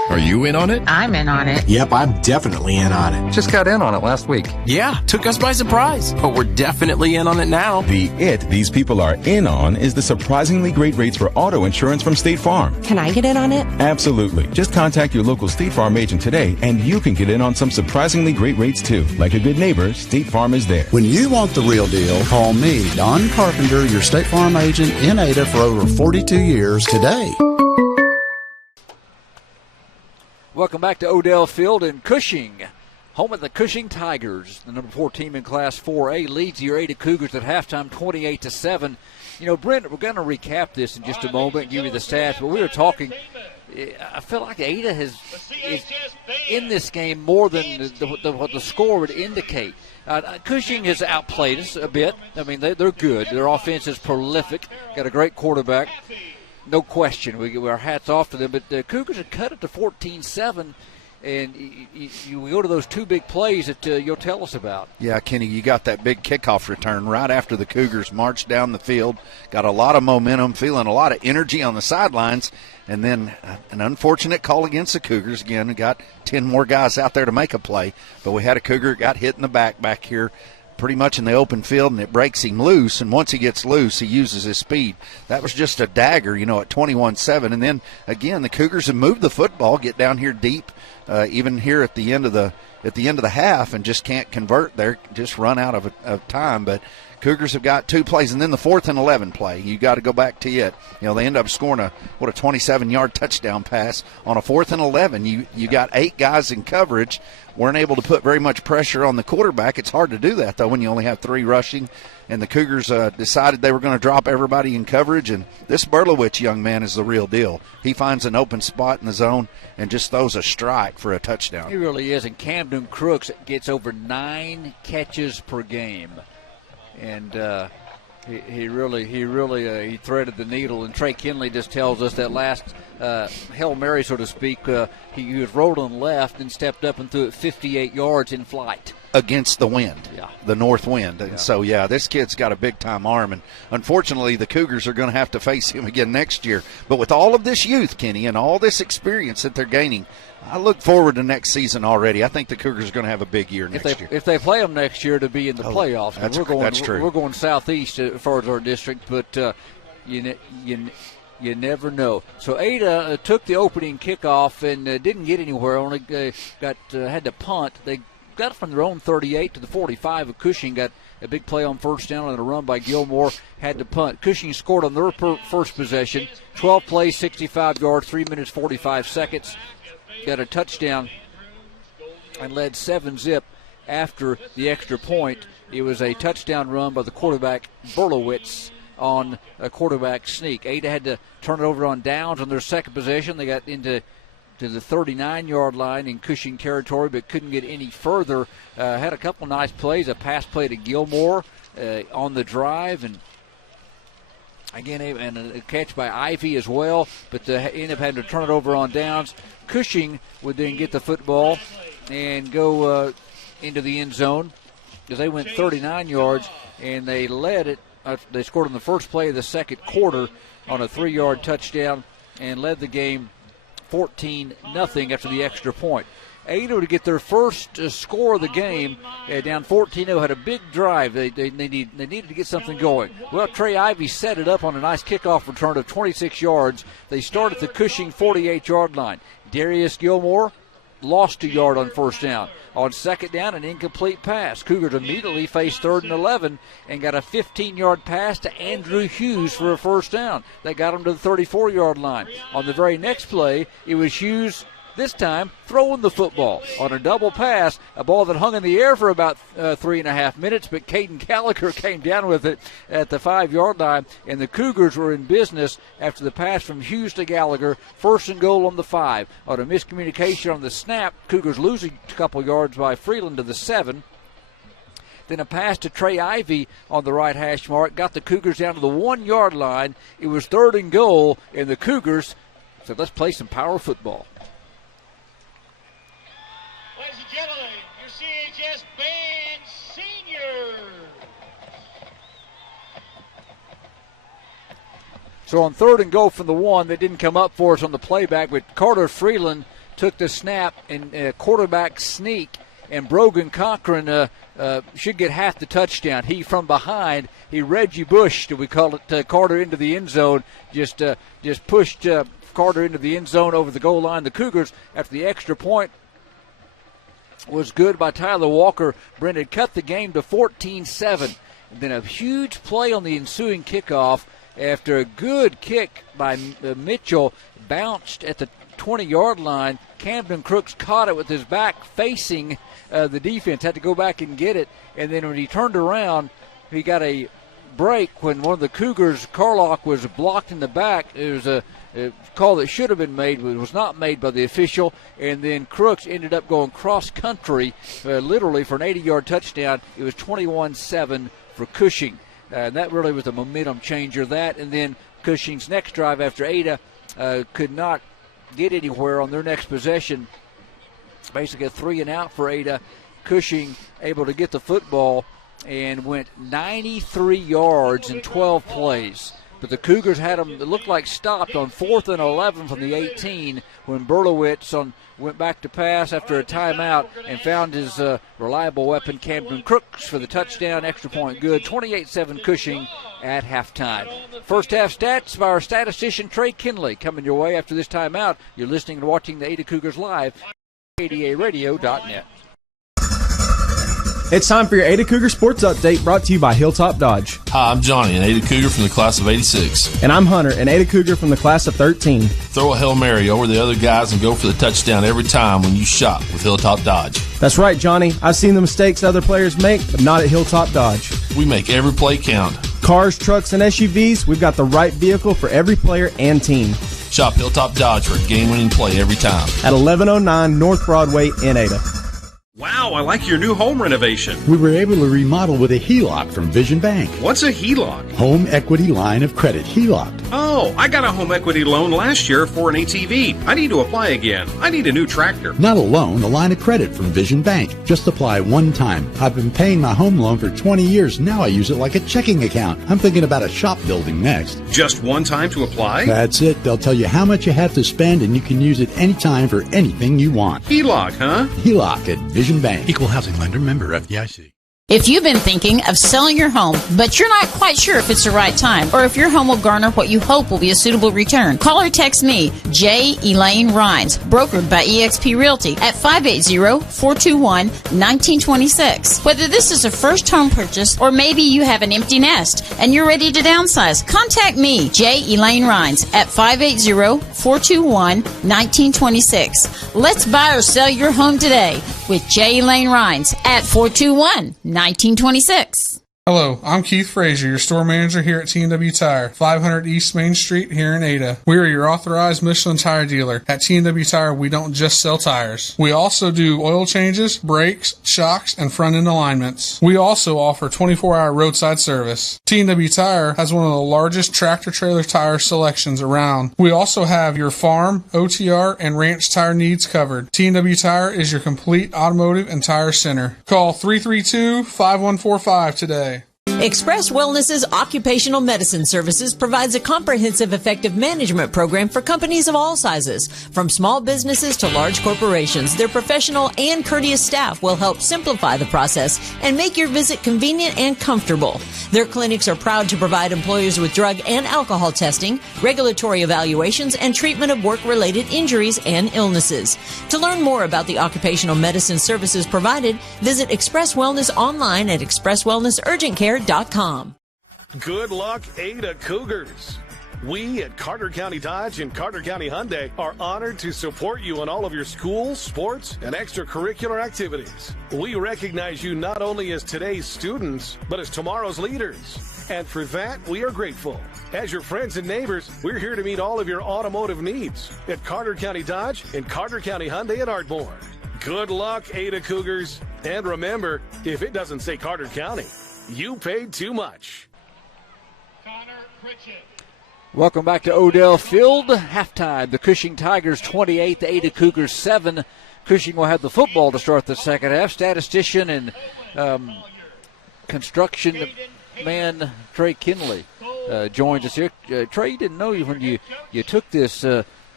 Are you in on it? I'm in on it. Yep, I'm definitely in on it. Just got in on it last week. Yeah, took us by surprise. But we're definitely in on it now. These people are in on is the surprisingly great rates for auto insurance from State Farm. Can I get in on it? Absolutely. Just contact your local State Farm agent today and you can get in on some surprisingly great rates too. Like a good neighbor, State Farm is there. When you want the real deal, call me, Don Carpenter, your State Farm agent in Ada for over 42 years today. Welcome back to Odell Field in Cushing, home of the Cushing Tigers. The #4 team in Class 4A leads your Ada Cougars at halftime 28-7. You know, Brent, we're going to recap this in just a moment and give you the stats, but we were talking, I feel like Ada is in this game more than what the score would indicate. Cushing has outplayed us a bit. I mean, they're good. Their offense is prolific, got a great quarterback. No question. We our hats off to them. But the Cougars have cut it to 14-7, and you go to those two big plays that you'll tell us about. Yeah, Kenny, you got that big kickoff return right after the Cougars marched down the field, got a lot of momentum, feeling a lot of energy on the sidelines, and then an unfortunate call against the Cougars. Again, we got 10 more guys out there to make a play, but we had a Cougar got hit in the back here, pretty much in the open field, and it breaks him loose, and once he gets loose, he uses his speed. That was just a dagger, at 21-7, and then, again, the Cougars have moved the football, get down here deep, even here at the end of the half, and just can't convert there, just run out of time, but Cougars have got two plays, and then the 4th and 11 play. You got to go back to it. They end up scoring a 27-yard touchdown pass on a 4th and 11. You got 8 guys in coverage, weren't able to put very much pressure on the quarterback. It's hard to do that, though, when you only have 3 rushing. And the Cougars decided they were going to drop everybody in coverage. And this Berlowitz young man is the real deal. He finds an open spot in the zone and just throws a strike for a touchdown. He really is. And Camden Crooks gets over 9 catches per game. And he really threaded the needle. And Trey Kinley just tells us that last Hail Mary, so to speak, he was rolling left and stepped up and threw it 58 yards in flight. Against the wind, the north wind. And so, this kid's got a big-time arm. And unfortunately, the Cougars are going to have to face him again next year. But with all of this youth, Kenny, and all this experience that they're gaining, I look forward to next season already. I think the Cougars are going to have a big year next year. If they play them next year to be in the playoffs. That's true. We're going southeast as far as our district, but you never know. So Ada took the opening kickoff and didn't get anywhere. Only had to punt. They got it from their own 38 to the 45 of Cushing. Got a big play on first down and a run by Gilmore. Had to punt. Cushing scored on their first possession. 12 plays, 65 yards, 3 minutes, 45 seconds. Got a touchdown and led 7-0 after the extra point. It was a touchdown run by the quarterback, Berlowitz, on a quarterback sneak. Ada had to turn it over on downs on their second possession. They got into the 39-yard line in Cushing territory, but couldn't get any further. Had a couple nice plays, a pass play to Gilmore on the drive, and again, and a catch by Ivy as well, but ended up having to turn it over on downs. Cushing would then get the football and go into the end zone because they went 39 yards, and they led it. They scored on the first play of the second quarter on a 3-yard touchdown and led the game 14-0 after the extra point. Ada to get their first score of the game, down 14-0, had a big drive. They needed to get something going. Well, Trey Ivy set it up on a nice kickoff return of 26 yards. They start at the Cushing 48-yard line. Darius Gilmore lost a yard on first down. On second down, an incomplete pass. Cougars immediately faced 3rd and 11 and got a 15-yard pass to Andrew Hughes for a first down. That got him to the 34-yard line. On the very next play, it was Hughes this time throwing the football on a double pass, a ball that hung in the air for about 3.5 minutes, but Caden Gallagher came down with it at the 5-yard line, and the Cougars were in business after the pass from Hughes to Gallagher. 1st and goal on the 5. On a miscommunication on the snap, Cougars losing a couple yards by Freeland to the 7. Then a pass to Trey Ivy on the right hash mark got the Cougars down to the 1-yard line. It was 3rd and goal, and the Cougars said, let's play some power football. Ladies and gentlemen, your CHS Band Senior. So on 3rd and goal from the 1, they didn't come up for us on the playback, but Carter Freeland took the snap and quarterback sneak, and Brogan Cochran should get half the touchdown. He, from behind, he Reggie Bushed, we call it, Carter into the end zone, just pushed Carter into the end zone over the goal line. The Cougars, after the extra point, was good by Tyler Walker. Brent had cut the game to 14-7. And then a huge play on the ensuing kickoff after a good kick by Mitchell bounced at the 20-yard line. Camden Crooks caught it with his back facing the defense, had to go back and get it. And then when he turned around, he got a break when one of the Cougars, Carlock, was blocked in the back. It was a call that should have been made, but was not made by the official. And then Crooks ended up going cross-country, literally for an 80-yard touchdown. It was 21-7 for Cushing. And that really was a momentum changer. That, and then Cushing's next drive after Ada could not get anywhere on their next possession. Basically a 3-and-out for Ada. Cushing able to get the football and went 93 yards in 12 plays. But the Cougars had them, it looked like, stopped on 4th and 11 from the 18 when Berlowitz went back to pass after a timeout and found his reliable weapon, Camden Crooks, for the touchdown. Extra point good. 28-7 Cushing at halftime. First half stats by our statistician, Trey Kinley, coming your way after this timeout. You're listening and watching the Ada Cougars live, ADARadio.net. It's time for your Ada Cougar Sports Update, brought to you by Hilltop Dodge. Hi, I'm Johnny, an Ada Cougar from the class of 86. And I'm Hunter, an Ada Cougar from the class of 13. Throw a Hail Mary over the other guys and go for the touchdown every time when you shop with Hilltop Dodge. That's right, Johnny. I've seen the mistakes other players make, but not at Hilltop Dodge. We make every play count. Cars, trucks, and SUVs, we've got the right vehicle for every player and team. Shop Hilltop Dodge for a game-winning play every time. At 1109 North Broadway in Ada. Wow, I like your new home renovation. We were able to remodel with a HELOC from Vision Bank. What's a HELOC? Home Equity Line of Credit, HELOC. Oh, I got a home equity loan last year for an ATV. I need to apply again. I need a new tractor. Not a loan, a line of credit from Vision Bank. Just apply one time. I've been paying my home loan for 20 years. Now I use it like a checking account. I'm thinking about a shop building next. Just one time to apply? That's it. They'll tell you how much you have to spend, and you can use it anytime for anything you want. HELOC, huh? HELOC at Vision Bank. Equal housing lender, member FDIC. If you've been thinking of selling your home, but you're not quite sure if it's the right time, or if your home will garner what you hope will be a suitable return, call or text me, J. Elaine Rhines, brokered by eXp Realty, at 580-421-1926. Whether this is a first home purchase, or maybe you have an empty nest and you're ready to downsize, contact me, J. Elaine Rhines, at 580-421-1926. Let's buy or sell your home today with J. Elaine Rhines at 421-1926. Hello, I'm Keith Frazier, your store manager here at T&W Tire, 500 East Main Street here in Ada. We are your authorized Michelin tire dealer. At T&W Tire, we don't just sell tires. We also do oil changes, brakes, shocks, and front-end alignments. We also offer 24-hour roadside service. T&W Tire has one of the largest tractor-trailer tire selections around. We also have your farm, OTR, and ranch tire needs covered. T&W Tire is your complete automotive and tire center. Call 332-5145 today. Express Wellness's Occupational Medicine Services provides a comprehensive effective management program for companies of all sizes. From small businesses to large corporations, their professional and courteous staff will help simplify the process and make your visit convenient and comfortable. Their clinics are proud to provide employers with drug and alcohol testing, regulatory evaluations, and treatment of work-related injuries and illnesses. To learn more about the occupational medicine services provided, visit Express Wellness online at expresswellnessurgentcare.com. Good luck, Ada Cougars. We at Carter County Dodge and Carter County Hyundai are honored to support you in all of your school, sports, and extracurricular activities. We recognize you not only as today's students, but as tomorrow's leaders. And for that, we are grateful. As your friends and neighbors, we're here to meet all of your automotive needs at Carter County Dodge and Carter County Hyundai at Ardmore. Good luck, Ada Cougars. And remember, if it doesn't say Carter County, you paid too much. Welcome back to Odell Field. Halftime, the Cushing Tigers 28, the Ada Cougars 7. Cushing will have the football to start the second half. Statistician and construction man Trey Kinley joins us here. Trey, you didn't know when you took this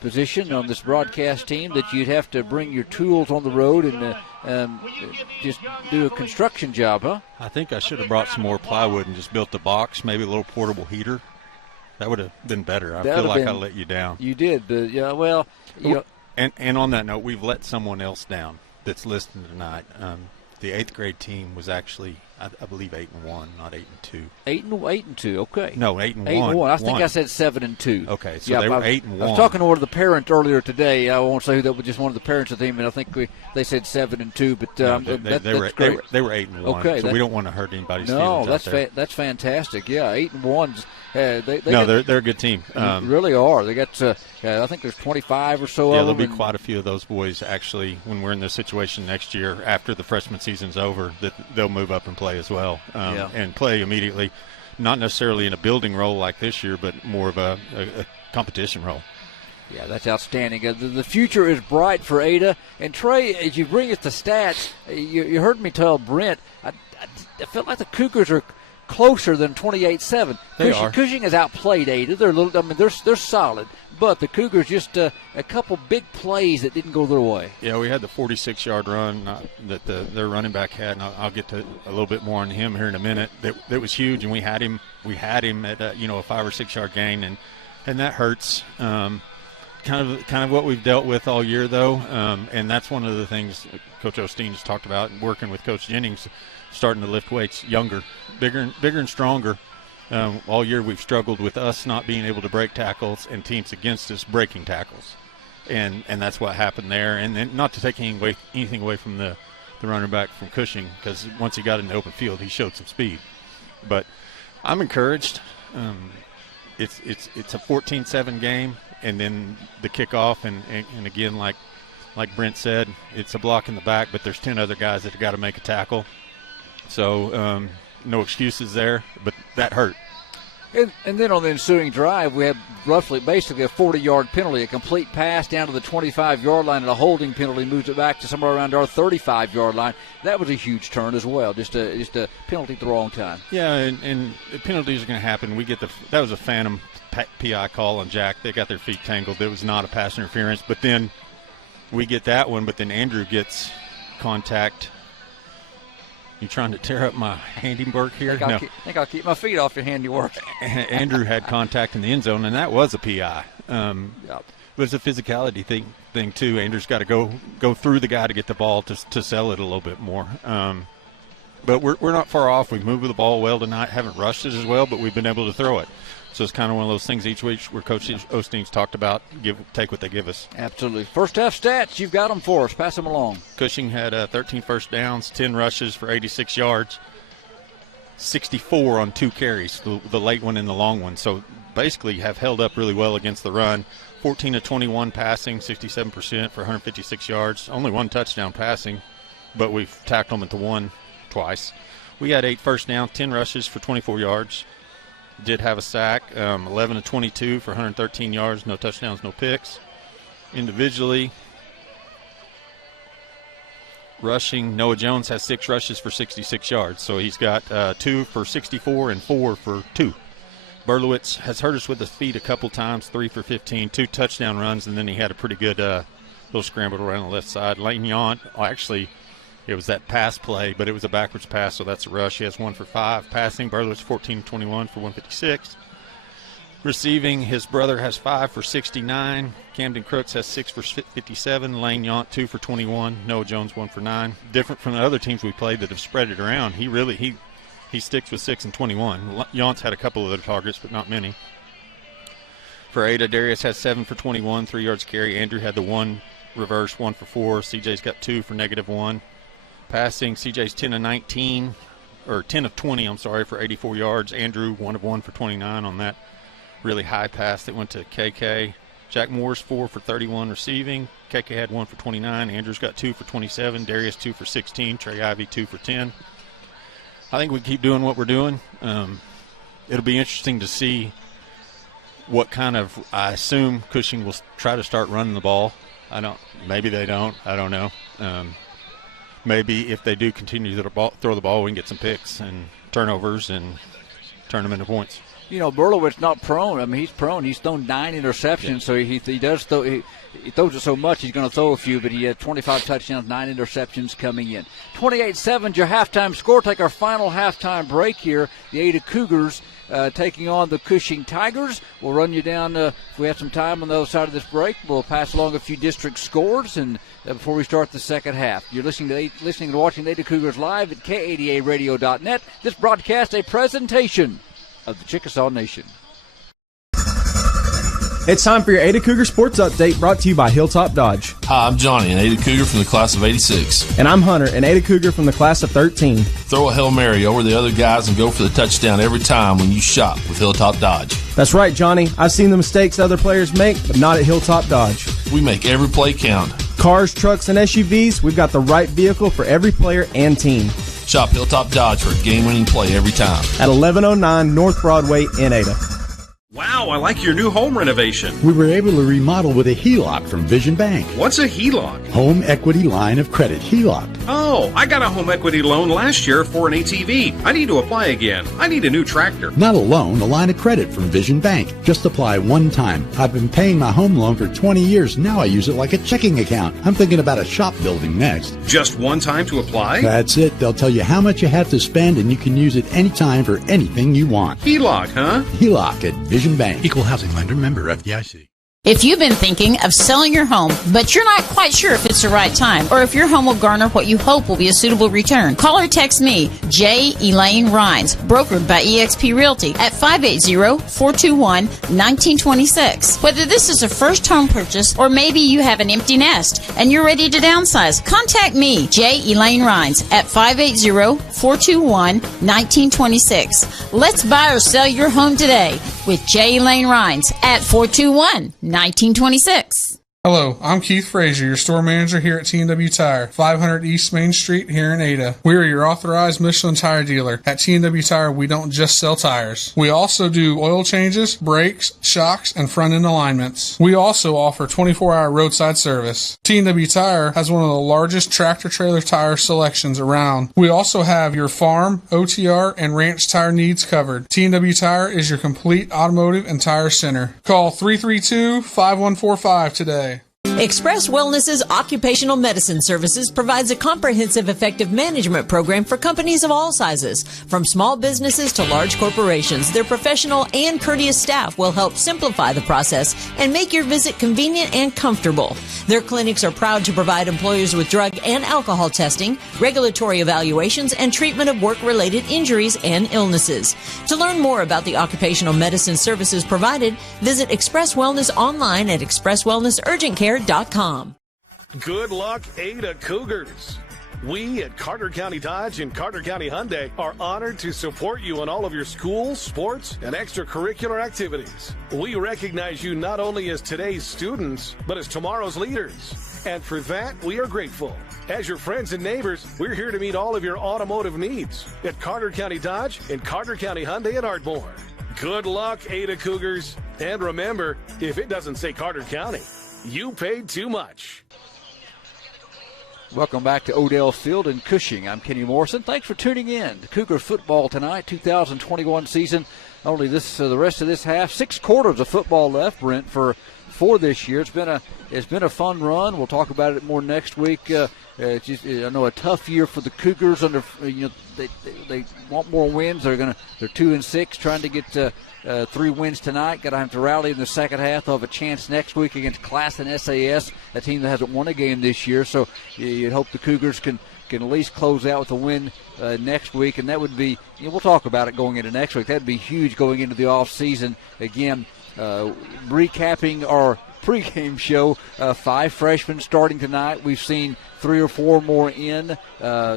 position on this broadcast team that you'd have to bring your tools on the road and just do a construction job, huh? I think I should have brought some more plywood and just built the box, maybe a little portable heater. That would have been better. I feel like I let you down. You did, but yeah, well. And on that note, we've let someone else down that's listening tonight. The 8th grade team was actually, I believe, 8-1, not 8-2. 8-2, okay. No, 8-1. 8-1. I think I said 7-2. Okay, so they were 8-1. I was talking to one of the parents earlier today. I won't say who that was, just one of the parents of the team, and I think they said 7-2. But that's great. They were 8-1. Okay, so we don't want to hurt anybody's feelings. No, that's fantastic. Yeah, 8-1. They're a good team. Really are. They got. I think there's 25 or so. Yeah, of them. There'll be quite a few of those boys actually when we're in this situation next year after the freshman season's over that they'll move up and play as well and play immediately. Not necessarily in a building role like this year, but more of a competition role. Yeah, that's outstanding. The future is bright for Ada. And Trey, as you bring us the stats, you heard me tell Brent, I feel like the Cougars are closer than 28-7. Cushing has outplayed Ada. They're solid, but the Cougars just a couple big plays that didn't go their way. Yeah, we had the 46-yard run that their running back had, and I'll get to a little bit more on him here in a minute. That was huge, and we had him at a 5 or 6 yard gain, and that hurts. Kind of what we've dealt with all year though, and that's one of the things Coach Osteen has talked about, and working with Coach Jennings, starting to lift weights younger, bigger and stronger. All year we've struggled with us not being able to break tackles and teams against us breaking tackles, and that's what happened there. And then not to take anything away from the running back from Cushing, because once he got in the open field he showed some speed. But I'm encouraged. It's a 14-7 game, and then the kickoff, and again like Brent said, it's a block in the back, but there's 10 other guys that have got to make a tackle. So no excuses there, but that hurt. And then on the ensuing drive, we had basically a 40-yard penalty, a complete pass down to the 25-yard line, and a holding penalty moves it back to somewhere around our 35-yard line. That was a huge turn as well, just a penalty at the wrong time. Yeah, and the penalties are going to happen. That was a phantom PI call on Jack. They got their feet tangled. It was not a pass interference. But then we get that one, but then Andrew gets contact. You trying to tear up my handiwork here? I think I'll keep my feet off your handiwork. Andrew had contact in the end zone, and that was a PI. But it's a physicality thing too. Andrew's got to go through the guy to get the ball to sell it a little bit more. But we're not far off. We've moved the ball well tonight. Haven't rushed it as well, but we've been able to throw it. So it's kind of one of those things each week where Coach Osteen's talked about, take what they give us. Absolutely. First half stats, you've got them for us. Pass them along. Cushing had 13 first downs, 10 rushes for 86 yards, 64 on 2 carries, the late one and the long one. So basically have held up really well against the run. 14 of 21 passing, 67% for 156 yards. Only 1 touchdown passing, but we've tackled them into 1 twice. We had 8 first downs, 10 rushes for 24 yards. Did have a sack, 11 of 22 for 113 yards, no touchdowns, no picks. Individually, rushing. Noah Jones has 6 rushes for 66 yards, so he's got 2 for 64 and 4 for 2. Berlowitz has hurt us with his feet a couple times, 3 for 15, 2 touchdown runs, and then he had a pretty good little scramble around the left side. Lane Yount, actually, it was that pass play, but it was a backwards pass, so that's a rush. He has 1 for 5. Passing, Berlowitz 14-21 for 156. Receiving, his brother has 5 for 69. Camden Crooks has 6 for 57. Lane Yount 2 for 21. Noah Jones 1 for 9. Different from the other teams we played that have spread it around. He sticks with 6 and 21. Yount's had a couple of other targets, but not many. For Ada, Darius has 7 for 21, 3 yards carry. Andrew had the 1 reverse, 1 for 4. CJ's got 2 for -1. Passing, CJ's 10 of 19, or 10 of 20, for 84 yards. Andrew 1 of 1 for 29 on that really high pass that went to KK. Jack Moore's 4 for 31 receiving. KK had 1 for 29. Andrew's got 2 for 27. Darius 2 for 16. Trey Ivy 2 for 10. I think we keep doing what we're doing. It'll be interesting to see what kind of, I assume Cushing will try to start running the ball. Maybe they don't. I don't know. Maybe if they do continue to throw the ball, we can get some picks and turnovers and turn them into points. Berlowitz not prone. I mean, he's prone. He's thrown 9 interceptions, so he does throw. He throws it so much he's going to throw a few, but he had 25 touchdowns, 9 interceptions coming in. 28-7, your halftime score. Take our final halftime break here. The Ada Cougars taking on the Cushing Tigers. We'll run you down, if we have some time on the other side of this break. We'll pass along a few district scores and before we start the second half. You're listening and watching the Ada Cougars live at K80ARadio.net. This broadcast a presentation of the Chickasaw Nation. It's time for your Ada Cougar Sports Update, brought to you by Hilltop Dodge. Hi, I'm Johnny, an Ada Cougar from the class of 86. And I'm Hunter, an Ada Cougar from the class of 13. Throw a Hail Mary over the other guys and go for the touchdown every time when you shop with Hilltop Dodge. That's right, Johnny. I've seen the mistakes other players make, but not at Hilltop Dodge. We make every play count. Cars, trucks, and SUVs, we've got the right vehicle for every player and team. Shop Hilltop Dodge for a game-winning play every time. At 1109 North Broadway in Ada. Wow, I like your new home renovation. We were able to remodel with a HELOC from Vision Bank. What's a HELOC? Home Equity Line of Credit, HELOC. Oh, I got a home equity loan last year for an ATV. I need to apply again. I need a new tractor. Not a loan, a line of credit from Vision Bank. Just apply one time. I've been paying my home loan for 20 years. Now I use it like a checking account. I'm thinking about a shop building next. Just one time to apply? That's it. They'll tell you how much you have to spend, and you can use it anytime for anything you want. HELOC, huh? HELOC at Vision Bank. Equal housing lender, member FDIC. If you've been thinking of selling your home, but you're not quite sure if it's the right time, or if your home will garner what you hope will be a suitable return, call or text me, J. Elaine Rhines, brokered by eXp Realty, at 580-421-1926. Whether this is a first home purchase, or maybe you have an empty nest and you're ready to downsize, contact me, J. Elaine Rhines, at 580-421-1926. Let's buy or sell your home today with J. Elaine Rhines at 421-1926. Hello, I'm Keith Frazier, your store manager here at T&W Tire, 500 East Main Street here in Ada. We are your authorized Michelin tire dealer. At T&W Tire, we don't just sell tires. We also do oil changes, brakes, shocks, and front-end alignments. We also offer 24-hour roadside service. T&W Tire has one of the largest tractor-trailer tire selections around. We also have your farm, OTR, and ranch tire needs covered. T&W Tire is your complete automotive and tire center. Call 332-5145 today. Express Wellness's Occupational Medicine Services provides a comprehensive effective management program for companies of all sizes. From small businesses to large corporations, their professional and courteous staff will help simplify the process and make your visit convenient and comfortable. Their clinics are proud to provide employers with drug and alcohol testing, regulatory evaluations, and treatment of work-related injuries and illnesses. To learn more about the occupational medicine services provided, visit Express Wellness online at expresswellnessurgentcare.com. Good luck, Ada Cougars. We at Carter County Dodge and Carter County Hyundai are honored to support you in all of your school, sports, and extracurricular activities. We recognize you not only as today's students, but as tomorrow's leaders. And for that, we are grateful. As your friends and neighbors, we're here to meet all of your automotive needs at Carter County Dodge and Carter County Hyundai at Ardmore. Good luck, Ada Cougars. And remember, if it doesn't say Carter County, you paid too much. Welcome back to Odell Field in Cushing. I'm Kenny Morrison. Thanks for tuning in to Cougar football tonight, 2021 season. Only the rest of this half, 6 quarters of football left, Brent, for this year. It's been a fun run. We'll talk about it more next week. It's just, I know, a tough year for the Cougars. They want more wins. They're 2-6, trying to get 3 wins tonight. Got to have to rally in the second half. They'll have a chance next week against Class and SAS, a team that hasn't won a game this year. So you'd hope the Cougars can at least close out with a win next week, and that would be, we'll talk about it going into next week. That would be huge going into the off season. Again, recapping our pregame show, 5 freshmen starting tonight. We've seen 3 or 4 more in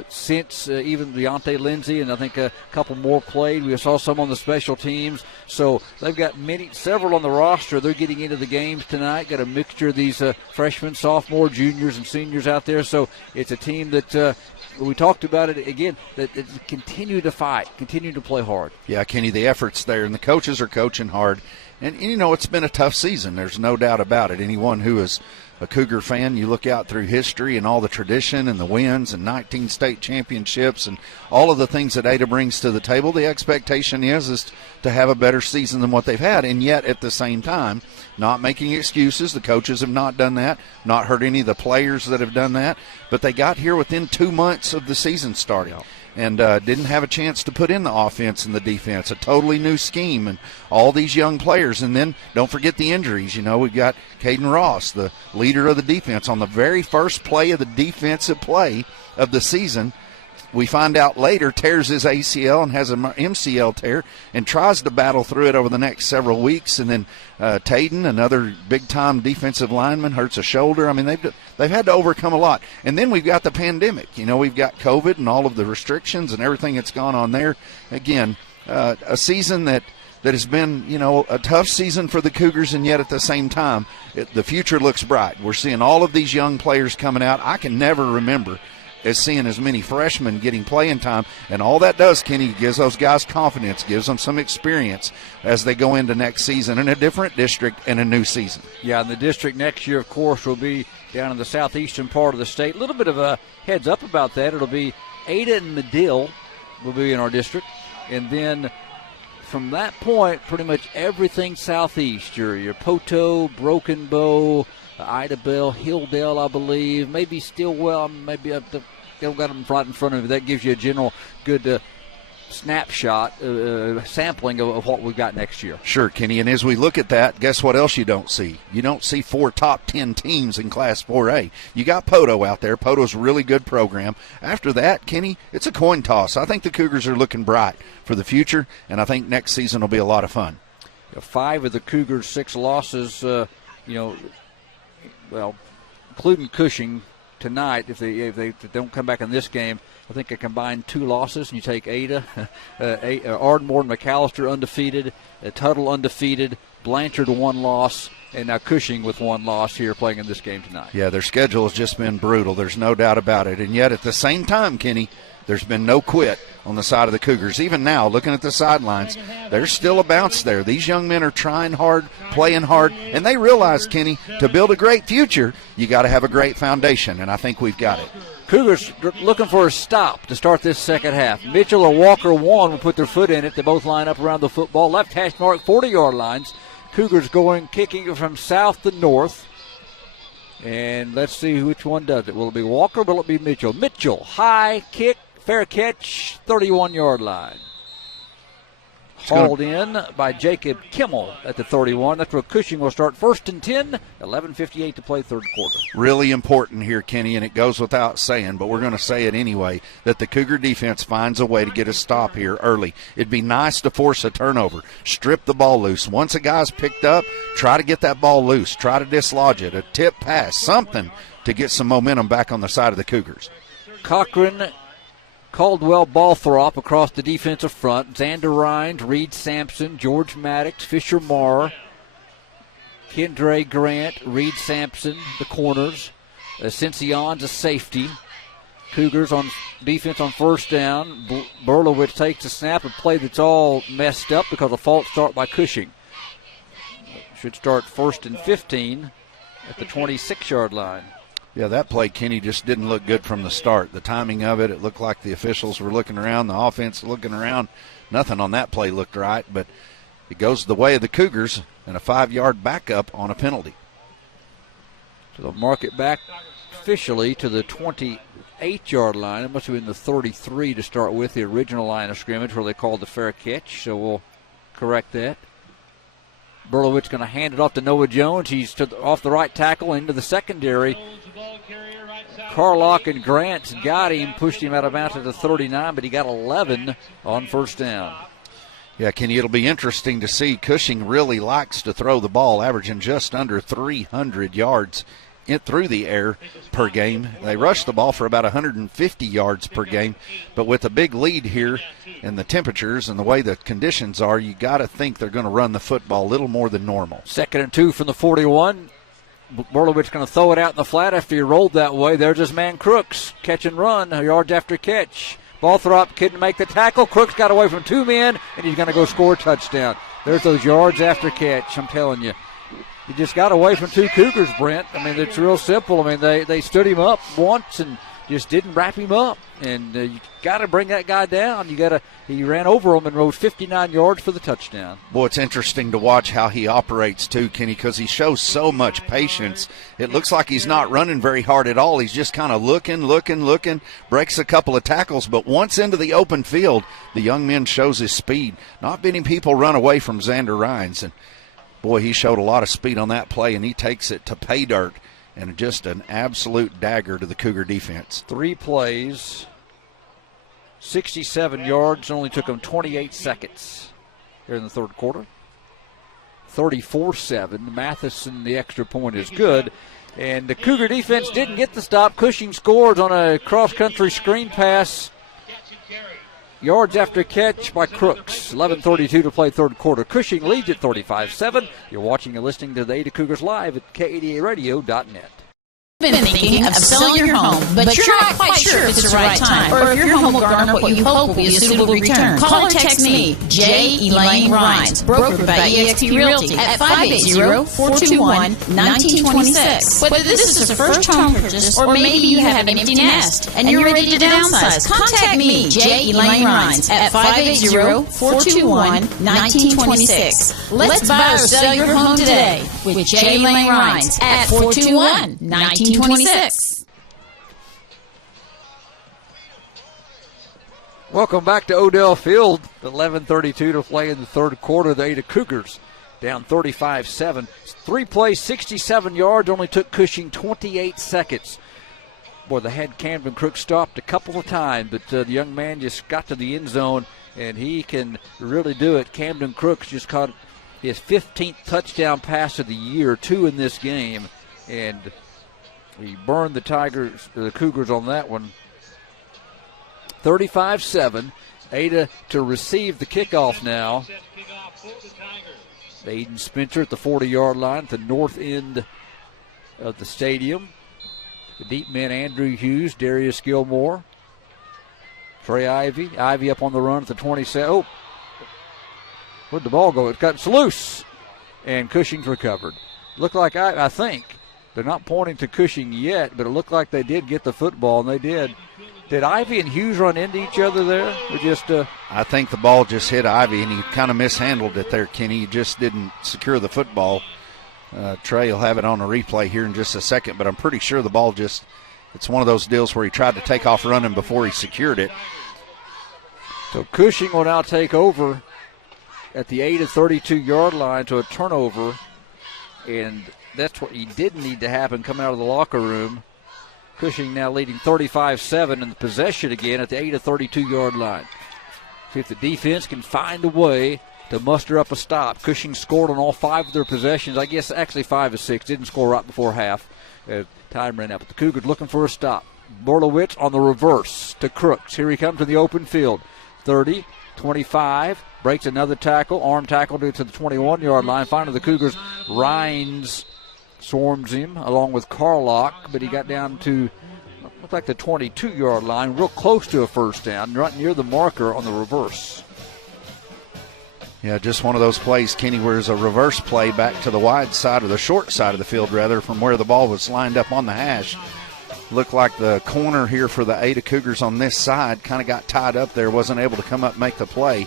since even Deontay Lindsay, and I think a couple more played. We saw some on the special teams. So they've got several on the roster. They're getting into the games tonight. Got a mixture of these freshmen, sophomore, juniors, and seniors out there. So it's a team that we talked about it again, that continue to fight, continue to play hard. Yeah, Kenny, the effort's there, and the coaches are coaching hard. And, it's been a tough season. There's no doubt about it. Anyone who is a Cougar fan, you look out through history and all the tradition and the wins and 19 state championships and all of the things that Ada brings to the table, the expectation is to have a better season than what they've had. And yet, at the same time, not making excuses. The coaches have not done that, not hurt any of the players that have done that. But they got here within 2 months of the season starting. And didn't have a chance to put in the offense and the defense, a totally new scheme, and all these young players. And then don't forget the injuries. We've got Caden Ross, the leader of the defense, on the very first play of the defensive play of the season. We find out later tears his ACL and has an MCL tear and tries to battle through it over the next several weeks. And then Taden, another big-time defensive lineman, hurts a shoulder. I mean, they've had to overcome a lot. And then we've got the pandemic. We've got COVID and all of the restrictions and everything that's gone on there. Again, a season that has been, a tough season for the Cougars, and yet at the same time, the future looks bright. We're seeing all of these young players coming out. I can never remember seeing as many freshmen getting playing time, and all that does, Kenny, gives those guys confidence, gives them some experience as they go into next season in a different district and a new season. Yeah, and the district next year, of course, will be down in the southeastern part of the state. A little bit of a heads up about that. It'll be Ada and Medill will be in our district, and then from that point, pretty much everything southeast, your Poto, Broken Bow, Ida Bell, Hilldale, I believe, maybe Stillwell, maybe they don't got them right in front of you. That gives you a general good snapshot, sampling of what we've got next year. Sure, Kenny, and as we look at that, guess what else you don't see? You don't see 4 top 10 teams in Class 4A. You got Poto out there. Poto's a really good program. After that, Kenny, it's a coin toss. I think the Cougars are looking bright for the future, and I think next season will be a lot of fun. 5 of the Cougars' 6 losses, well, including Cushing tonight, if they don't come back in this game, I think a combined 2 losses. And you take Ada, Ardmore and McAllister undefeated, Tuttle undefeated, Blanchard 1 loss, and now Cushing with 1 loss here playing in this game tonight. Yeah, their schedule has just been brutal. There's no doubt about it. And yet at the same time, Kenny, there's been no quit on the side of the Cougars. Even now, looking at the sidelines, there's still a bounce there. These young men are trying hard, playing hard, and they realize, Kenny, to build a great future, you got to have a great foundation, and I think we've got it. Cougars looking for a stop to start this second half. Mitchell or Walker will put their foot in it. They both line up around the football. Left hash mark, 40-yard lines. Cougars kicking from south to north. And let's see which one does it. Will it be Walker or will it be Mitchell? Mitchell, high kick. Fair catch, 31-yard line. Hauled in by Jacob Kimmel at the 31. That's where Cushing will start 1st and 10, 11:58 to play third quarter. Really important here, Kenny, and it goes without saying, but we're going to say it anyway, that the Cougar defense finds a way to get a stop here early. It'd be nice to force a turnover, strip the ball loose. Once a guy's picked up, try to get that ball loose, try to dislodge it, a tip pass, something to get some momentum back on the side of the Cougars. Cochran, Caldwell, Balthrop across the defensive front. Xander Rhines, Reed Sampson, George Maddox, Fisher Marr, Kendra Grant, Reed Sampson, the corners. Cincionn's a safety. Cougars on defense on first down. Berlowitz takes the snap, a play that's all messed up because of a false start by Cushing. Should start 1st and 15 at the 26-yard line. Yeah, that play, Kenny, just didn't look good from the start. The timing of it, it looked like the officials were looking around, the offense looking around. Nothing on that play looked right, but it goes the way of the Cougars and a 5-yard backup on a penalty. So they'll mark it back officially to the 28-yard line. It must have been the 33 to start with, the original line of scrimmage where they called the fair catch, so we'll correct that. Berlowitz going to hand it off to Noah Jones. He's off the right tackle into the secondary. Carlock and Grant got him, pushed him out of bounds at the 39, but he got 11 on first down. Yeah, Kenny, it'll be interesting to see. Cushing really likes to throw the ball, averaging just under 300 yards through the air per game. They rush the ball for about 150 yards per game, but with a big lead here and the temperatures and the way the conditions are, you got to think they're going to run the football a little more than normal. 2nd and 2 from the 41. Berlowitz going to throw it out in the flat after he rolled that way. There's his man Crooks, catch and run, yards after catch. Ball throw up, couldn't make the tackle. Crooks got away from 2 men, and he's going to go score a touchdown. There's those yards after catch, I'm telling you. He just got away from 2 Cougars, Brent. I mean, it's real simple. I mean, they stood him up once and just didn't wrap him up. And you got to bring that guy down. He ran over him and rode 59 yards for the touchdown. Boy, it's interesting to watch how he operates too, Kenny, because he shows so much patience. It looks like he's not running very hard at all. He's just kind of looking, breaks a couple of tackles. But once into the open field, the young man shows his speed. Not many people run away from Xander Rhines. And boy, he showed a lot of speed on that play, and he takes it to pay dirt, and just an absolute dagger to the Cougar defense. 3 plays, 67 yards, only took him 28 seconds here in the third quarter. 34-7. Matheson, the extra point is good. And the Cougar defense didn't get the stop. Cushing scores on a cross-country screen pass. Yards after catch by Crooks. 11:32 to play third quarter. Cushing leads at 35-7. You're watching and listening to the Ada Cougars live at K80radio.net. Been thinking of selling your home, but you're not quite sure if it's the right time, or if your home will garner what you hope will be a suitable return. Call or text me, J. Elaine Rhines, brokered by eXp Realty, at 580-421-1926. Whether this is a first home purchase, or maybe you have an empty nest and you're ready to downsize, contact me, J. Elaine Rhines, at 580-421-1926. Let's buy or sell your home today with J. Elaine Rhines at 421-1926. Welcome back to Odell Field. 11:32 to play in the third quarter. The Ada Cougars down 35-7. 3 plays, 67 yards. Only took Cushing 28 seconds. Boy, they had Camden Crooks stopped a couple of times, but the young man just got to the end zone, and he can really do it. Camden Crooks just caught his 15th touchdown pass of the year, 2 in this game, and he burned the Cougars on that one. 35-7. Ada to receive the kickoff now. Aiden Spencer at the 40-yard line at the north end of the stadium. The deep men, Andrew Hughes, Darius Gilmore, Trey Ivy. Ivy up on the run at the 27. Oh, where'd the ball go? It got loose, and Cushing's recovered. Looked like, I think, they're not pointing to Cushing yet, but it looked like they did get the football, and they did. Did Ivy and Hughes run into each other there? Or just? I think the ball just hit Ivy, and he kind of mishandled it there, Kenny. He just didn't secure the football. Trey will have it on a replay here in just a second, but I'm pretty sure the ball just, it's one of those deals where he tried to take off running before he secured it. So Cushing will now take over at the 8 to 32-yard line to a turnover, and that's what he did need to happen coming out of the locker room. Cushing now leading 35-7 in the possession again at the 8 to 32-yard line. See if the defense can find a way to muster up a stop. Cushing scored on all 5 of their possessions. I guess actually 5 of 6. Didn't score right before half. Time ran out. But the Cougars looking for a stop. Berlowitz on the reverse to Crooks. Here he comes in the open field. 30, 25. Breaks another tackle. Arm tackle to the 21-yard line. Finally the Cougars. Rhines swarms him along with Carlock, but he got down to, looked like the 22-yard line, real close to a first down, right near the marker on the reverse. Yeah, just one of those plays, Kenny, where it's a reverse play back to the wide side, or the short side of the field, rather, from where the ball was lined up on the hash. Looked like the corner here for the Ada Cougars on this side kind of got tied up there, wasn't able to come up and make the play.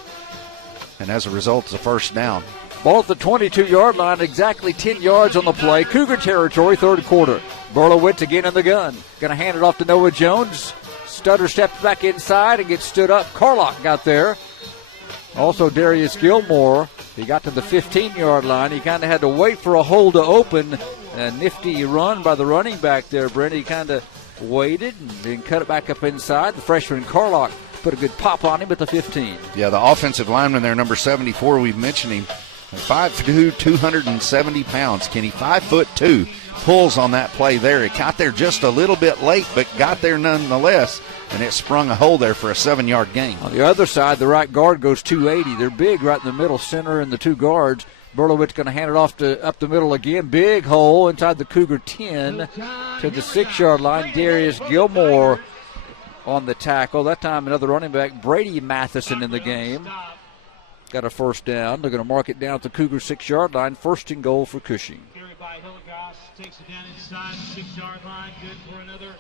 And as a result, it's a first down. Ball at the 22-yard line, exactly 10 yards on the play. Cougar territory, third quarter. Berlowitz again in the gun. Going to hand it off to Noah Jones. Stutter steps back inside and gets stood up. Carlock got there. Also Darius Gilmore. He got to the 15-yard line. He kind of had to wait for a hole to open. A nifty run by the running back there, Brent. He kind of waited and then cut it back up inside. The freshman Carlock put a good pop on him at the 15. Yeah, the offensive lineman there, number 74, we've mentioned him. 5'2", 270 pounds, Kenny. 5'2", pulls on that play there. It got there just a little bit late, but got there nonetheless, and it sprung a hole there for a 7-yard gain. On the other side, the right guard goes 280. They're big right in the middle, center and the two guards. Berlowitz going to hand it off to up the middle again. Big hole inside the Cougar 10 to the 6-yard line. Darius Gilmore on the tackle. That time another running back, Brady Matheson, in the game. Got a first down. They're going to mark it down at the Cougar 6-yard line. First and goal for Cushing. Takes it down inside the 6-yard line. Good for another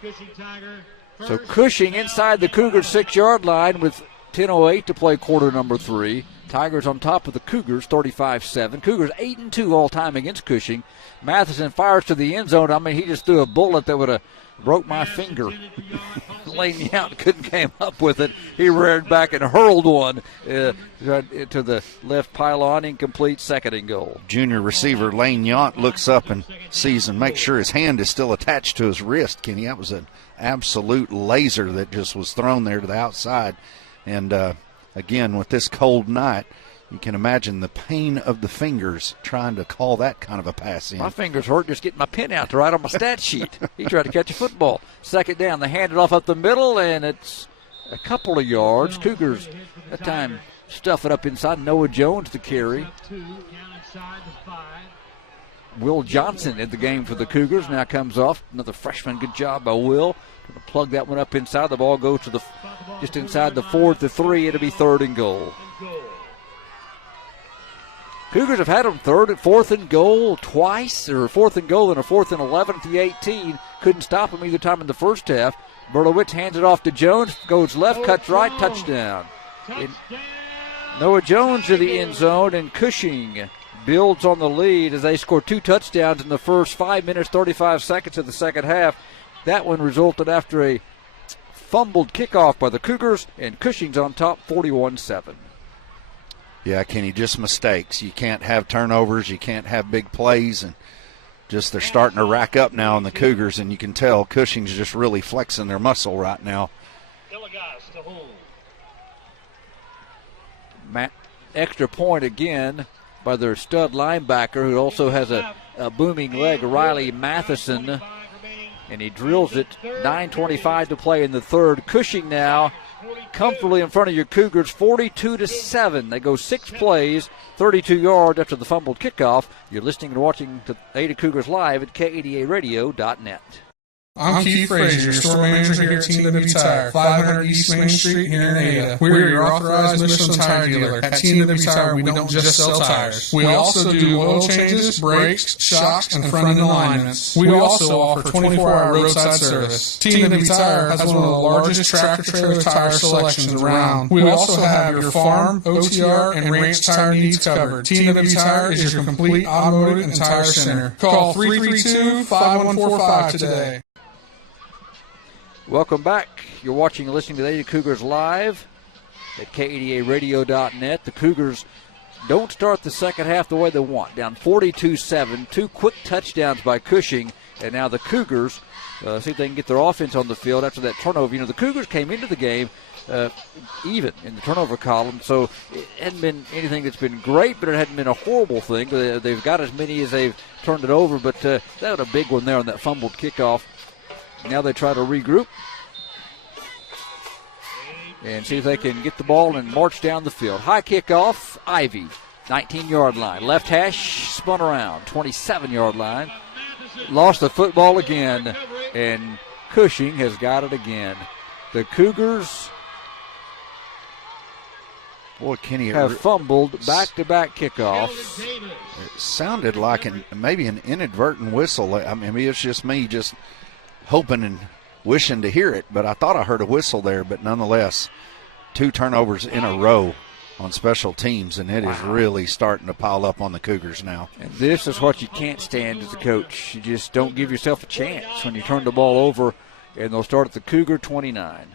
Cushing Tiger. So Cushing inside the Cougar 6-yard line with 10:08 to play quarter number 3. Tigers on top of the Cougars, 35-7. Cougars 8-2 all time against Cushing. Matheson fires to the end zone. I mean, he just threw a bullet that would have broke my finger. Lane Yount couldn't come up with it. He reared back and hurled one to the left pylon. Incomplete, second and goal. Junior receiver Lane Yount looks up and sees and makes sure his hand is still attached to his wrist, Kenny. That was an absolute laser that just was thrown there to the outside. And again, with this cold night, you can imagine the pain of the fingers trying to call that kind of a pass in. My fingers hurt just getting my pen out to write on my stat sheet. He tried to catch a football. Second down. They hand it off up the middle, and it's a couple of yards. Cougars, that time, stuff it up inside. Noah Jones to carry. Will Johnson in the game for the Cougars. Now comes off. Another freshman. Good job by Will. Going to plug that one up inside. The ball goes to just inside the 4 to 3. It'll be third and goal. Cougars have had them fourth and goal twice, or fourth and goal and a 4th and 11 at the 18. Couldn't stop them either time in the first half. Berlowitz hands it off to Jones, goes left, cuts right, touchdown. Noah Jones to the end zone, and Cushing builds on the lead as they score 2 touchdowns in the first 5 minutes, 35 seconds of the second half. That one resulted after a fumbled kickoff by the Cougars, and Cushing's on top 41-7. Yeah, Kenny, just mistakes. You can't have turnovers. You can't have big plays. And just they're starting to rack up now in the Cougars, and you can tell Cushing's just really flexing their muscle right now. Extra point again by their stud linebacker, who also has a booming leg, Riley Matheson. And he drills it. 9:25 to play in the third. Cushing now comfortably in front of your Cougars, 42-7. They go 6 plays, 32 yards after the fumbled kickoff. You're listening and watching to Ada Cougars live at KADARadio.net. I'm Keith Frazier, your store manager here at T&W Tire, 500 East Main Street here in Ada. We're your authorized Michelin tire dealer. At T&W Tire, we don't just sell tires. We also do oil changes, brakes, shocks, and front end alignments. We also offer 24-hour roadside service. T&W Tire has one of the largest tractor-trailer tire selections around. We also have your farm, OTR, and ranch tire needs covered. T&W Tire is your complete automotive and tire center. Call 332-5145 today. Welcome back. You're watching and listening to the Ada Cougars live at KADARadio.net. The Cougars don't start the second half the way they want. Down 42-7. 2 quick touchdowns by Cushing. And now the Cougars see if they can get their offense on the field after that turnover. You know, the Cougars came into the game even in the turnover column, so it hadn't been anything that's been great, but it hadn't been a horrible thing. They've got as many as they've turned it over, but that was a big one there on that fumbled kickoff. Now they try to regroup and see if they can get the ball and march down the field. High kickoff, Ivy, 19-yard line. Left hash, spun around, 27-yard line. Lost the football again, and Cushing has got it again. The Cougars Boy, Kenny have fumbled back-to-back kickoffs. It sounded like maybe an inadvertent whistle. I mean, it's just me just hoping and wishing to hear it, but I thought I heard a whistle there. But nonetheless, 2 turnovers in a row on special teams, and it is really starting to pile up on the Cougars now. And this is what you can't stand as a coach. You just don't give yourself a chance when you turn the ball over, and they'll start at the Cougar 29.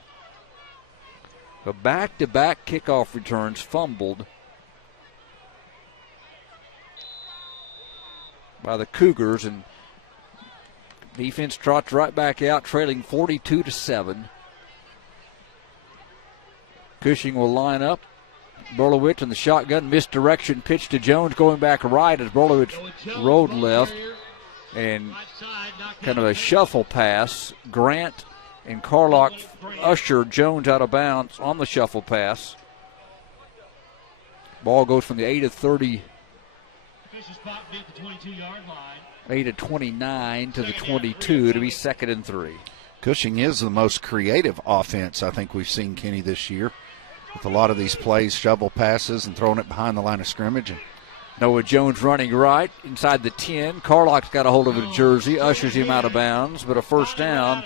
A back-to-back kickoff returns fumbled by the Cougars, and defense trots right back out, trailing 42-7. Cushing will line up. Berlowitz in the shotgun, misdirection pitch to Jones, going back right as Berlowitz rolled left, and kind of a shuffle pass. Grant and Carlock ushered Jones out of bounds on the shuffle pass. Ball goes from the 8-30, 8-29 to the 22 to be 2nd and 3. Cushing is the most creative offense I think we've seen, Kenny, this year, with a lot of these plays, shovel passes and throwing it behind the line of scrimmage. And Noah Jones running right inside the 10. Carlock's got a hold of a jersey, ushers him out of bounds, but a first down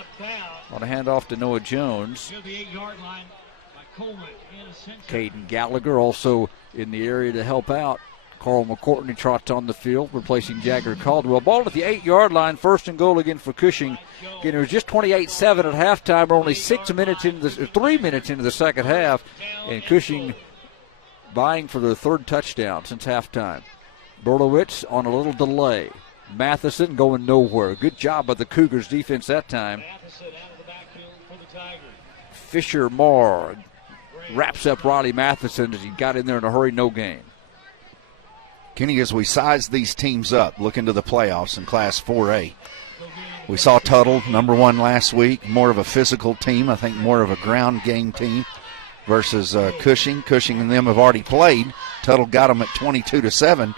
on a handoff to Noah Jones. Caden Gallagher also in the area to help out. Carl McCourtney trots on the field, replacing Jagger Caldwell. Ball at the 8-yard line, 1st and goal again for Cushing. Again, it was just 28-7 at halftime. We're only 3 minutes into the second half, and Cushing vying for their 3rd touchdown since halftime. Berlowitz on a little delay. Matheson going nowhere. Good job by the Cougars defense that time. Fisher Moore wraps up Riley Matheson as he got in there in a hurry, no gain. Kenny, as we size these teams up, looking to the playoffs in Class 4A, we saw Tuttle, number 1 last week, more of a physical team, I think more of a ground game team versus Cushing. Cushing and them have already played. Tuttle got them at 22-7,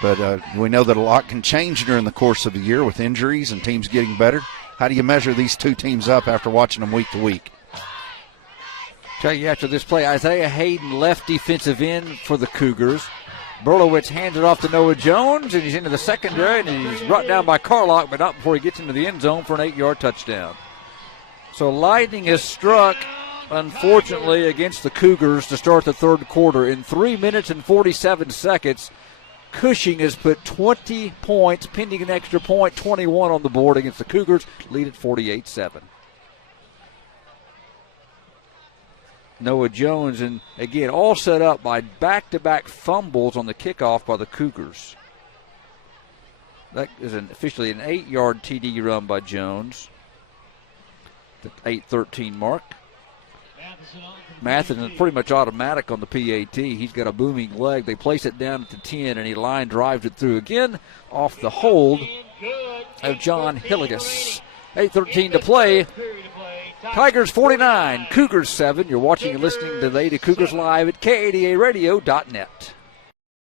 but we know that a lot can change during the course of the year with injuries and teams getting better. How do you measure these 2 teams up after watching them week to week? Tell you after this play, Isaiah Hayden left defensive end for the Cougars. Berlowitz hands it off to Noah Jones, and he's into the secondary, and he's brought down by Carlock, but not before he gets into the end zone for an 8-yard touchdown. So lightning has struck, unfortunately, against the Cougars to start the 3rd quarter. In 3 minutes and 47 seconds, Cushing has put 20 points, pending an extra point, 21 on the board against the Cougars, lead at 48-7. Noah Jones, and again, all set up by back-to-back fumbles on the kickoff by the Cougars. That is officially an 8-yard TD run by Jones. The 8:13 mark. Matheson is pretty much automatic on the PAT. He's got a booming leg. They place it down at the 10, and he line drives it through again off the hold of John Hilligus. 8:13 to play. Tigers 49, Cougars 7. You're watching and listening to the Ada Cougars live at KADARadio.net.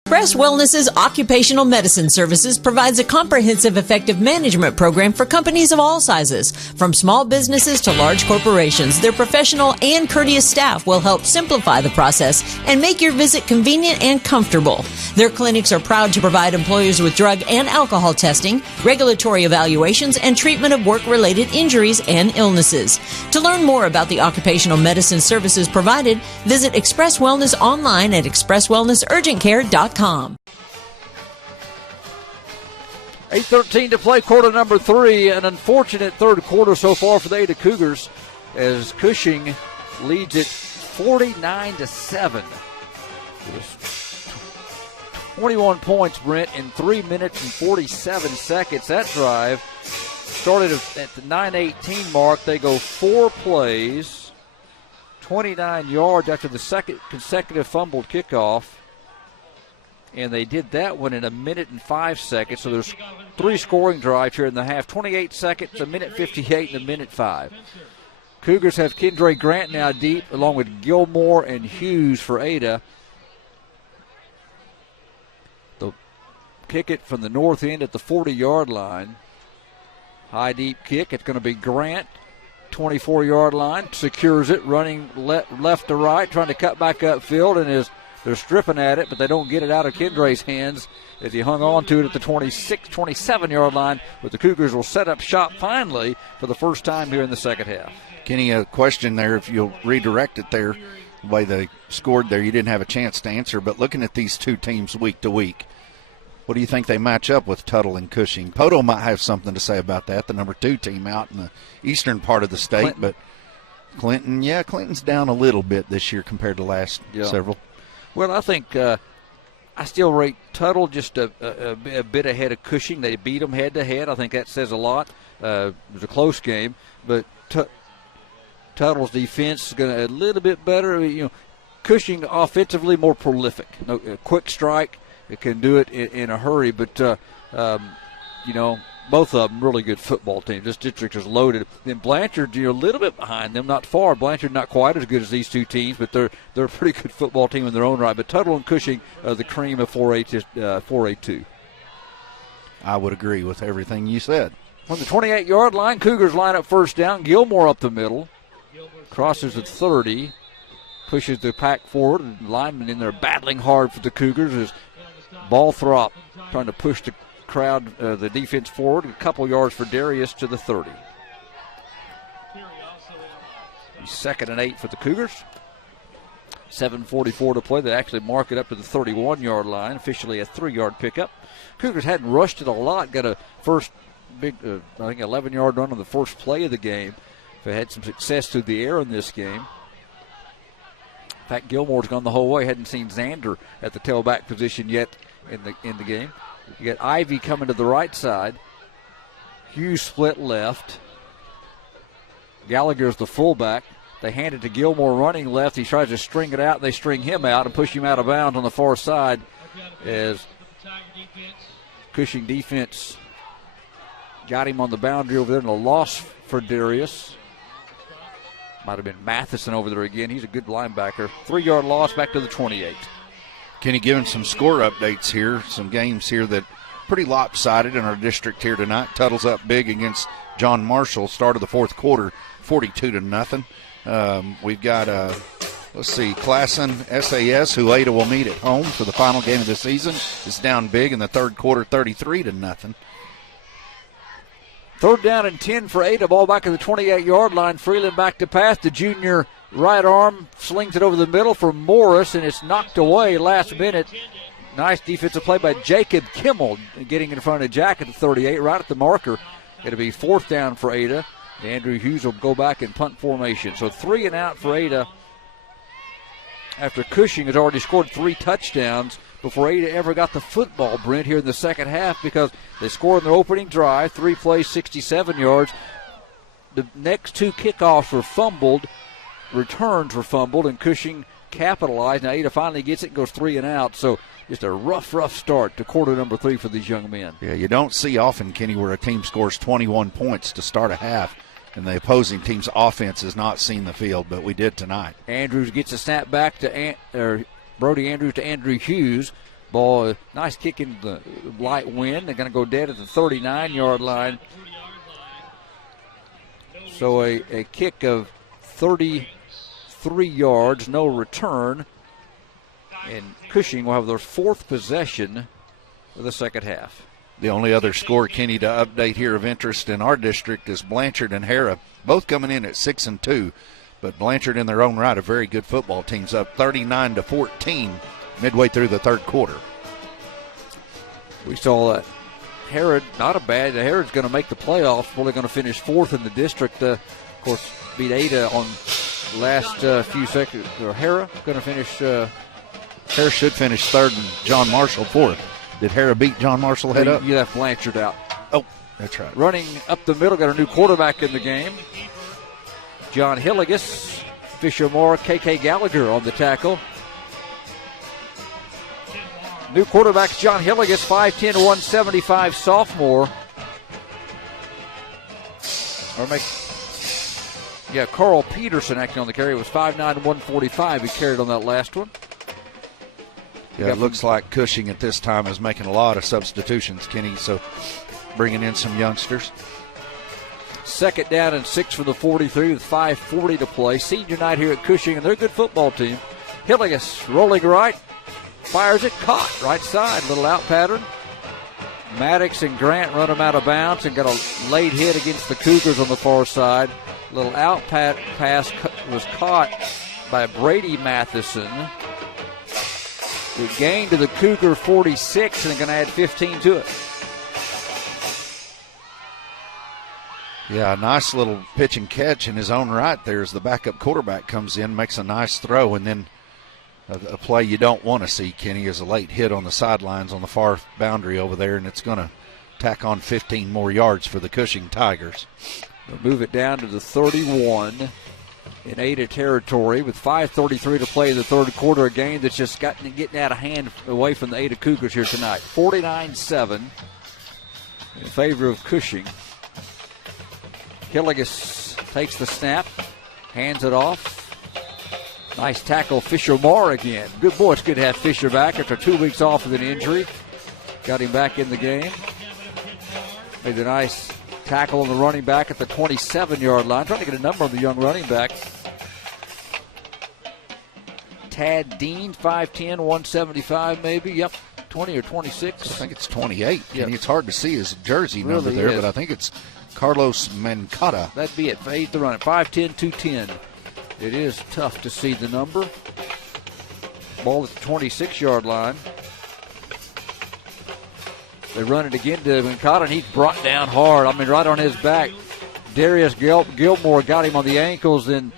Express Wellness's occupational medicine services provides a comprehensive effective management program for companies of all sizes. From small businesses to large corporations, their professional and courteous staff will help simplify the process and make your visit convenient and comfortable. Their clinics are proud to provide employers with drug and alcohol testing, regulatory evaluations, and treatment of work-related injuries and illnesses. To learn more about the occupational medicine services provided, visit Express Wellness online at expresswellnessurgentcare.com. 8:13 to play, quarter number 3. An unfortunate 3rd quarter so far for the Ada Cougars as Cushing leads it 49-7. 21 points, Brent, in 3 minutes and 47 seconds. That drive started at the 9:18 mark. They go 4 plays, 29 yards after the second consecutive fumbled kickoff. And they did that one in 1 minute and 5 seconds. So there's 3 scoring drives here in the half. 28 seconds, 1 minute 58, and 1 minute 5. Cougars have Kendra Grant now deep, along with Gilmore and Hughes for Ada. They'll kick it from the north end at the 40-yard line. High deep kick. It's going to be Grant, 24-yard line. Secures it, running left to right, trying to cut back upfield, and is They're stripping at it, but they don't get it out of Kendre's hands as he hung on to it at the 26, 27-yard line. But the Cougars will set up shop finally for the first time here in the second half. Kenny, a question there, if you'll redirect it there, the way they scored there, you didn't have a chance to answer. But looking at these two teams week to week, what do you think they match up with Tuttle and Cushing? Poto might have something to say about that, the number 2 team out in the eastern part of the state. Clinton. But Clinton's down a little bit this year compared to last several. Well, I think I still rate Tuttle just a bit ahead of Cushing. They beat them head-to-head. I think that says a lot. It was a close game, but Tuttle's defense is going to a little bit better. Cushing offensively more prolific. A quick strike, it can do it in a hurry. But both of them really good football teams. This district is loaded. Then Blanchard, a little bit behind them, not far. Blanchard not quite as good as these two teams, but they're a pretty good football team in their own right. But Tuttle and Cushing are the cream of 4A2. I would agree with everything you said. On the 28-yard line, Cougars line up first down. Gilmore up the middle. Crosses at 30. Pushes the pack forward. And linemen in there battling hard for the Cougars as Balthrop trying to push the crowd, the defense forward. A couple yards for Darius to the 30. Second and 8 for the Cougars. 7:44 to play. They actually mark it up to the 31-yard line. Officially a 3-yard pickup. Cougars hadn't rushed it a lot. Got a first big, 11-yard run on the first play of the game. They had some success through the air in this game. In fact, Gilmore's gone the whole way. Hadn't seen Xander at the tailback position yet in the game. You got Ivy coming to the right side. Hughes split left. Gallagher's the fullback. They hand it to Gilmore running left. He tries to string it out, and they string him out and push him out of bounds on the far side as Cushing defense got him on the boundary over there, and a loss for Darius. Might have been Matheson over there again. He's a good linebacker. 3-yard loss back to the 28. Kenny, giving some score updates here, some games here that pretty lopsided in our district here tonight. Tuttle's up big against John Marshall. Start of the fourth quarter, 42-0. We've got, Classen SAS, who Ada will meet at home for the final game of the season, is down big in the third quarter, 33-0. Third down and 10 for Ada. Ball back at the 28-yard line. Freeland back to pass. The junior right arm slings it over the middle for Morris, and it's knocked away last minute. Nice defensive play by Jacob Kimmel, getting in front of Jack at the 38, right at the marker. It'll be fourth down for Ada. Andrew Hughes will go back in punt formation. So 3 and out for Ada after Cushing has already scored 3 touchdowns before Ada ever got the football, Brent, here in the second half, because they scored in their opening drive, 3 plays, 67 yards. The next 2 kickoffs were fumbled, returns were fumbled, and Cushing capitalized. Now Ada finally gets it and goes 3 and out. So just a rough start to quarter number 3 for these young men. Yeah, you don't see often, Kenny, where a team scores 21 points to start a half, and the opposing team's offense has not seen the field, but we did tonight. Andrews gets a snap back to Brody Andrews to Andrew Hughes. Ball, nice kick in the light wind. They're going to go dead at the 39-yard line. So a kick of 33 yards, no return. And Cushing will have their 4th possession of the second half. The only other score, Kenny, to update here of interest in our district is Blanchard and Hara, both coming in at 6-2. But Blanchard in their own right, a very good football team's up 39-14 midway through the third quarter. We saw Herod, not a bad. Herod's going to make the playoffs. Probably going to finish 4th in the district. Of course, beat Ada on the last few seconds. Hera going to finish. Hara should finish 3rd and John Marshall 4th. Did Hara beat John Marshall head up? You left Blanchard out. Oh, that's right. Running up the middle, got a new quarterback in the game. John Hilligus, Fisher Moore, KK Gallagher on the tackle. New quarterback's John Hilligus, 5'10", 175 sophomore. Carl Peterson acting on the carry. It was 5'9", 145. He carried on that last one. Yeah, it looks like Cushing at this time is making a lot of substitutions, Kenny, so bringing in some youngsters. Second down and 6 from the 43 with 5:40 to play. Senior night here at Cushing, and they're a good football team. Hilligus rolling right. Fires it. Caught. Right side. Little out pattern. Maddox and Grant run him out of bounds and got a late hit against the Cougars on the far side. Little out pass was caught by Brady Matheson. The gain to the Cougar 46, and they're going to add 15 to it. Yeah, a nice little pitch and catch in his own right there as the backup quarterback comes in, makes a nice throw, and then a play you don't want to see, Kenny, is a late hit on the sidelines on the far boundary over there, and it's going to tack on 15 more yards for the Cushing Tigers. They'll move it down to the 31 in Ada territory with 5:33 to play in the third quarter. A game that's just getting out of hand away from the Ada Cougars here tonight. 49-7 in favor of Cushing. Hilligus takes the snap, hands it off. Nice tackle, Fisher Moore again. Good boy, it's good to have Fisher back after 2 weeks off with an injury. Got him back in the game. Made a nice tackle on the running back at the 27-yard line. Trying to get a number on the young running back. Tad Dean, 5'10", 175 maybe. Yep, 20 or 26. I think it's 28. Yep. It's hard to see his jersey number Really there, is. but I think it's Carlos Mancata. That'd be it for 8 to run it. 5'10", 210. It is tough to see the number. Ball at the 26-yard line. They run it again to Mancata, and he's brought down hard. I mean, right on his back. Darius Gilmore got him on the ankles, then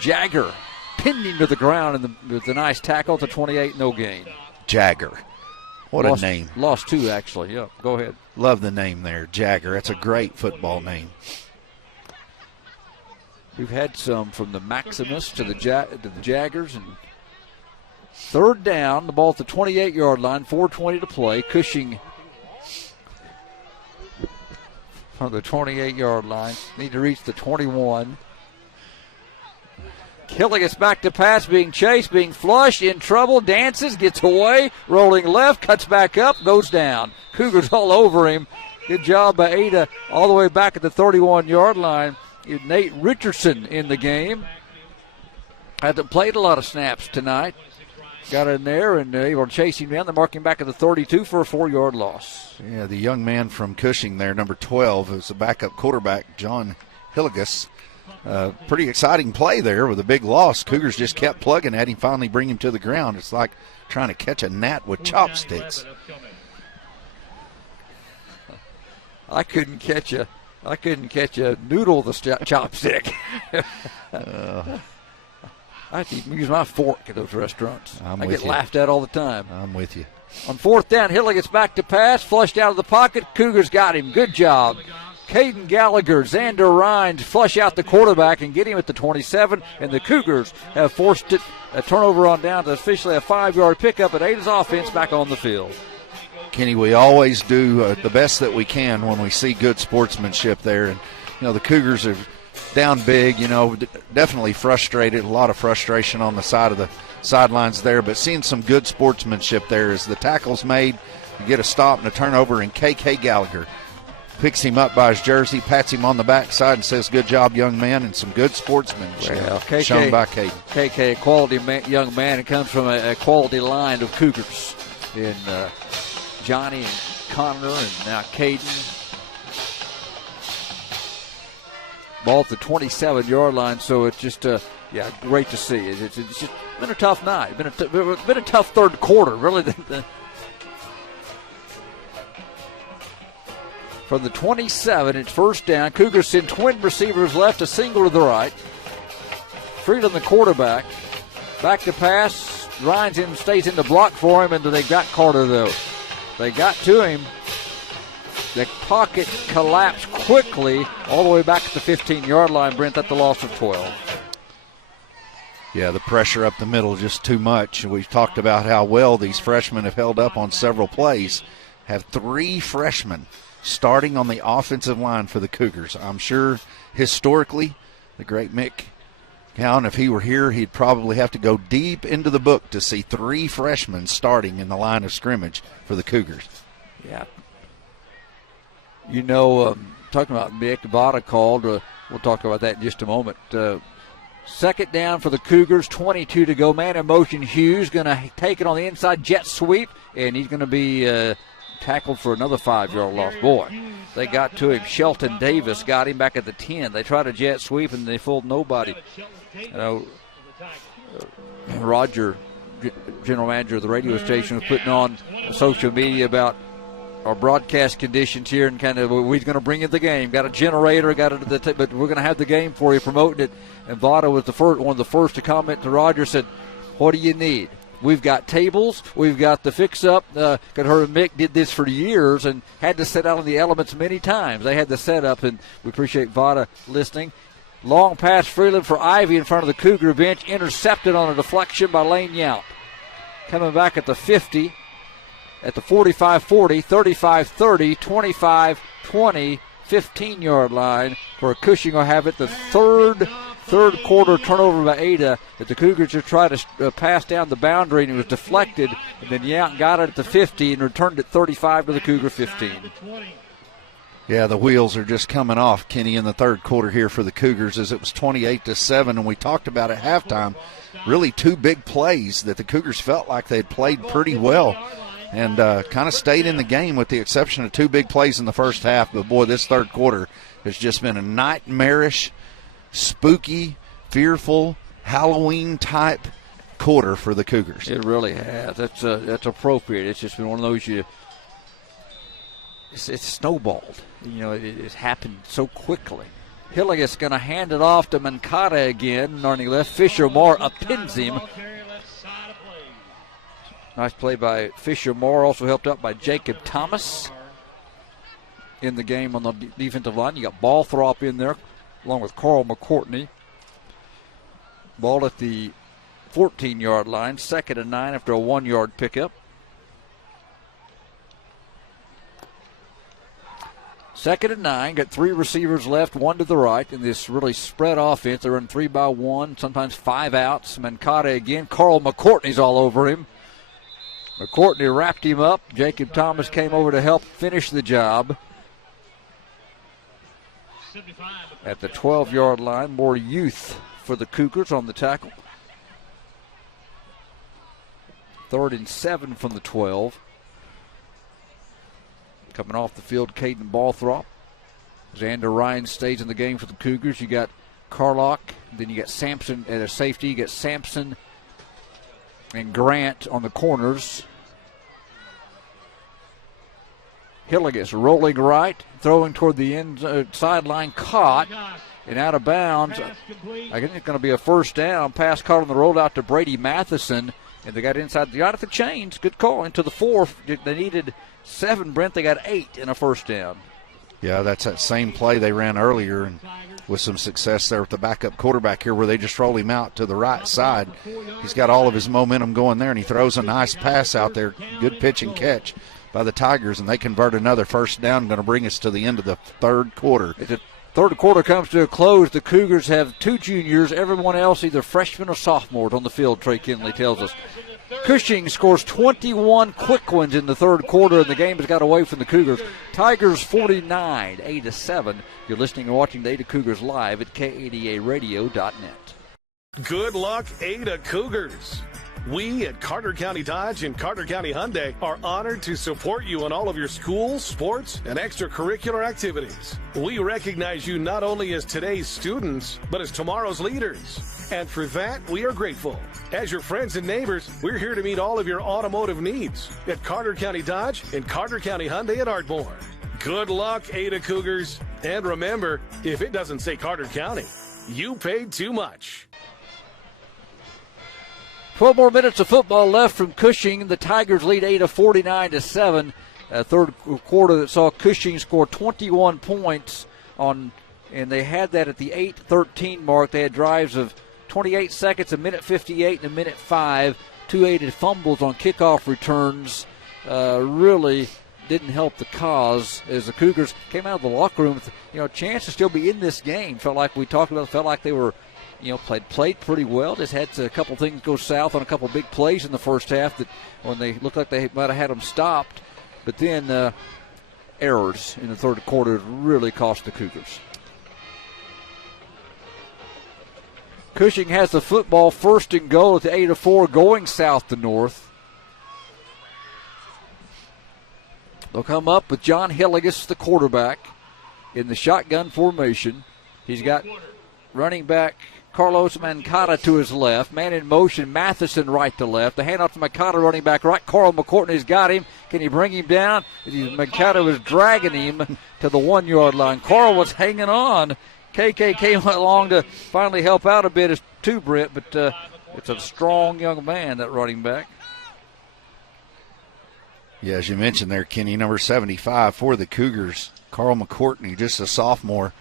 Jagger pinned him to the ground with a nice tackle to 28, no gain. Jagger. What a name. Lost 2, actually. Yeah, go ahead. Love the name there, Jagger. That's a great football name. We've had some from the Maximus to the Jaggers. And third down, the ball at the 28-yard line, 4:20 to play. Cushing from the 28-yard line. Need to reach the 21. Hilligus back to pass, being chased, being flushed, in trouble, dances, gets away, rolling left, cuts back up, goes down. Cougars all over him. Good job by Ada all the way back at the 31-yard line. Nate Richardson in the game. Hasn't played a lot of snaps tonight. Got in there and they were chasing down. They're marking back at the 32 for a 4-yard loss. Yeah, the young man from Cushing there, number 12, is the backup quarterback, John Hilligus. Pretty exciting play there with a big loss. Cougars just kept plugging at him, finally bring him to the ground. It's like trying to catch a gnat with chopsticks. I couldn't catch a noodle with a chopstick. I have to use my fork at those restaurants. I get laughed at all the time. I'm with you. On fourth down, Hilligus gets back to pass, flushed out of the pocket. Cougars got him. Good job. Caden Gallagher, Xander Rhines flush out the quarterback and get him at the 27, and the Cougars have forced it, a turnover on down to officially a 5-yard pickup, at Ada's offense back on the field. Kenny, we always do the best that we can when we see good sportsmanship there. And, the Cougars are down big, definitely frustrated, a lot of frustration on the side of the sidelines there, but seeing some good sportsmanship there as the tackle's made, you get a stop and a turnover, and KK Gallagher picks him up by his jersey, pats him on the backside and says, good job, young man, and some good sportsmanship shown by Caden. KK, a quality young man, and comes from a quality line of Cougars in Johnny and Connor and now Caden. Ball at the 27-yard line, so it's just, great to see. It's just been a tough night. Been a tough third quarter, really. From the 27, it's first down. Cougars send twin receivers left, a single to the right. Freeland, the quarterback. Back to pass. Rhines stays in the block for him, and they got Carter, though. They got to him. The pocket collapsed quickly all the way back at the 15-yard line, Brent, at the loss of 12. Yeah, the pressure up the middle just too much. We've talked about how well these freshmen have held up on several plays. Have 3 freshmen starting on the offensive line for the Cougars. I'm sure historically, the great Mick Cowan, if he were here, he'd probably have to go deep into the book to see 3 freshmen starting in the line of scrimmage for the Cougars. Yeah. Talking about Mick, Vada called. We'll talk about that in just a moment. Second down for the Cougars, 22 to go. Man in motion, Hughes going to take it on the inside, jet sweep, and he's going to be tackled for another 5-yard loss. Boy, they got to him. Shelton Davis got him back at the 10. They tried a jet sweep, and they fooled nobody. Roger, general manager of the radio station, was putting on social media about our broadcast conditions here, and kind of, we're going to bring you the game. Got a generator, but we're going to have the game for you, promoting it. And Vada was one of the first to comment to Roger, said, what do you need? We've got tables. We've got the fix-up. Her and Mick did this for years and had to sit out on the elements many times. They had the setup, and we appreciate Vada listening. Long pass Freeland for Ivy in front of the Cougar bench, intercepted on a deflection by Lane Yount. Coming back at the 50, at the 45-40, 35-30, 25-20, 15-yard line, where Cushing will have it. The third quarter turnover by Ada that the Cougars just tried to pass down the boundary, and it was deflected, and then Yount got it at the 50 and returned it 35 to the Cougar 15. Yeah, the wheels are just coming off, Kenny, in the third quarter here for the Cougars, as it was 28-7, and we talked about at halftime, really two big plays that the Cougars felt like they'd played pretty well and kind of stayed in the game with the exception of two big plays in the first half. But, boy, this third quarter has just been a nightmarish, spooky, fearful, Halloween-type quarter for the Cougars. It really has. That's appropriate. It's just been one of those it's snowballed. It happened so quickly. Hilligus going to hand it off to Mancata again. Narney left. Fisher-Moore pins him. Nice play by Fisher-Moore. Also helped out by Jacob Thomas in the game on the defensive line. You got Balthrop in there along with Carl McCourtney. Ball at the 14-yard line. 2nd and 9 after a 1-yard pickup. 2nd and 9, got 3 receivers left, 1 to the right in this really spread offense. They run 3 by 1, sometimes 5 outs. Mancata again. Carl McCourtney's all over him. McCourtney wrapped him up. Jacob Thomas came over to help finish the job. At the 12-yard line, more youth for the Cougars on the tackle. 3rd and 7 from the 12. Coming off the field, Caden Balthrop. Xander Ryan stays in the game for the Cougars. You got Carlock, then you got Sampson at a safety. You got Sampson and Grant on the corners. Hilligus rolling right, throwing toward the end sideline, caught and out of bounds. I think it's going to be a first down. Pass caught on the roll out to Brady Matheson, and they got inside the chains. Good call into the 4. They needed 7, Brent. They got 8 in a first down. Yeah, that's that same play they ran earlier, and with some success there with the backup quarterback here, where they just roll him out to the right side. He's got all of his momentum going there, and he throws a nice pass out there. Good pitch and catch by the Tigers, and they convert another first down. Going to bring us to the end of the third quarter. The third quarter comes to a close. The Cougars have 2 juniors. Everyone else either freshmen or sophomores on the field, Trey Kinley tells us. Cushing scores 21 quick ones in the third quarter, and the game has got away from the Cougars. Tigers 49, Ada-7. You're listening and watching the Ada Cougars live at KADARadio.net. Good luck, Ada Cougars. We at Carter County Dodge and Carter County Hyundai are honored to support you in all of your school, sports, and extracurricular activities. We recognize you not only as today's students, but as tomorrow's leaders. And for that, we are grateful. As your friends and neighbors, we're here to meet all of your automotive needs at Carter County Dodge and Carter County Hyundai at Ardmore. Good luck, Ada Cougars. And remember, if it doesn't say Carter County, you paid too much. 12 more minutes of football left from Cushing. The Tigers lead Ada 49-7. Third quarter that saw Cushing score 21 points and they had that at the 8:13 mark. They had drives of 28 seconds, a minute 58, and a minute 5. 2 aided fumbles on kickoff returns. Really didn't help the cause as the Cougars came out of the locker room with a chance to still be in this game. Felt like they were played pretty well. Just had a couple things go south on a couple big plays in the first half that when they looked like they might have had them stopped. But then errors in the third quarter really cost the Cougars. Cushing has the football, 1st and goal at the 8-4, going south to north. They'll come up with John Hilligus, the quarterback, in the shotgun formation. He's got running back Carlos Mancata to his left. Man in motion, Matheson right to left. The handoff to Mancata, running back right. Carl McCourtney's got him. Can he bring him down? Mancata was dragging him to the 1-yard line. Carl was hanging on. KK came along to finally help out a bit too, Brent, but it's a strong young man, that running back. Yeah, as you mentioned there, Kenny, number 75 for the Cougars, Carl McCourtney, just a sophomore,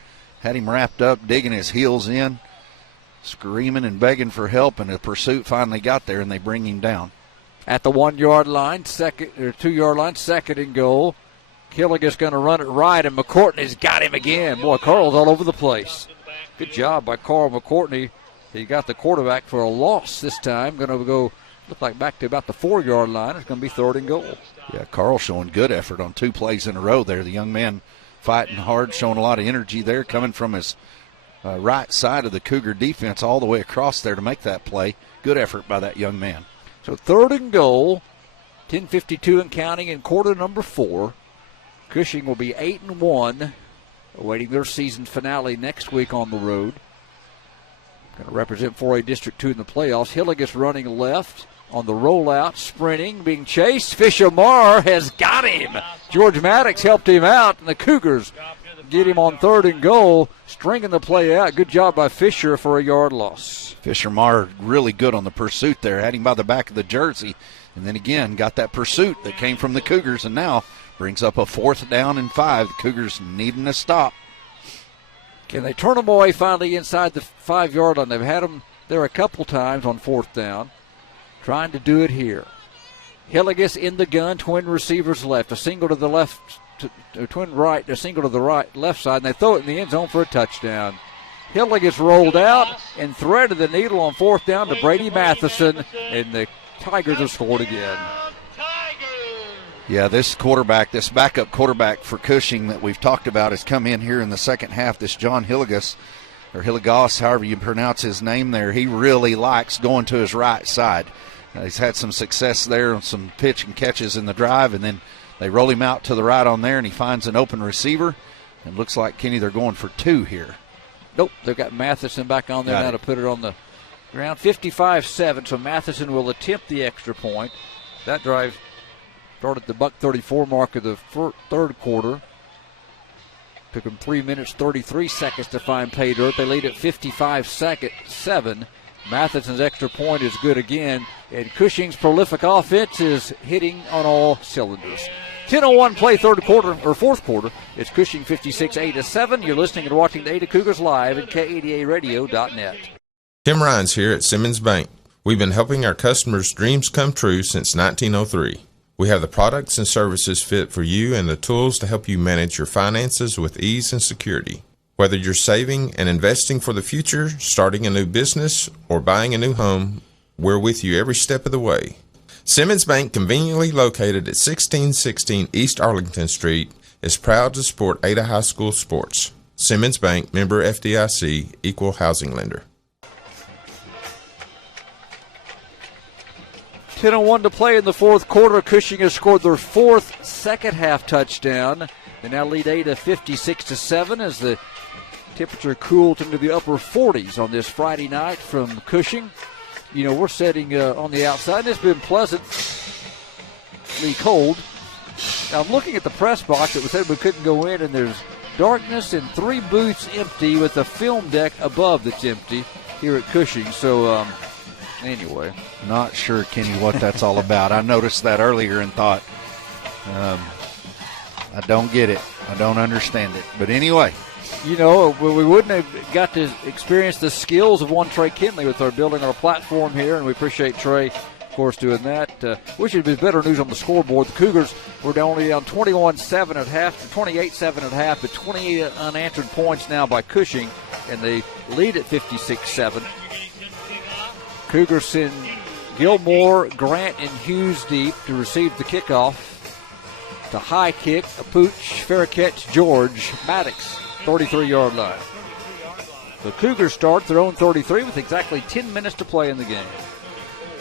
had him wrapped up, digging his heels in, screaming and begging for help, and the pursuit finally got there, and they bring him down. At the 1-yard line, 2-yard line, 2nd and goal. Hilligus going to run it right, and McCourtney's got him again. Boy, Carl's all over the place. Good job by Carl McCourtney. He got the quarterback for a loss this time. Going to go, look like back to about the 4-yard line. It's going to be 3rd and goal. Yeah, Carl showing good effort on 2 plays in a row there. The young man fighting hard, showing a lot of energy there, coming from his right side of the Cougar defense all the way across there to make that play. Good effort by that young man. So 3rd and goal, 10:52 and counting in quarter number 4. Cushing will be 8-1, awaiting their season finale next week on the road. Going to represent 4A District 2 in the playoffs. Hilligus running left on the rollout, sprinting, being chased. Fisher Marr has got him. George Maddox helped him out, and the Cougars get him on 3rd and goal, stringing the play out. Good job by Fisher for a yard loss. Fisher Marr really good on the pursuit there, had him by the back of the jersey, and then again got that pursuit that came from the Cougars, and now brings up a 4th down and 5. The Cougars needing a stop. Can they turn them away finally inside the 5-yard line? They've had them there a couple times on 4th down. Trying to do it here. Hilligus in the gun, twin receivers left. A single to the left, twin right, a single to the right, left side, and they throw it in the end zone for a touchdown. Hilligus rolled out and threaded the needle on 4th down to Brady Matheson, and the Tigers have scored again. Yeah, this backup quarterback for Cushing that we've talked about has come in here in the second half. This John Hilligus, or Hilligas, however you pronounce his name there, he really likes going to his right side. He's had some success there on some pitch and catches in the drive, and then they roll him out to the right on there, and he finds an open receiver. It looks like, Kenny, they're going for 2 here. Nope, they've got Matheson back on there now to put it on the ground. 55-7, so Matheson will attempt the extra point. That drive started the $1:34 mark of the 3rd quarter. Took them 3 minutes, 33 seconds to find pay dirt. They lead at 55-7. Matheson's extra point is good again, and Cushing's prolific offense is hitting on all cylinders. 10:01 play, 4th quarter. It's Cushing 56-7. You're listening and watching the Ada Cougars live at KADARadio.net. Tim Rhines here at Simmons Bank. We've been helping our customers' dreams come true since 1903. We have the products and services fit for you and the tools to help you manage your finances with ease and security. Whether you're saving and investing for the future, starting a new business, or buying a new home, we're with you every step of the way. Simmons Bank, conveniently located at 1616 East Arlington Street, is proud to support Ada High School sports. Simmons Bank, member FDIC, equal housing lender. 10:01 to play in the 4th quarter. Cushing has scored their 4th second-half touchdown. They now lead Ada 56-7 as the temperature cooled into the upper 40s on this Friday night from Cushing. You know, we're sitting on the outside, and it's been pleasantly cold. Now, I'm looking at the press box. It was said we couldn't go in, and there's darkness and 3 booths empty with a film deck above that's empty here at Cushing. So, anyway. Not sure, Kenny, what that's all about. I noticed that earlier and thought, I don't get it. I don't understand it. But anyway. You know, we wouldn't have got to experience the skills of one Trey Kinley with our building our platform here, and we appreciate Trey, of course, doing that. Wish it'd be better news on the scoreboard. The Cougars were only down 21-7 at half, 28-7 at half, but 28 unanswered points now by Cushing, and they lead at 56-7. Cougars send Gilmore, Grant, and Hughes deep to receive the kickoff. The high kick, a pooch, fair catch, George Maddox, 33-yard line. The Cougars start their own 33 with exactly 10 minutes to play in the game.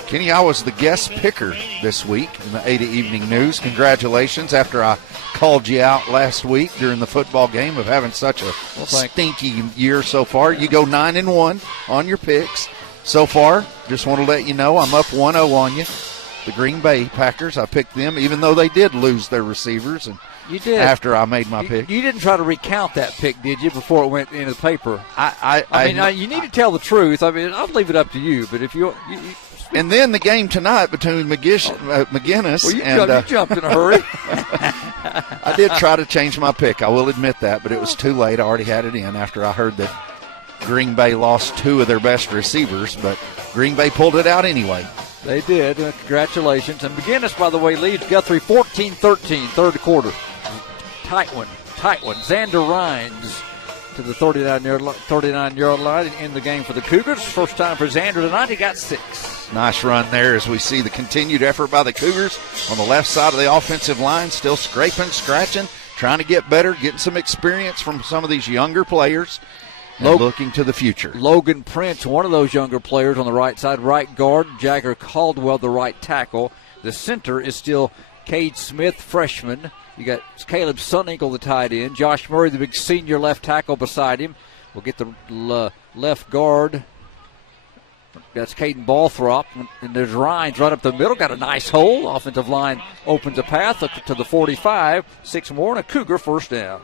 Kenny, I was the guest picker this week in the Ada Evening News. Congratulations after I called you out last week during the football game of having such a stinky year so far. You go 9-1 on your picks so far. Just want to let you know I'm up 1-0 on you. The Green Bay Packers, I picked them even though they did lose their receivers. And you did. After I made my pick. You didn't try to recount that pick, did you, before it went into the paper? I mean, you need to tell the truth. I mean, I'll leave it up to you, but if you and then the game tonight between McGinnis well, and you jumped in a hurry. I did try to change my pick. I will admit that, but it was too late. I already had it in after I heard that Green Bay lost two of their best receivers, but Green Bay pulled it out anyway. They did. Congratulations. And McGinnis, by the way, leads Guthrie 14-13, third quarter. Tight one. Xander Rhines to the 39-yard line in the game for the Cougars. First time for Xander tonight. He got 6. Nice run there as we see the continued effort by the Cougars on the left side of the offensive line, still scraping, scratching, trying to get better, getting some experience from some of these younger players. Looking to the future. Logan Prince, one of those younger players on the right side, right guard. Jagger Caldwell, the right tackle. The center is still Cade Smith, freshman. You got Caleb Suneagle, the tight end. Josh Murray, the big senior left tackle beside him. We'll get the left guard. That's Caden Balthrop. And there's Rhines right up the middle. Got a nice hole. Offensive line opens a path up to the 45. 6 more and a Cougar first down.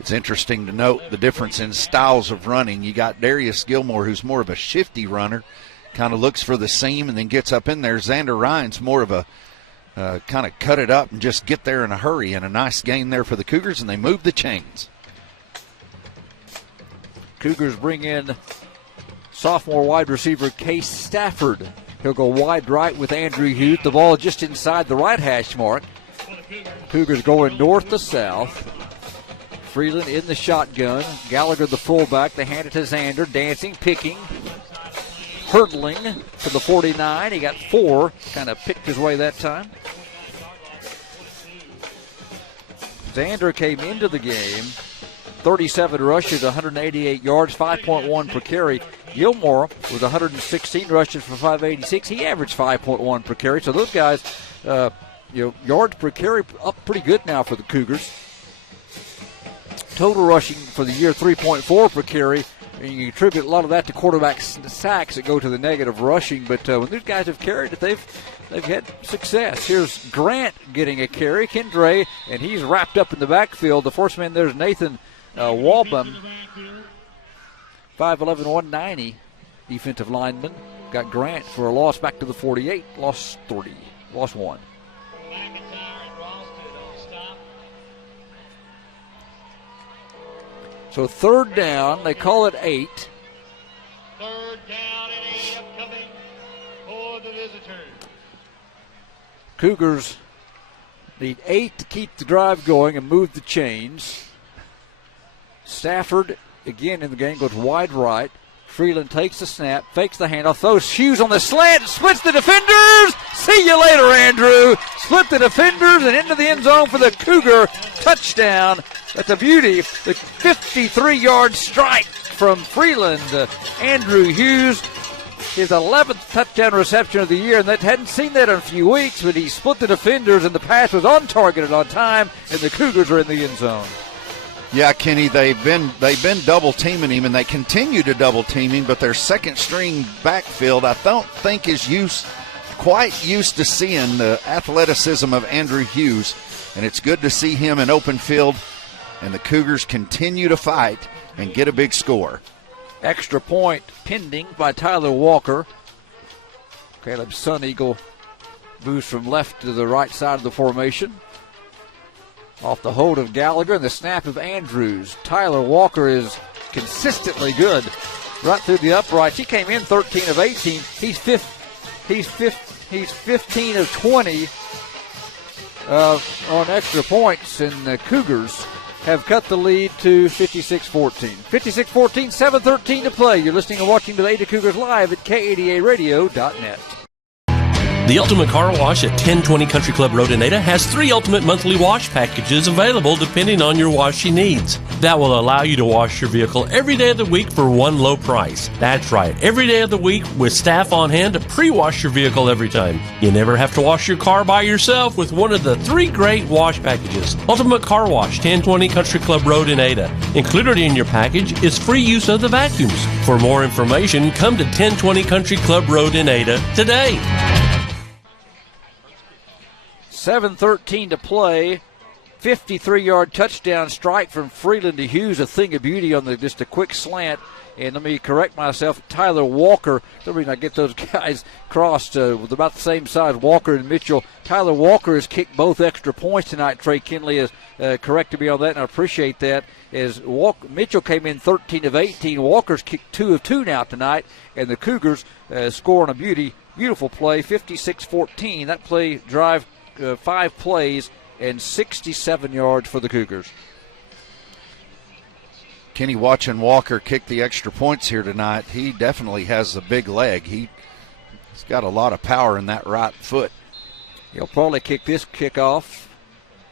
It's interesting to note the difference in styles of running. You got Darius Gilmore, who's more of a shifty runner, kind of looks for the seam and then gets up in there. Xander Rhines, more of a kind of cut it up and just get there in a hurry. And a nice gain there for the Cougars, and they move the chains. Cougars bring in sophomore wide receiver Case Stafford. He'll go wide right with Andrew Hughes. The ball just inside the right hash mark. Cougars going north to south. Freeland in the shotgun. Gallagher the fullback. They hand it to Xander. Dancing, picking, hurdling to the 49. He got 4. Kind of picked his way that time. Xander came into the game. 37 rushes, 188 yards, 5.1 per carry. Gilmore with 116 rushes for 586. He averaged 5.1 per carry. So those guys, yards per carry up pretty good now for the Cougars. Total rushing for the year, 3.4 per carry. And you attribute a lot of that to quarterback sacks that go to the negative rushing. But when these guys have carried it, they've had success. Here's Grant getting a carry, Kendre, and he's wrapped up in the backfield. The first man there's Nathan Walbum, 5'11", 190, defensive lineman. Got Grant for a loss back to the 48, lost 1. So third down, they call it 8. Third down and 8 upcoming for the visitors. Cougars need 8 to keep the drive going and move the chains. Stafford, again in the game, goes wide right. Freeland takes the snap, fakes the handoff, throws Hughes on the slant, splits the defenders. See you later, Andrew. Split the defenders and into the end zone for the Cougar touchdown. That's a beauty. The 53-yard strike from Freeland. Andrew Hughes, his 11th touchdown reception of the year, and that hadn't seen that in a few weeks, but he split the defenders, and the pass was on target and on time, and the Cougars are in the end zone. Yeah, Kenny, they've been double teaming him, and they continue to double team him. But their second string backfield, I don't think is quite used to seeing the athleticism of Andrew Hughes, and it's good to see him in open field. And the Cougars continue to fight and get a big score. Extra point pending by Tyler Walker. Caleb Suneagle moves from left to the right side of the formation. Off the hold of Gallagher and the snap of Andrews. Tyler Walker is consistently good right through the uprights. He came in 13 of 18. He's 15 of 20 on extra points, and the Cougars have cut the lead to 56-14. 56-14, 7:13 to play. You're listening and watching to the Ada Cougars live at KADARadio.net. The Ultimate Car Wash at 1020 Country Club Road in Ada has 3 Ultimate monthly wash packages available depending on your washing needs. That will allow you to wash your vehicle every day of the week for one low price. That's right, every day of the week with staff on hand to pre-wash your vehicle every time. You never have to wash your car by yourself with one of the 3 great wash packages. Ultimate Car Wash, 1020 Country Club Road in Ada. Included in your package is free use of the vacuums. For more information, come to 1020 Country Club Road in Ada today. 7:13 to play. 53-yard touchdown strike from Freeland to Hughes, a thing of beauty on just a quick slant. And let me correct myself, Tyler Walker, the reason I get those guys crossed with about the same size, Walker and Mitchell. Tyler Walker has kicked both extra points tonight. Trey Kinley has corrected me on that, and I appreciate that. As Mitchell came in 13 of 18, Walker's kicked 2 of 2 now tonight, and the Cougars scoring a beautiful play, 56-14. That play drive 5 plays and 67 yards for the Cougars. Kenny, watching Walker kick the extra points here tonight, he definitely has a big leg. He's got a lot of power in that right foot. He'll probably kick this kickoff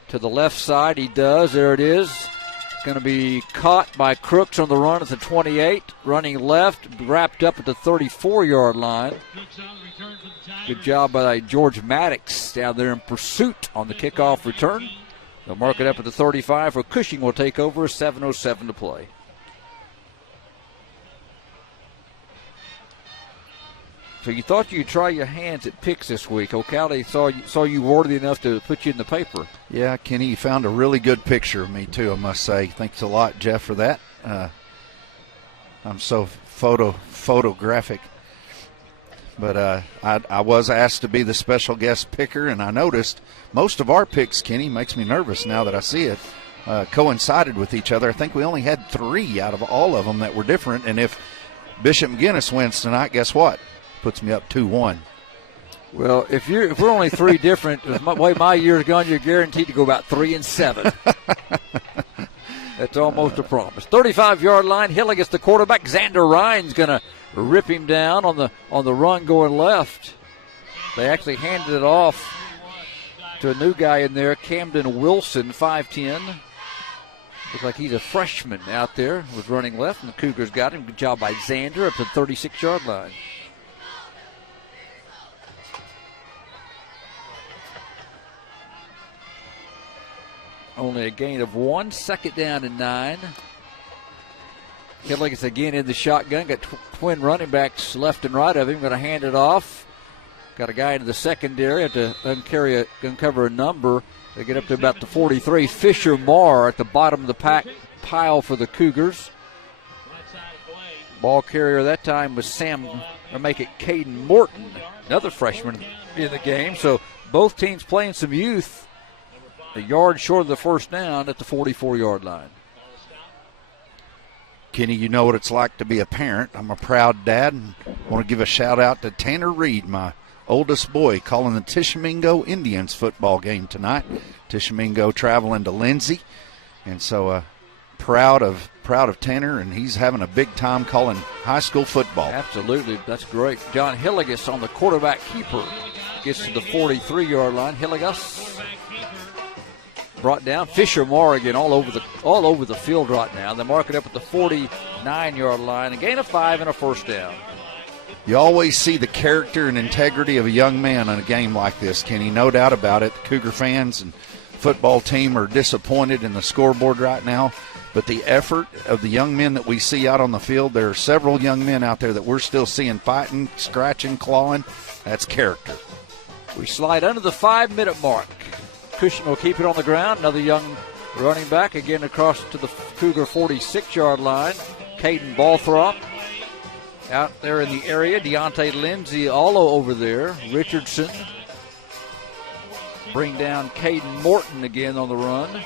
to the left side. He does. There it is. Going to be caught by Crooks on the run at the 28. Running left, wrapped up at the 34-yard line. Good job by George Maddox down there in pursuit on the kickoff return. They'll mark it up at the 35 for Cushing will take over. 7:07 to play. So you thought you'd try your hands at picks this week. O'Callaghan saw you worthy enough to put you in the paper. Yeah, Kenny, you found a really good picture of me, too, I must say. Thanks a lot, Jeff, for that. I'm so photographic. But I was asked to be the special guest picker, and I noticed most of our picks, Kenny, makes me nervous now that I see it, coincided with each other. I think we only had 3 out of all of them that were different. And if Bishop McGinnis wins tonight, guess what? Puts me up 2-1. Well, if we're only 3 different, the way my year's gone, you're guaranteed to go about 3-7. That's almost a promise. 35-yard line. Hillig gets the quarterback. Xander Ryan's going to rip him down on the run going left. They actually handed it off to a new guy in there, Camden Wilson, 5'10". Looks like he's a freshman out there, was running left, and the Cougars got him. Good job by Xander up to the 36-yard line. Only a gain of 1, 2nd down and 9. Hillig is again in the shotgun. Got twin running backs left and right of him. Going to hand it off. Got a guy into the secondary. Have to uncover a number. They get up to about the 43. Fisher Marr at the bottom of the pack pile for the Cougars. Ball carrier that time was Caden Morton, another freshman in the game. So both teams playing some youth. A yard short of the first down at the 44-yard line. Kenny, you know what it's like to be a parent. I'm a proud dad and want to give a shout-out to Tanner Reed, my oldest boy, calling the Tishomingo Indians football game tonight. Tishomingo traveling to Lindsay. And so proud of Tanner, and he's having a big time calling high school football. Absolutely. That's great. John Hilligus on the quarterback keeper. Gets to the 43-yard line. Hilligus brought down. Fisher Morrigan all over the field right now. They mark it up at the 49-yard line. A gain of 5 and a first down. You always see the character and integrity of a young man in a game like this, Kenny. No doubt about it. The Cougar fans and football team are disappointed in the scoreboard right now. But the effort of the young men that we see out on the field, there are several young men out there that we're still seeing fighting, scratching, clawing. That's character. We slide under the 5-minute mark. Cushing will keep it on the ground. Another young running back again across to the Cougar 46-yard line. Caden Balthrop out there in the area. Deontay Lindsay all over there. Richardson bring down Caden Morton again on the run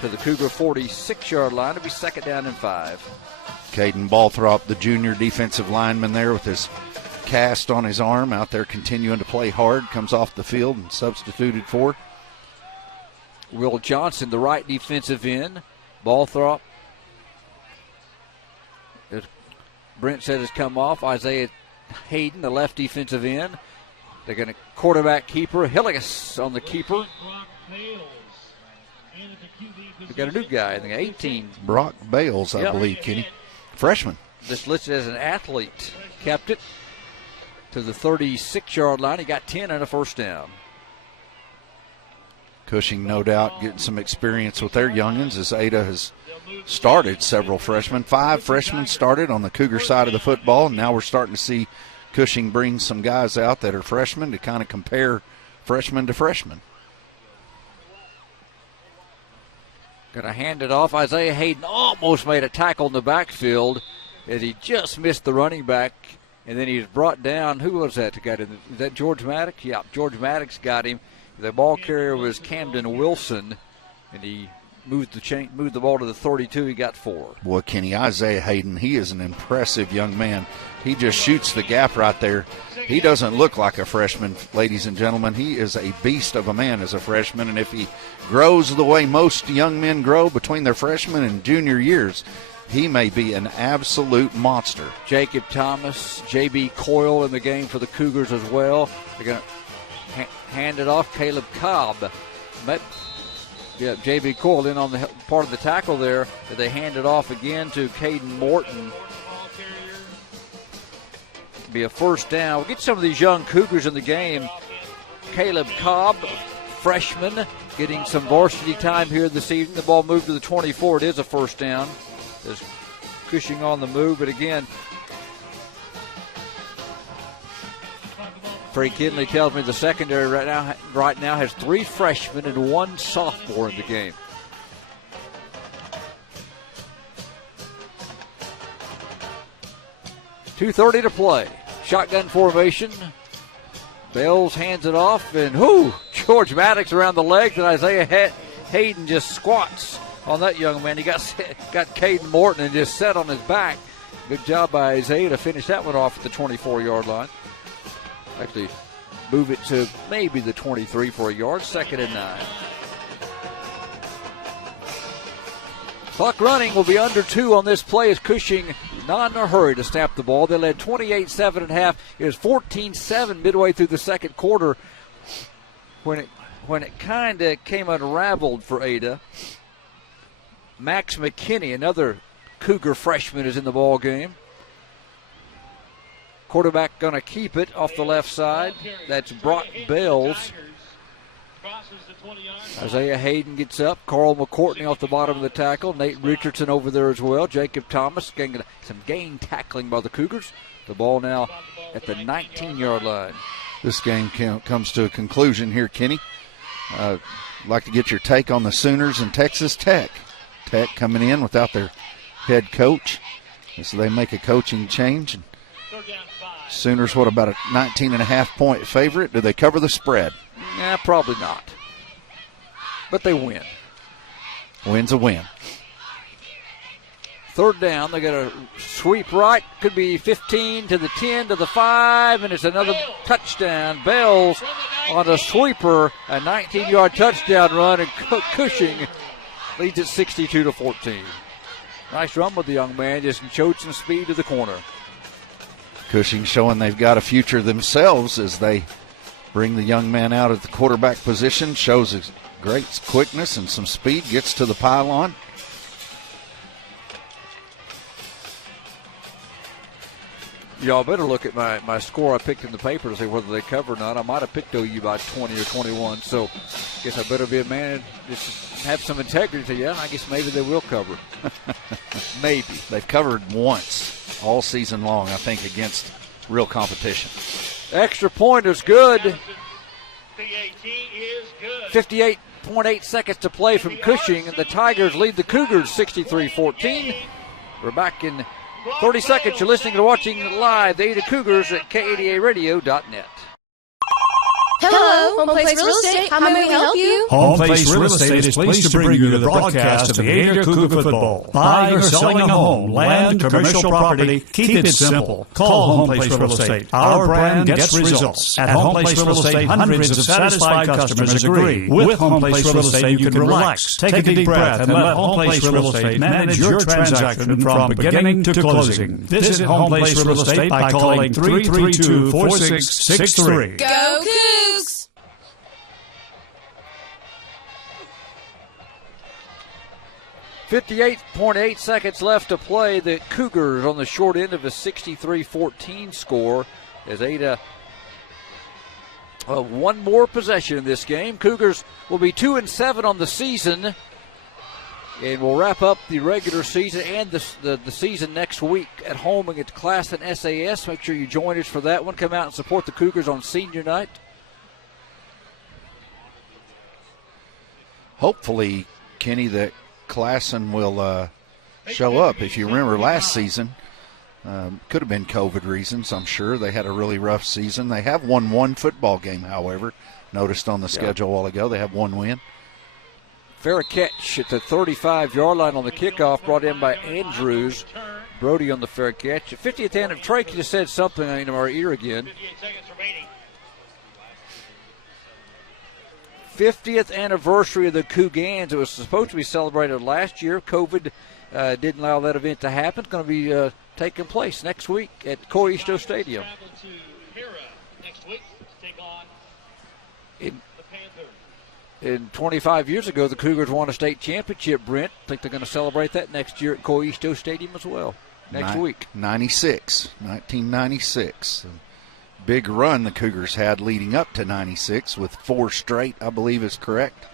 to the Cougar 46-yard line. It'll be 2nd down and 5. Caden Balthrop, the junior defensive lineman there with his cast on his arm, out there continuing to play hard, comes off the field and substituted for Will Johnson, the right defensive end. Balthrop, as Brent said, has come off. Isaiah Hayden, the left defensive end. They're going to quarterback keeper. Hilligus on the keeper. We got a new guy, I think, 18. Brock Bales, I believe, Kenny. Freshman. Just listed as an athlete. Kept it to the 36-yard line. He got 10 and a first down. Cushing, no doubt, getting some experience with their youngins as Ada has started several freshmen. 5 freshmen started on the Cougar side of the football, and now we're starting to see Cushing bring some guys out that are freshmen to kind of compare freshman to freshman. Going to hand it off. Isaiah Hayden almost made a tackle in the backfield as he just missed the running back, and then he was brought down. Who was that? Is that George Maddox? Yeah, George Maddox got him. The ball carrier was Camden Wilson, and he moved the ball to the 32. He got 4. Boy, Kenny, Isaiah Hayden, he is an impressive young man. He just shoots the gap right there. He doesn't look like a freshman, ladies and gentlemen. He is a beast of a man as a freshman, and if he grows the way most young men grow between their freshman and junior years, he may be an absolute monster. Jacob Thomas, J.B. Coyle in the game for the Cougars as well. They're going to hand it off. Caleb Cobb. J.B. Coyle in on the part of the tackle there. They hand it off again to Caden Morton. Be a first down. We'll get some of these young Cougars in the game. Caleb Cobb, freshman, getting some varsity time here this evening. The ball moved to the 24. It is a first down. There's Cushing on the move, but again, Trey Kinley tells me the secondary right now has 3 freshmen and 1 sophomore in the game. .230 to play. Shotgun formation. Bells hands it off, and George Maddox around the legs, and Isaiah Hayden just squats on that young man. He got Caden Morton and just set on his back. Good job by Isaiah to finish that one off at the 24-yard line. Actually, move it to maybe the 23 for a yard. 2nd and 9. Clock running, will be under 2 on this play as Cushing not in a hurry to snap the ball. They led 28-7 at half. It was 14-7 midway through the second quarter when it kind of came unraveled for Ada. Max McKinney, another Cougar freshman, is in the ball game. Quarterback going to keep it off the left side. That's Brock Bells. Isaiah Hayden gets up. Carl McCourtney off the bottom of the tackle. Nate Richardson over there as well. Jacob Thomas getting some gain tackling by the Cougars. The ball now at the 19-yard line. This game comes to a conclusion here, Kenny. I'd like to get your take on the Sooners and Texas Tech. Tech coming in without their head coach. So they make a coaching change. Sooners, what about a 19.5-point favorite? Do they cover the spread? Nah, probably not. But they win. Win's a win. 3rd down. They got a sweep right. Could be 15 to the 10 to the 5, and it's another touchdown. Bells on a sweeper, a 19-yard touchdown run, and Cushing leads it 62-14. Nice run with the young man, just showed some speed to the corner. Cushing showing they've got a future themselves as they bring the young man out at the quarterback position. Shows his great quickness and some speed. Gets to the pylon. Y'all better look at my score I picked in the paper to see whether they cover or not. I might have picked OU by 20 or 21, so I guess I better be a man and just have some integrity. Yeah, I guess maybe they will cover. Maybe. They've covered once all season long, I think, against real competition. Extra point is good. 58.8 seconds to play from Cushing, and the Tigers lead the Cougars 63-14. We're back in 30 seconds. You're listening to watching live the Ada Cougars at KADARadio.net. Hello, Home Place Real Estate. How may we help you? Home Place Real Estate is pleased to bring you the broadcast of the Ada Cougar football. Buying or selling a home, land, commercial property, keep it simple. Call Home Place Real Estate. Our brand gets results. At Home Place Real Estate, hundreds of satisfied customers agree. With Home Place Real Estate, you can relax, take a deep breath, and let Home Place Real Estate manage your transaction from beginning to closing. Visit Home Place Real Estate by calling 332-4663. Go Cougs! 58.8 seconds left to play. The Cougars on the short end of a 63-14 score as Ada one more possession in this game. Cougars will be 2-7 on the season, and we'll wrap up the regular season and the season next week at home against Class and SAS. Make sure you join us for that one. Come out and support the Cougars on senior night. Hopefully, Kenny, that Classen will show up. If you remember last season, could have been COVID reasons, I'm sure. They had a really rough season. They have won one football game, however. Noticed on the schedule a while ago, they have one win. Fair catch at the 35-yard line on the kickoff, brought in by Andrews. Brody on the fair catch. 50th anniversary. Trey just said something in our ear again. 50th anniversary of the Cougars. It was supposed to be celebrated last year. COVID didn't allow that event to happen. It's going to be taking place next week at Coisto Stadium. In 25 years ago, the Cougars won a state championship, Brent. I think they're going to celebrate that next year at Coisto Stadium as well, next week. 1996. Big run the Cougars had leading up to 96 with 4 straight, I believe is correct.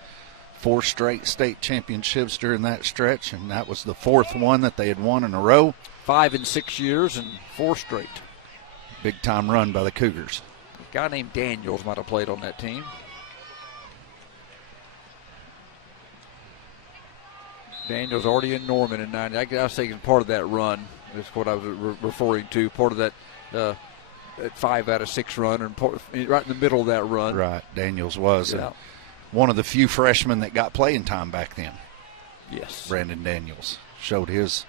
4 straight state championships during that stretch, and that was the 4th one that they had won in a row. 5 in 6 years and 4 straight. Big time run by the Cougars. A guy named Daniels might have played on that team. Daniels already in Norman in 90. I was thinking part of that run. That's what I was referring to. Part of that 5 out of 6 run, and right in the middle of that run. Right, Daniels was one of the few freshmen that got playing time back then. Yes, Brandon Daniels showed his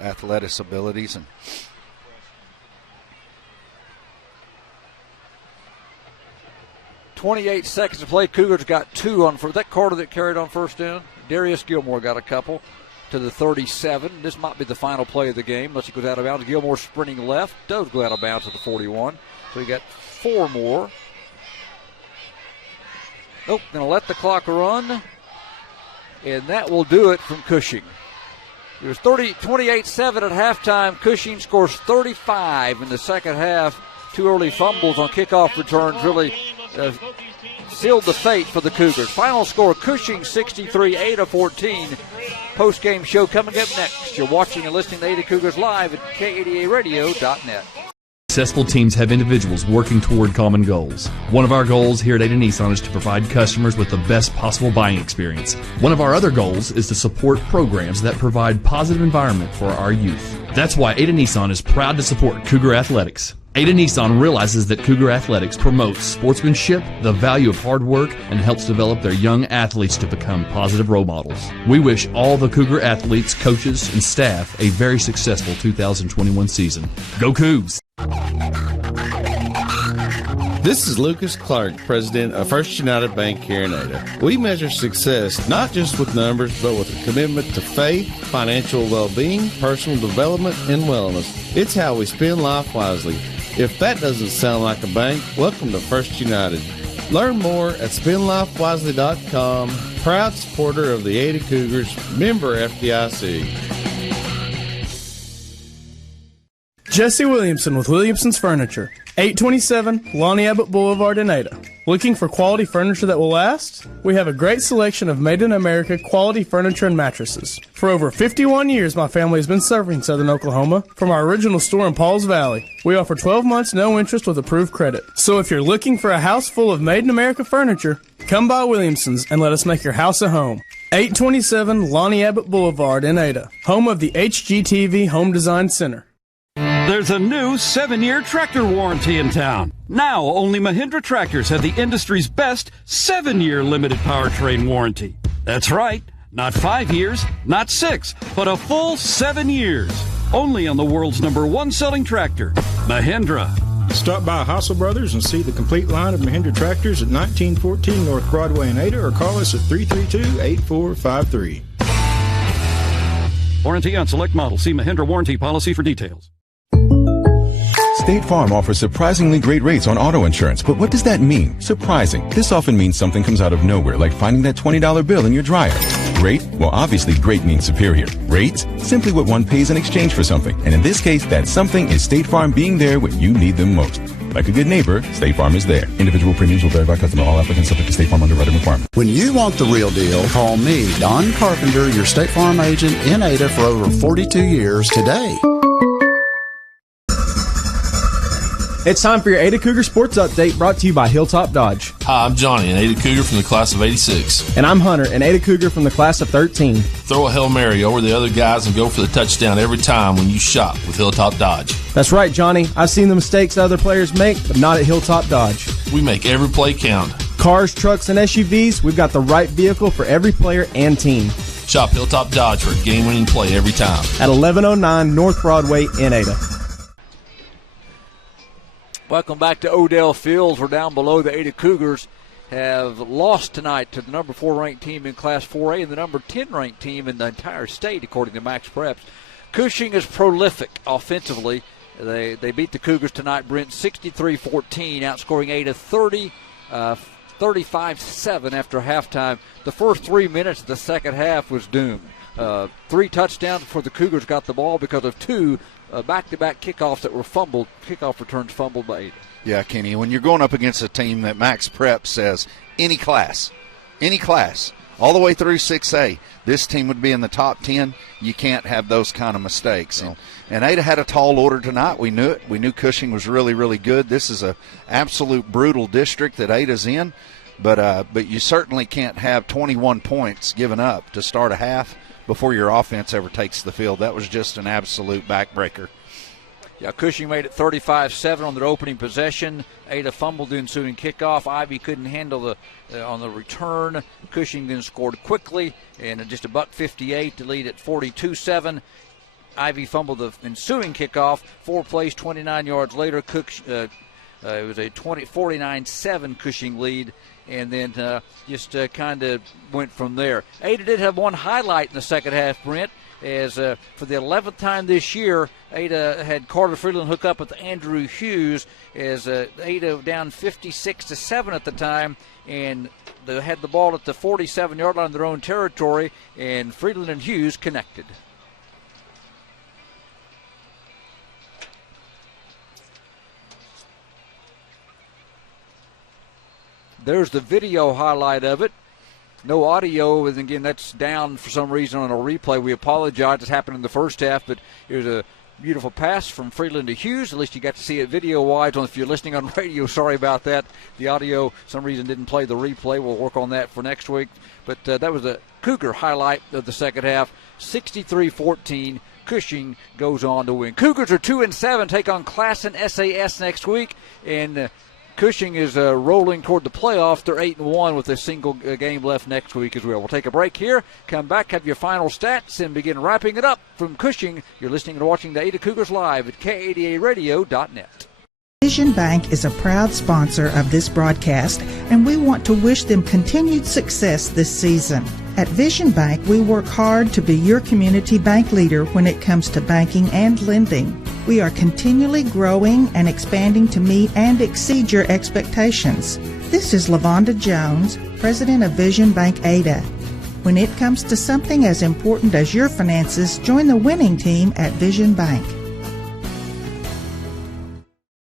athletic abilities. And 28 seconds to play. Cougars got 2 on first. That Carter that carried on first down. Darius Gilmore got a couple to the 37. This might be the final play of the game unless he goes out of bounds. Gilmore sprinting left. Does go out of bounds at the 41. So we got 4 more. Nope, going to let the clock run. And that will do it from Cushing. It was 28-7 at halftime. Cushing scores 35 in the second half. 2 early fumbles on kickoff returns really sealed the fate for the Cougars. Final score, Cushing 63, Ada 14. Post-game show coming up next. You're watching and listening to Ada Cougars live at KADARadio.net. Successful teams have individuals working toward common goals. One of our goals here at Ada Nissan is to provide customers with the best possible buying experience. One of our other goals is to support programs that provide positive environment for our youth. That's why Ada Nissan is proud to support Cougar Athletics. Ada Nissan realizes that Cougar Athletics promotes sportsmanship, the value of hard work, and helps develop their young athletes to become positive role models. We wish all the Cougar athletes, coaches, and staff a very successful 2021 season. Go Cougs! This is Lucas Clark, president of First United Bank here in Ada. We measure success not just with numbers, but with a commitment to faith, financial well-being, personal development, and wellness. It's how we spend life wisely. If that doesn't sound like a bank, welcome to First United. Learn more at spendlifewisely.com. Proud supporter of the Ada Cougars, member FDIC. Jesse Williamson with Williamson's Furniture, 827 Lonnie Abbott Boulevard in Ada. Looking for quality furniture that will last? We have a great selection of made-in-America quality furniture and mattresses. For over 51 years, my family has been serving Southern Oklahoma from our original store in Pauls Valley. We offer 12 months no interest with approved credit. So if you're looking for a house full of made-in-America furniture, come by Williamson's and let us make your house a home. 827 Lonnie Abbott Boulevard in Ada, home of the HGTV Home Design Center. There's a new 7-year tractor warranty in town. Now, only Mahindra tractors have the industry's best 7-year limited powertrain warranty. That's right, not 5 years, not 6, but a full 7 years. Only on the world's #1 selling tractor, Mahindra. Stop by Hassel Brothers and see the complete line of Mahindra tractors at 1914 North Broadway in Ada, or call us at 332-8453. Warranty on select models. See Mahindra warranty policy for details. State Farm offers surprisingly great rates on auto insurance, but what does that mean? Surprising. This often means something comes out of nowhere, like finding that $20 bill in your dryer. Great? Well, obviously great means superior. Rates? Simply what one pays in exchange for something. And in this case, that something is State Farm being there when you need them most. Like a good neighbor, State Farm is there. Individual premiums will vary by customer. All applicants subject to State Farm underwriting requirements. When you want the real deal, call me, Don Carpenter, your State Farm agent in Ada for over 42 years today. It's time for your Ada Cougar Sports Update, brought to you by Hilltop Dodge. Hi, I'm Johnny, an Ada Cougar from the class of 86. And I'm Hunter, an Ada Cougar from the class of 13. Throw a Hail Mary over the other guys and go for the touchdown every time when you shop with Hilltop Dodge. That's right, Johnny. I've seen the mistakes other players make, but not at Hilltop Dodge. We make every play count. Cars, trucks, and SUVs, we've got the right vehicle for every player and team. Shop Hilltop Dodge for a game-winning play every time. At 1109 North Broadway in Ada. Welcome back to Odell Fields. We're down below. The Ada Cougars have lost tonight to the number 4 ranked team in Class 4A and the number 10 ranked team in the entire state, according to Max Preps. Cushing is prolific offensively. They beat the Cougars tonight, Brent, 63-14, outscoring Ada 35-7 after halftime. The first 3 minutes of the second half was doomed. 3 touchdowns before the Cougars got the ball because of 2 back-to-back kickoffs that were fumbled, kickoff returns fumbled by Ada. Yeah, Kenny, when you're going up against a team that Max Prep says any class, all the way through 6A, this team would be in the top 10, you can't have those kind of mistakes. No. And Ada had a tall order tonight. We knew it. We knew Cushing was really, really good. This is an absolute brutal district that Ada's in, but you certainly can't have 21 points given up to start a half before your offense ever takes the field. That was just an absolute backbreaker. Yeah, Cushing made it 35-7 on their opening possession. Ada fumbled the ensuing kickoff. Ivy couldn't handle on the return. Cushing then scored quickly, and just a $1.58 to lead at 42-7. Ivy fumbled the ensuing kickoff. 4 plays, 29 yards later. It was a 49-7 Cushing lead. And then just kind of went from there. Ada did have one highlight in the second half, Brent, as for the 11th time this year, Ada had Carter Freeland hook up with Andrew Hughes, as Ada down 56-7 at the time, and they had the ball at the 47-yard line of their own territory, and Freeland and Hughes connected. There's the video highlight of it. No audio, and again, that's down for some reason on a replay. We apologize. It happened in the first half, but it was a beautiful pass from Freeland to Hughes. At least you got to see it video-wise. If you're listening on radio, sorry about that. The audio, some reason, didn't play the replay. We'll work on that for next week. But that was a Cougar highlight of the second half. 63-14. Cushing goes on to win. Cougars are 2-7, take on Class and SAS next week, and Cushing is rolling toward the playoffs. They're 8-1 with a single game left next week as well. We'll take a break here, come back, have your final stats, and begin wrapping it up from Cushing. You're listening and watching the Ada Cougars live at KADARadio.net. Vision Bank is a proud sponsor of this broadcast, and we want to wish them continued success this season. At Vision Bank, we work hard to be your community bank leader when it comes to banking and lending. We are continually growing and expanding to meet and exceed your expectations. This is LaVonda Jones, President of Vision Bank Ada. When it comes to something as important as your finances, join the winning team at Vision Bank.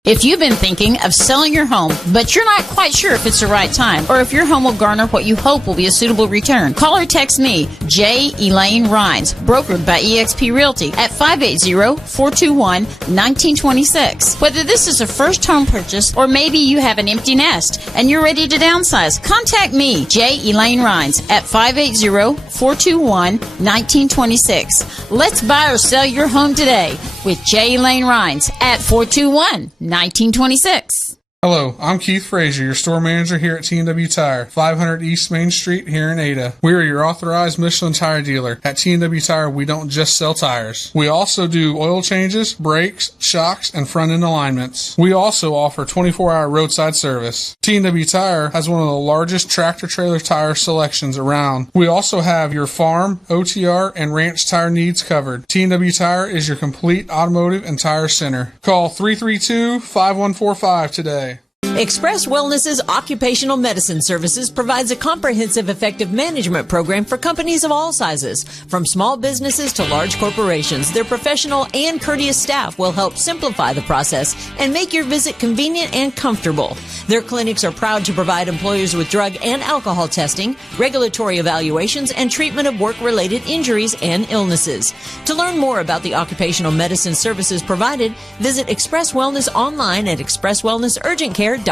If you've been thinking of selling your home, but you're not quite sure if it's the right time, or if your home will garner what you hope will be a suitable return, call or text me, J. Elaine Rhines, brokered by eXp Realty, at 580-421-1926. Whether this is a first home purchase, or maybe you have an empty nest and you're ready to downsize, contact me, J. Elaine Rhines, at 580-421-1926. Let's buy or sell your home today. with J. Lane Rhines at 421-1926. Hello, I'm Keith Frazier, your store manager here at T&W Tire, 500 East Main Street here in Ada. We are your authorized Michelin tire dealer. At T&W Tire, we don't just sell tires. We also do oil changes, brakes, shocks, and front-end alignments. We also offer 24-hour roadside service. T&W Tire has one of the largest tractor-trailer tire selections around. We also have your farm, OTR, and ranch tire needs covered. T&W Tire is your complete automotive and tire center. Call 332-5145 today. Express Wellness's Occupational Medicine Services provides a comprehensive effective management program for companies of all sizes. From small businesses to large corporations, their professional and courteous staff will help simplify the process and make your visit convenient and comfortable. Their clinics are proud to provide employers with drug and alcohol testing, regulatory evaluations, and treatment of work-related injuries and illnesses. To learn more about the occupational medicine services provided, visit Express Wellness online at expresswellnessurgentcare.com.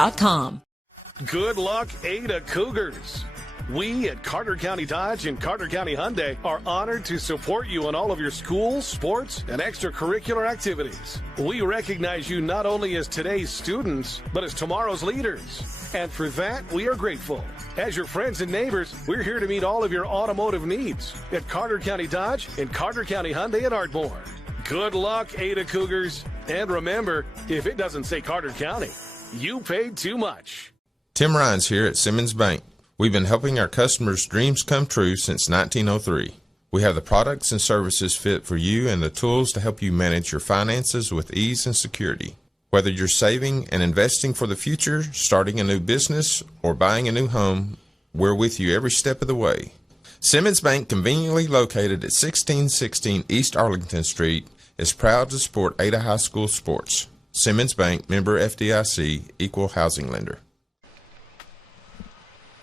Good luck, Ada Cougars. We at Carter County Dodge and Carter County Hyundai are honored to support you in all of your school, sports, and extracurricular activities. We recognize you not only as today's students, but as tomorrow's leaders. And for that, we are grateful. As your friends and neighbors, we're here to meet all of your automotive needs at Carter County Dodge and Carter County Hyundai at Ardmore. Good luck, Ada Cougars. And remember, if it doesn't say Carter County, you paid too much. Tim Rhines here at Simmons Bank. We've been helping our customers' dreams come true since 1903. We have the products and services fit for you and the tools to help you manage your finances with ease and security. Whether you're saving and investing for the future, starting a new business, or buying a new home, we're with you every step of the way. Simmons Bank, conveniently located at 1616 East Arlington Street, is proud to support Ada High School sports. Simmons Bank, member FDIC, equal housing lender.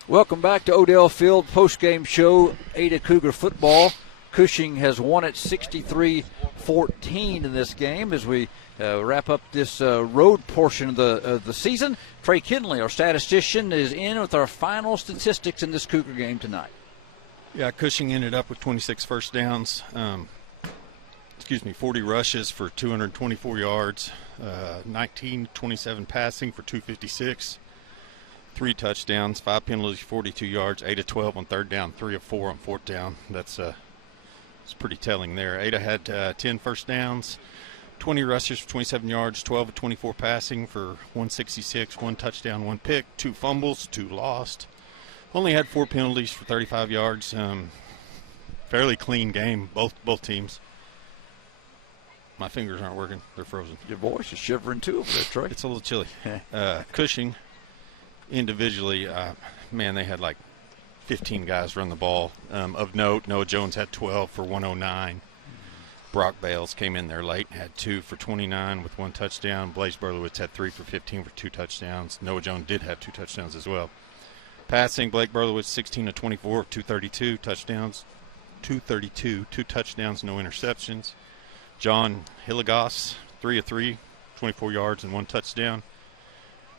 Welcome back to Odell Field postgame show. Ada Cougar football. Cushing has won it 63-14 in this game as we wrap up this road portion of the season. Trey Kinley, our statistician, is in with our final statistics in this Cougar game tonight. Yeah, Cushing ended up with 26 first downs. 40 rushes for 224 yards, 19-27 passing for 256, 3 touchdowns, 5 penalties, 42 yards, 8 of 12 on third down, 3 of 4 on fourth down. It's pretty telling there. Ada had 10 first downs, 20 rushes for 27 yards, 12 of 24 passing for 166, 1 touchdown, 1 pick, 2 fumbles, 2 lost. Only had 4 penalties for 35 yards. Fairly clean game, both teams. My fingers aren't working. They're frozen. Your voice is shivering too over there, Trey. It's a little chilly. Cushing, individually, they had like 15 guys run the ball. Of note, Noah Jones had 12 for 109. Brock Bales came in there late and had 2 for 29 with 1 touchdown. Blaze Berlowitz had 3 for 15 for 2 touchdowns. Noah Jones did have 2 touchdowns as well. Passing, Blake Berlowitz 16 of 24, 232 touchdowns. 232, 2 touchdowns, no interceptions. John Hilligoss, 3 of 3, 24 yards and 1 touchdown.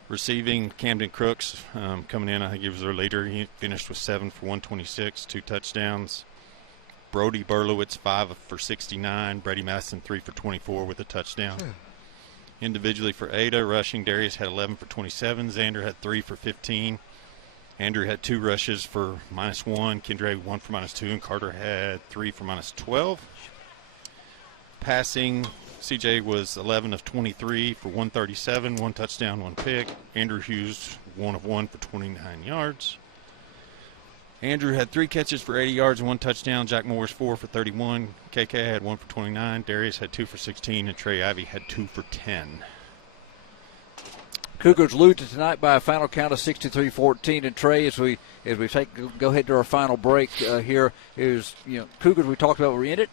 Receiving, Camden Crooks coming in, I think he was their leader. He finished with 7 for 126, 2 touchdowns. Brody Berlowitz, 5 for 69. Brady Madison, 3 for 24 with a touchdown. Individually for Ada, rushing, Darius had 11 for 27. Xander had 3 for 15. Andrew had 2 rushes for -1. Kendra 1 for -2. And Carter had 3 for -12. Passing, CJ was 11 of 23 for 137, 1 touchdown, 1 pick. Andrew Hughes, 1 of 1 for 29 yards. Andrew had 3 catches for 80 yards and 1 touchdown. Jack Morris 4 for 31. KK had 1 for 29. Darius had 2 for 16, and Trey Ivey had 2 for 10. Cougars lose tonight by a final count of 63-14. And Trey, as we go ahead to our final break here, is Cougars we talked about were in it.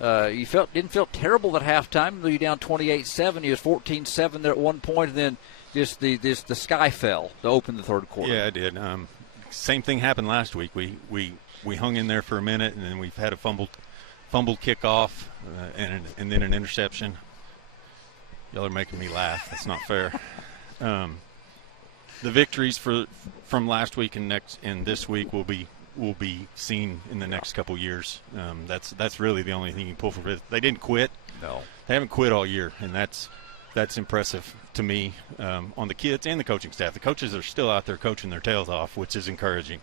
You didn't feel terrible at halftime. You down 28-7. You was 14-7 there at one point, and then just the sky fell to open the third quarter. Yeah, it did. Same thing happened last week. We hung in there for a minute, and then we've had a fumbled kickoff and then an interception. Y'all are making me laugh. That's not fair. The victories from last week and this week will be seen in the next couple years. That's really the only thing you can pull from it. They didn't quit. No. They haven't quit all year, and that's impressive to me on the kids and the coaching staff. The coaches are still out there coaching their tails off, which is encouraging.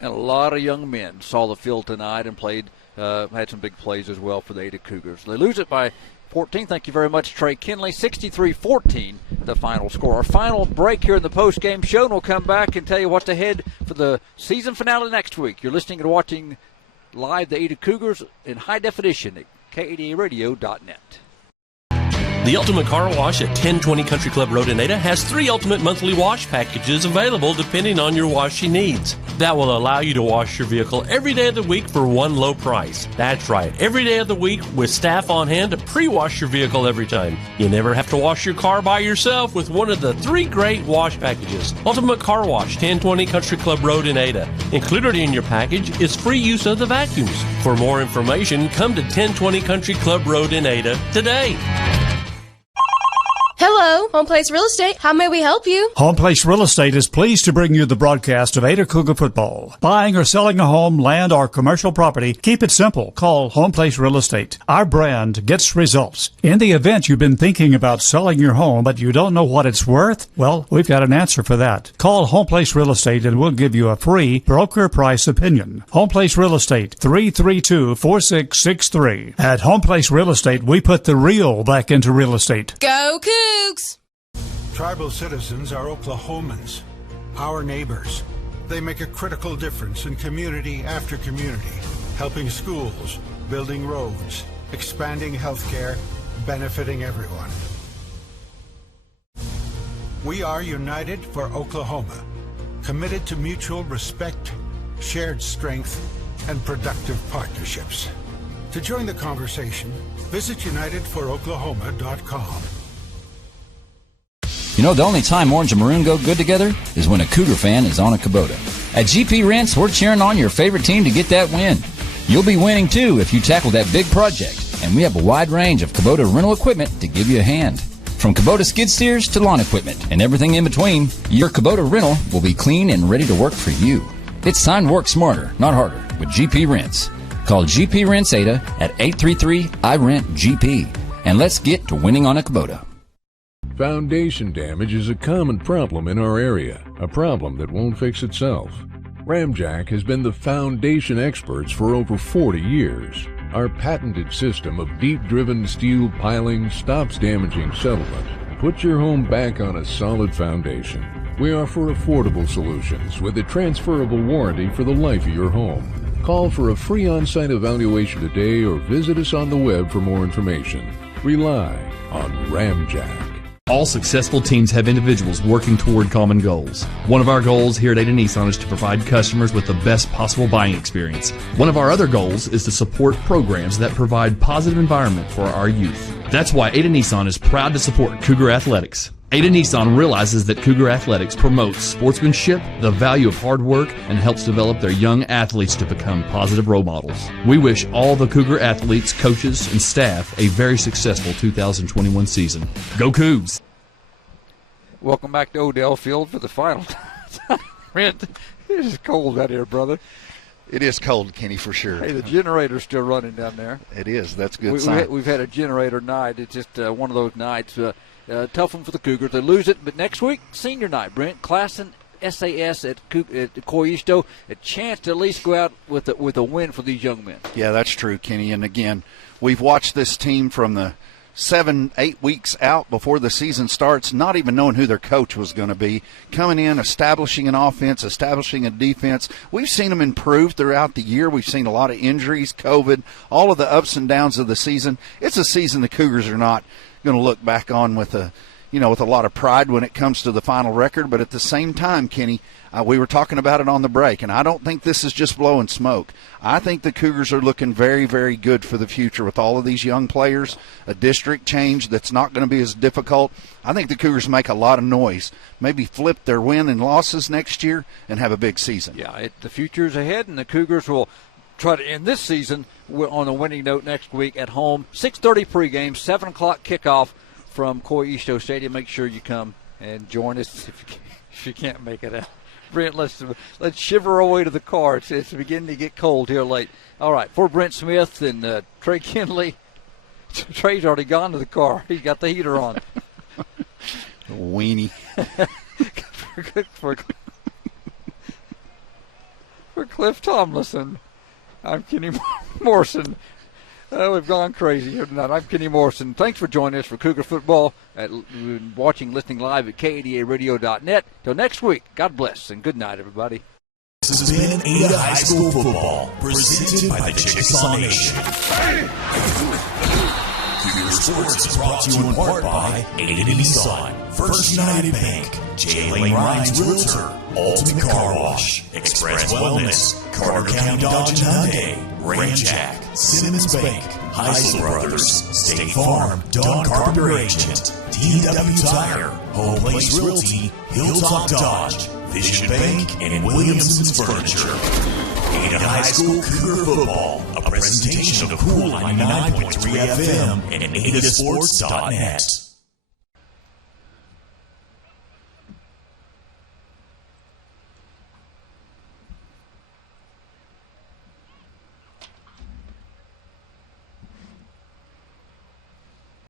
And a lot of young men saw the field tonight and played, had some big plays as well for the Ada Cougars. They lose it by 14. Thank you very much, Trey Kinley. 63-14, the final score. Our final break here in the post-game show, and we'll come back and tell you what's ahead for the season finale next week. You're listening and watching live the Ada Cougars in high definition at KADAradio.net. The Ultimate Car Wash at 1020 Country Club Road in Ada has 3 ultimate monthly wash packages available depending on your washing needs. That will allow you to wash your vehicle every day of the week for one low price. That's right, every day of the week with staff on hand to pre-wash your vehicle every time. You never have to wash your car by yourself with one of the 3 great wash packages. Ultimate Car Wash, 1020 Country Club Road in Ada. Included in your package is free use of the vacuums. For more information, come to 1020 Country Club Road in Ada today. Hello, Home Place Real Estate. How may we help you? Home Place Real Estate is pleased to bring you the broadcast of Ada Cougar football. Buying or selling a home, land, or commercial property, keep it simple. Call Home Place Real Estate. Our brand gets results. In the event you've been thinking about selling your home, but you don't know what it's worth, well, we've got an answer for that. Call Home Place Real Estate and we'll give you a free broker price opinion. Home Place Real Estate, 332-4663. At Home Place Real Estate, we put the real back into real estate. Go Cougs! Tribal citizens are Oklahomans, our neighbors. They make a critical difference in community after community, helping schools, building roads, expanding healthcare, benefiting everyone. We are united for Oklahoma, committed to mutual respect, shared strength, and productive partnerships. To join the conversation, visit unitedforoklahoma.com. You know, the only time orange and maroon go good together is when a Cougar fan is on a Kubota. At GP Rents, we're cheering on your favorite team to get that win. You'll be winning, too, if you tackle that big project. And we have a wide range of Kubota rental equipment to give you a hand. From Kubota skid steers to lawn equipment and everything in between, your Kubota rental will be clean and ready to work for you. It's time to work smarter, not harder, with GP Rents. Call GP Rents Ada at 833-I-RENT-GP. And let's get to winning on a Kubota. Foundation damage is a common problem in our area, a problem that won't fix itself. Ramjack has been the foundation experts for over 40 years. Our patented system of deep-driven steel piling stops damaging settlement. Put your home back on a solid foundation. We offer affordable solutions with a transferable warranty for the life of your home. Call for a free on-site evaluation today or visit us on the web for more information. Rely on Ramjack. All successful teams have individuals working toward common goals. One of our goals here at Ada Nissan is to provide customers with the best possible buying experience. One of our other goals is to support programs that provide positive environment for our youth. That's why Ada Nissan is proud to support Cougar Athletics. Ada Nissan realizes that Cougar Athletics promotes sportsmanship, the value of hard work, and helps develop their young athletes to become positive role models. We wish all the Cougar athletes, coaches, and staff a very successful 2021 season. Go Cougs! Welcome back to Odell Field for the final time. It is cold out here, brother. It is cold, Kenny, for sure. Hey, the generator's still running down there. It is. That's a good sign. We've had a generator night. It's just one of those nights. Tough one for the Cougars. They lose it, but next week, senior night, Brent. Class and SAS at Coyisto. A chance to at least go out with a win for these young men. Yeah, that's true, Kenny. And again, we've watched this team from the 7-8 weeks out before the season starts, not even knowing who their coach was going to be, coming in, establishing an offense, establishing a defense. We've seen them improve throughout the year. We've seen a lot of injuries, COVID, all of the ups and downs of the season. It's a season the Cougars are not going to look back on with a lot of pride when it comes to the final record. But at the same time, Kenny, we were talking about it on the break, and I don't think this is just blowing smoke. I think the Cougars are looking very, very good for the future with all of these young players, a district change that's not going to be as difficult. I think the Cougars make a lot of noise, maybe flip their win and losses next year and have a big season. Yeah, the future's ahead, and the Cougars will try to end this season on a winning note next week at home. 6:30 pregame, 7 o'clock kickoff from Coyisto Stadium. Make sure you come and join us if you can't make it out. Brent, let's shiver our way to the car. It's beginning to get cold here late. All right, for Brent Smith and Trey Kinley, Trey's already gone to the car. He's got the heater on. Weenie. For Cliff Tomlinson, I'm Kenny Morrison. We've gone crazy here tonight. I'm Kenny Morrison. Thanks for joining us for Cougar Football, listening live at KADARadio.net. Till next week, God bless and good night, everybody. This has been Ada High School Football, presented by the Chickasaw Nation. Cougar Sports is brought to you in part by Ada Nissan, First United Bank, J. Lane Ryan's Realtor, Ultimate Car Wash, Express Wellness, Carter County Dodge and Hyundai, Ramjack, Simmons Bank, Heisel Brothers, State Farm, Don Carpenter Agent, T&W Tire, Home Place Realty, Hilltop Dodge, Vision Bank, and Williamson's Furniture. Ada High School Cougar Football, a presentation of Cool 99.3 FM and AdaSports.net.